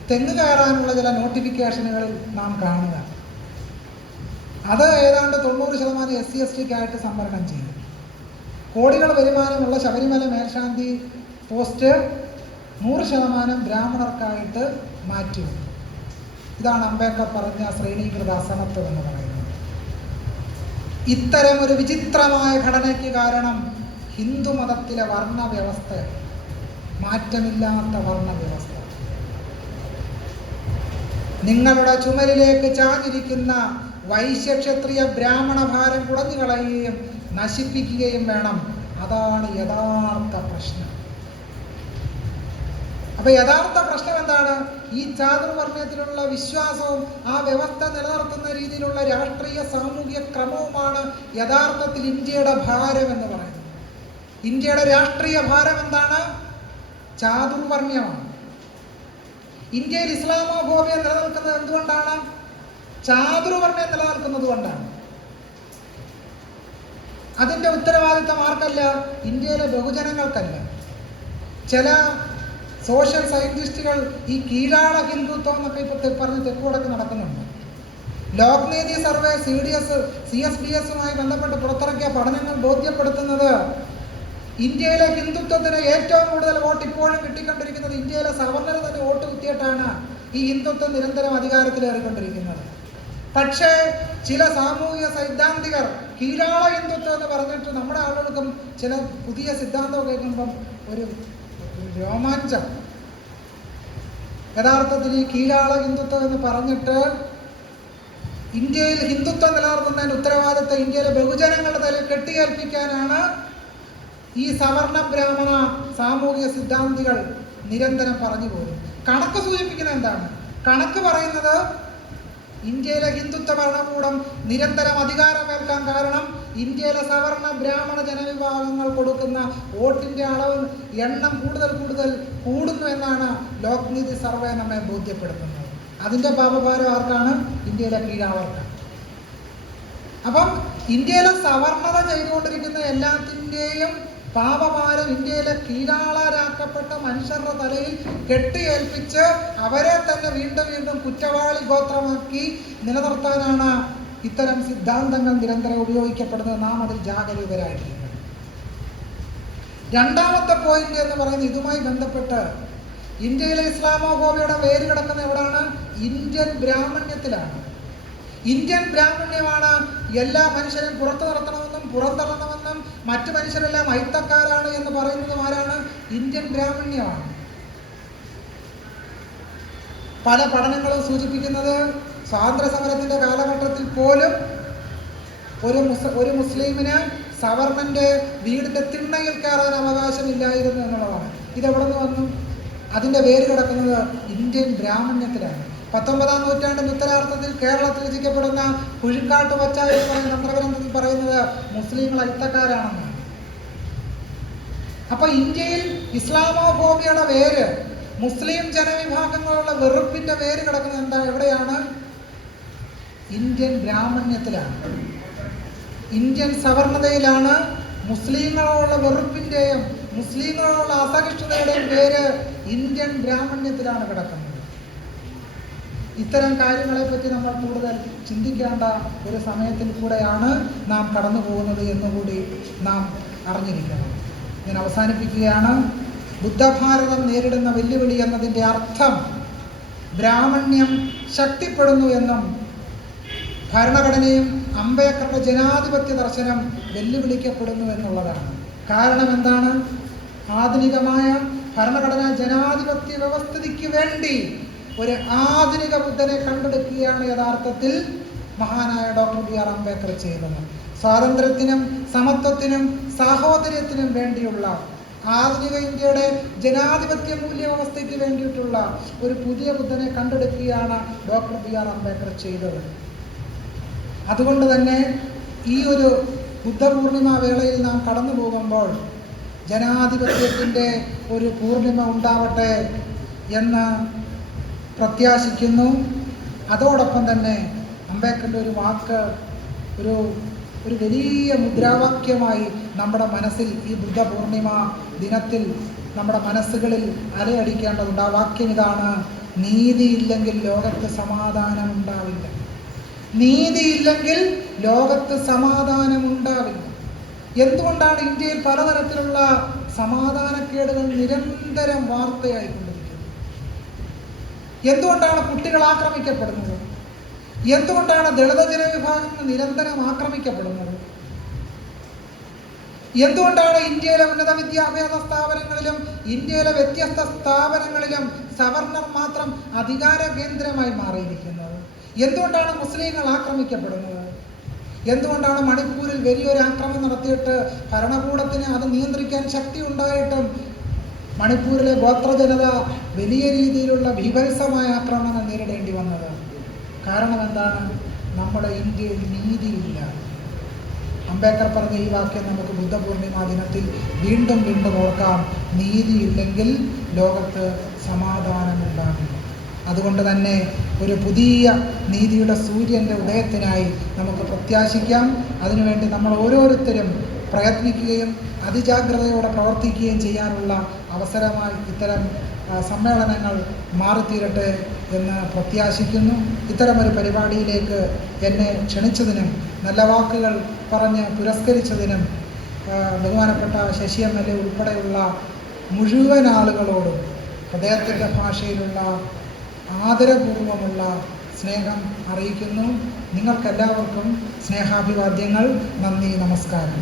തെങ്ങ് കയറാനുള്ള ചില നോട്ടിഫിക്കേഷനുകളിൽ നാം കാണുക. അത് ഏതാണ്ട് 90% SC/STക്കായിട്ട് സംവരണം ചെയ്യും. കോടികൾ വരുമാനമുള്ള ശബരിമല മേൽശാന്തി പോസ്റ്റ് 100% ബ്രാഹ്മണർക്കായിട്ട് മാറ്റിവെക്കും. ഇതാണ് അംബേദ്കർ പറഞ്ഞ ശ്രേണീകൃത അസമത്വം എന്ന് പറയുന്നത്. ഇത്തരം ഒരു വിചിത്രമായ ഘടനയ്ക്ക് കാരണം ഹിന്ദു മതത്തിലെ വർണ്ണവ്യവസ്ഥ, മാറ്റമില്ലാത്ത വർണ്ണവ്യവസ്ഥ. നിങ്ങളുടെ ചുമലിലേക്ക് ചാഞ്ഞിരിക്കുന്ന വൈശ്യക്ഷത്രിയ ബ്രാഹ്മണ ഭാരം കുടഞ്ഞു കളയുകയും നശിപ്പിക്കുകയും വേണം. അതാണ് യഥാർത്ഥ പ്രശ്നം. അപ്പൊ യഥാർത്ഥ പ്രശ്നം എന്താണ്? ഈ ചാതുർവർണ്ണയത്തിലുള്ള വിശ്വാസവും ആ വ്യവസ്ഥ നിലനിർത്തുന്ന രീതിയിലുള്ള രാഷ്ട്രീയ സാമൂഹിക ക്രമവുമാണ് യഥാർത്ഥത്തിൽ ഇന്ത്യയുടെ ഭാരം എന്ന് പറയുന്നത്. ഇന്ത്യയുടെ രാഷ്ട്രീയ ഭാരം എന്താണ്? ചാതുർവർണ്ണയമാണ്. ഇന്ത്യയിൽ ഇസ്ലാമോഫോബിയ നിലനിൽക്കുന്നത് എന്തുകൊണ്ടാണ്? ചാതുർവർണ്ണയം നിലനിൽക്കുന്നത് കൊണ്ടാണ്. അതിന്റെ ഉത്തരവാദിത്തം ആർക്കല്ല? ഇന്ത്യയിലെ ബഹുജനങ്ങൾക്കല്ല. ചില സോഷ്യൽ സയന്റിസ്റ്റുകൾ ഈ കീഴാള ഹിന്ദുത്വം എന്നൊക്കെ ഇപ്പൊ പറഞ്ഞ് തെക്കുവടക്ക് നടക്കുന്നുണ്ട്. ലോക്നീതി സർവേ CSDS ബന്ധപ്പെട്ട് പുറത്തിറക്കിയ പഠനങ്ങൾ ബോധ്യപ്പെടുത്തുന്നത് ഇന്ത്യയിലെ ഹിന്ദുത്വത്തിന് ഏറ്റവും കൂടുതൽ വോട്ട് ഇപ്പോഴും കിട്ടിക്കൊണ്ടിരിക്കുന്നത് ഇന്ത്യയിലെ സവർണർ തന്നെ വോട്ട് കുത്തിയിട്ടാണ് ഈ ഹിന്ദുത്വം നിരന്തരം അധികാരത്തിലേറിക്കൊണ്ടിരിക്കുന്നത്. പക്ഷേ ചില സാമൂഹിക സൈദ്ധാന്തികർ കീഴാള ഹിന്ദുത്വം എന്ന് പറഞ്ഞിട്ട് നമ്മുടെ ആളുകൾക്കും ചില പുതിയ സിദ്ധാന്തം കേൾക്കുമ്പം ഒരു രോമാഞ്ചം. യഥാർത്ഥത്തിൽ ഈ കീഴാള ഹിന്ദുത്വം എന്ന് പറഞ്ഞിട്ട് ഇന്ത്യയിൽ ഹിന്ദുത്വം നിലനിർത്തുന്നതിന് ഉത്തരവാദിത്തം ഇന്ത്യയിലെ ബഹുജനങ്ങളുടെ തലയിൽ കെട്ടിയേൽപ്പിക്കാനാണ് ഈ സവർണ ബ്രാഹ്മണ സാമൂഹിക സിദ്ധാന്തികൾ നിരന്തരം പറഞ്ഞു പോകും. കണക്ക് സൂചിപ്പിക്കുന്നത് എന്താണ്? കണക്ക് പറയുന്നത് ഇന്ത്യയിലെ ഹിന്ദുത്വ ഭരണകൂടം നിരന്തരം അധികാരമേൽക്കാൻ കാരണം ഇന്ത്യയിലെ സവർണ ബ്രാഹ്മണ ജനവിഭാഗങ്ങൾ കൊടുക്കുന്ന വോട്ടിന്റെ അളവ് എണ്ണം കൂടുതൽ കൂടുന്നു എന്നാണ് ലോക്നീതി സർവേ നമ്മെ ബോധ്യപ്പെടുത്തുന്നത്. അതിന്റെ പാപഭാരം ആർക്കാണ്? ഇന്ത്യയിലെ കീഴാളർക്കാണ്. അപ്പം ഇന്ത്യയിലെ സവർണത ചെയ്തുകൊണ്ടിരിക്കുന്ന എല്ലാത്തിൻ്റെയും പാപഭാരം ഇന്ത്യയിലെ കീഴാളരാക്കപ്പെട്ട മനുഷ്യരുടെ തലയിൽ കെട്ടിയേൽപ്പിച്ച് അവരെ തന്നെ വീണ്ടും കുറ്റവാളി ഗോത്രമാക്കി നിലനിർത്താനാണ് ഇത്തരം സിദ്ധാന്തങ്ങൾ നിരന്തരം ഉപയോഗിക്കപ്പെടുന്നത്. നാം അതിൽ ജാഗരൂകരായിട്ടിരിക്കണം. രണ്ടാമത്തെ പോയിന്റ് എന്ന് പറയുന്നത് ഇതുമായി ബന്ധപ്പെട്ട് ഇന്ത്യയിലെ ഇസ്ലാമോഫോബിയുടെ വേര് കിടക്കുന്ന എവിടാണ്? ഇന്ത്യൻ ബ്രാഹ്മണ്യത്തിലാണ്. ഇന്ത്യൻ ബ്രാഹ്മണ്യമാണ് എല്ലാ മനുഷ്യരെയും പുറത്തു നിർത്തണമെന്നും പുറന്തള്ളണമെന്നും മറ്റു മനുഷ്യരെല്ലാം അയിത്തക്കാരാണ് എന്ന് പറയുന്നതും ആരാണ്? ഇന്ത്യൻ ബ്രാഹ്മണ്യമാണ്. പല പഠനങ്ങളും സൂചിപ്പിക്കുന്നത് സ്വാതന്ത്ര്യ സമരത്തിന്റെ കാലഘട്ടത്തിൽ പോലും ഒരു മുസ്ലിമിന് സവർണന്റെ വീടിന്റെ തിണ്ണയിൽ കയറാൻ അവകാശമില്ലായിരുന്നു എന്നുള്ളതാണ്. ഇതെവിടെ നിന്ന് വന്നു? അതിന്റെ വേര് കിടക്കുന്നത് ഇന്ത്യൻ ബ്രാഹ്മണ്യത്തിലാണ്. 19-ാം നൂറ്റാണ്ടിന്റെ ഉത്തരാർത്ഥത്തിൽ കേരളത്തിൽ രചിക്കപ്പെടുന്ന കുഴിക്കാട്ട് വച്ചായ തന്ത്രഗ്രന്ഥത്തിൽ പറയുന്നത് മുസ്ലിങ്ങൾ അയിത്തക്കാരാണെന്നാണ്. അപ്പൊ ഇന്ത്യയിൽ ഇസ്ലാമോഫോബിയയുടെ വേര്, മുസ്ലിം ജനവിഭാഗങ്ങളുള്ള വെറുപ്പിന്റെ വേര് കിടക്കുന്നത് എവിടെയാണ്? ഇന്ത്യൻ ബ്രാഹ്മണ്യത്തിലാണ്. ഇന്ത്യൻ സവർണതയിലാണ് മുസ്ലിങ്ങളോടുള്ള വെറുപ്പിന്റെയും മുസ്ലിങ്ങളോടുള്ള അസഹിഷ്ണുതയുടെയും പേര് ഇന്ത്യൻ ബ്രാഹ്മണ്യത്തിലാണ് കിടക്കുന്നത്. ഇത്തരം കാര്യങ്ങളെപ്പറ്റി നമ്മൾ കൂടുതൽ ചിന്തിക്കേണ്ട ഒരു സമയത്തിൽ കൂടെയാണ് നാം കടന്നു പോകുന്നത് എന്നുകൂടി നാം അറിഞ്ഞിരിക്കണം. ഞാൻ അവസാനിപ്പിക്കുകയാണ്. ബുദ്ധഭാരതം നേരിടുന്ന വെല്ലുവിളി എന്നതിൻ്റെ അർത്ഥം ബ്രാഹ്മണ്യം ശക്തിപ്പെടുന്നു എന്നും ഭരണഘടനയും അംബേദ്കറുടെ ജനാധിപത്യ ദർശനം വെല്ലുവിളിക്കപ്പെടുന്നു എന്നുള്ളതാണ്. കാരണം എന്താണ്? ആധുനികമായ ഭരണഘടനാ ജനാധിപത്യ വ്യവസ്ഥിതിക്ക് വേണ്ടി ഒരു ആധുനിക ബുദ്ധനെ കണ്ടെടുക്കുകയാണ് യഥാർത്ഥത്തിൽ മഹാനായ ഡോക്ടർ ബി ആർ അംബേദ്കർ ചെയ്തത്. സ്വാതന്ത്ര്യത്തിനും സമത്വത്തിനും സാഹോദര്യത്തിനും വേണ്ടിയുള്ള ആധുനിക ഇന്ത്യയുടെ ജനാധിപത്യ മൂല്യവ്യവസ്ഥയ്ക്ക് വേണ്ടിയിട്ടുള്ള ഒരു പുതിയ ബുദ്ധനെ കണ്ടെടുക്കുകയാണ് ഡോക്ടർ ബി ആർ അംബേദ്കർ ചെയ്തത്. അതുകൊണ്ട് തന്നെ ഈ ഒരു ബുദ്ധപൂർണിമ വേളയിൽ നാം കടന്നു പോകുമ്പോൾ ജനാധിപത്യത്തിൻ്റെ ഒരു പൂർണിമ ഉണ്ടാവട്ടെ എന്ന് പ്രത്യാശിക്കുന്നു. അതോടൊപ്പം തന്നെ അംബേദ്കറിൻ്റെ ഒരു വാക്ക് ഒരു വലിയ മുദ്രാവാക്യമായി നമ്മുടെ മനസ്സിൽ ഈ ബുദ്ധപൂർണിമ ദിനത്തിൽ നമ്മുടെ മനസ്സുകളിൽ അലയടിക്കേണ്ടതുണ്ട്. ആ വാക്യം ഇതാണ്: നീതിയില്ലെങ്കിൽ ലോകത്ത് സമാധാനം ഉണ്ടാവില്ല. നീതിയില്ലെങ്കിൽ ലോകത്ത് സമാധാനം ഉണ്ടാവില്ല. എന്തുകൊണ്ടാണ് ഇന്ത്യയിൽ പലതരത്തിലുള്ള സമാധാനക്കേടുകൾ നിരന്തരം വാർത്തയായിക്കൊണ്ടിരിക്കുന്നത്? എന്തുകൊണ്ടാണ് കുട്ടികൾ ആക്രമിക്കപ്പെടുന്നത്? എന്തുകൊണ്ടാണ് ദളിത ജനവിഭാഗങ്ങൾ നിരന്തരം ആക്രമിക്കപ്പെടുന്നത്? എന്തുകൊണ്ടാണ് ഇന്ത്യയിലെ ഉന്നത വിദ്യാഭ്യാസ സ്ഥാപനങ്ങളിലും ഇന്ത്യയിലെ വ്യത്യസ്ത സ്ഥാപനങ്ങളിലും സവർണർ മാത്രം അധികാര കേന്ദ്രമായി മാറിയിരിക്കുന്നത്? എന്തുകൊണ്ടാണ് മുസ്ലിങ്ങൾ ആക്രമിക്കപ്പെടുന്നത്? എന്തുകൊണ്ടാണ് മണിപ്പൂരിൽ വലിയൊരു ആക്രമണം നടത്തിയിട്ട് ഭരണകൂടത്തിന് അത് നിയന്ത്രിക്കാൻ ശക്തി ഉണ്ടായിട്ടും മണിപ്പൂരിലെ ഗോത്ര ജനത വലിയ രീതിയിലുള്ള ഭീഭത്സമായ ആക്രമണങ്ങൾ നേരിടേണ്ടി വന്നത്? കാരണം എന്താണ്? നമ്മുടെ ഇന്ത്യയിൽ നീതിയില്ല. അംബേദ്കർ പറഞ്ഞ ഈ വാക്യം നമുക്ക് ബുദ്ധപൂർണിമ ദിനത്തിൽ വീണ്ടും വീണ്ടും ഓർക്കാം: നീതിയില്ലെങ്കിൽ ലോകത്ത് സമാധാനമുണ്ടാകില്ല. അതുകൊണ്ട് തന്നെ ഒരു പുതിയ നീതിയുടെ സൂര്യൻ്റെ ഉദയത്തിനായി നമുക്ക് പ്രത്യാശിക്കാം. അതിനുവേണ്ടി നമ്മൾ ഓരോരുത്തരും പ്രയത്നിക്കുകയും അതിജാഗ്രതയോടെ പ്രവർത്തിക്കുകയും ചെയ്യാനുള്ള അവസരമായി ഇത്തരം സമ്മേളനങ്ങൾ മാറിത്തീരട്ടെ എന്ന് പ്രത്യാശിക്കുന്നു. ഇത്തരമൊരു പരിപാടിയിലേക്ക് എന്നെ ക്ഷണിച്ചതിനും നല്ല വാക്കുകൾ പറഞ്ഞ് പുരസ്കരിച്ചതിനും ബഹുമാനപ്പെട്ട ശശി MLA ഉൾപ്പെടെയുള്ള മുഴുവൻ ആളുകളോടും ഹൃദയത്തിൻ്റെ ഭാഷയിലുള്ള ആദരപൂർവമുള്ള സ്നേഹം അറിയിക്കുന്നു. നിങ്ങൾക്കെല്ലാവർക്കും സ്നേഹാഭിവാദ്യങ്ങൾ. നന്ദി, നമസ്കാരം.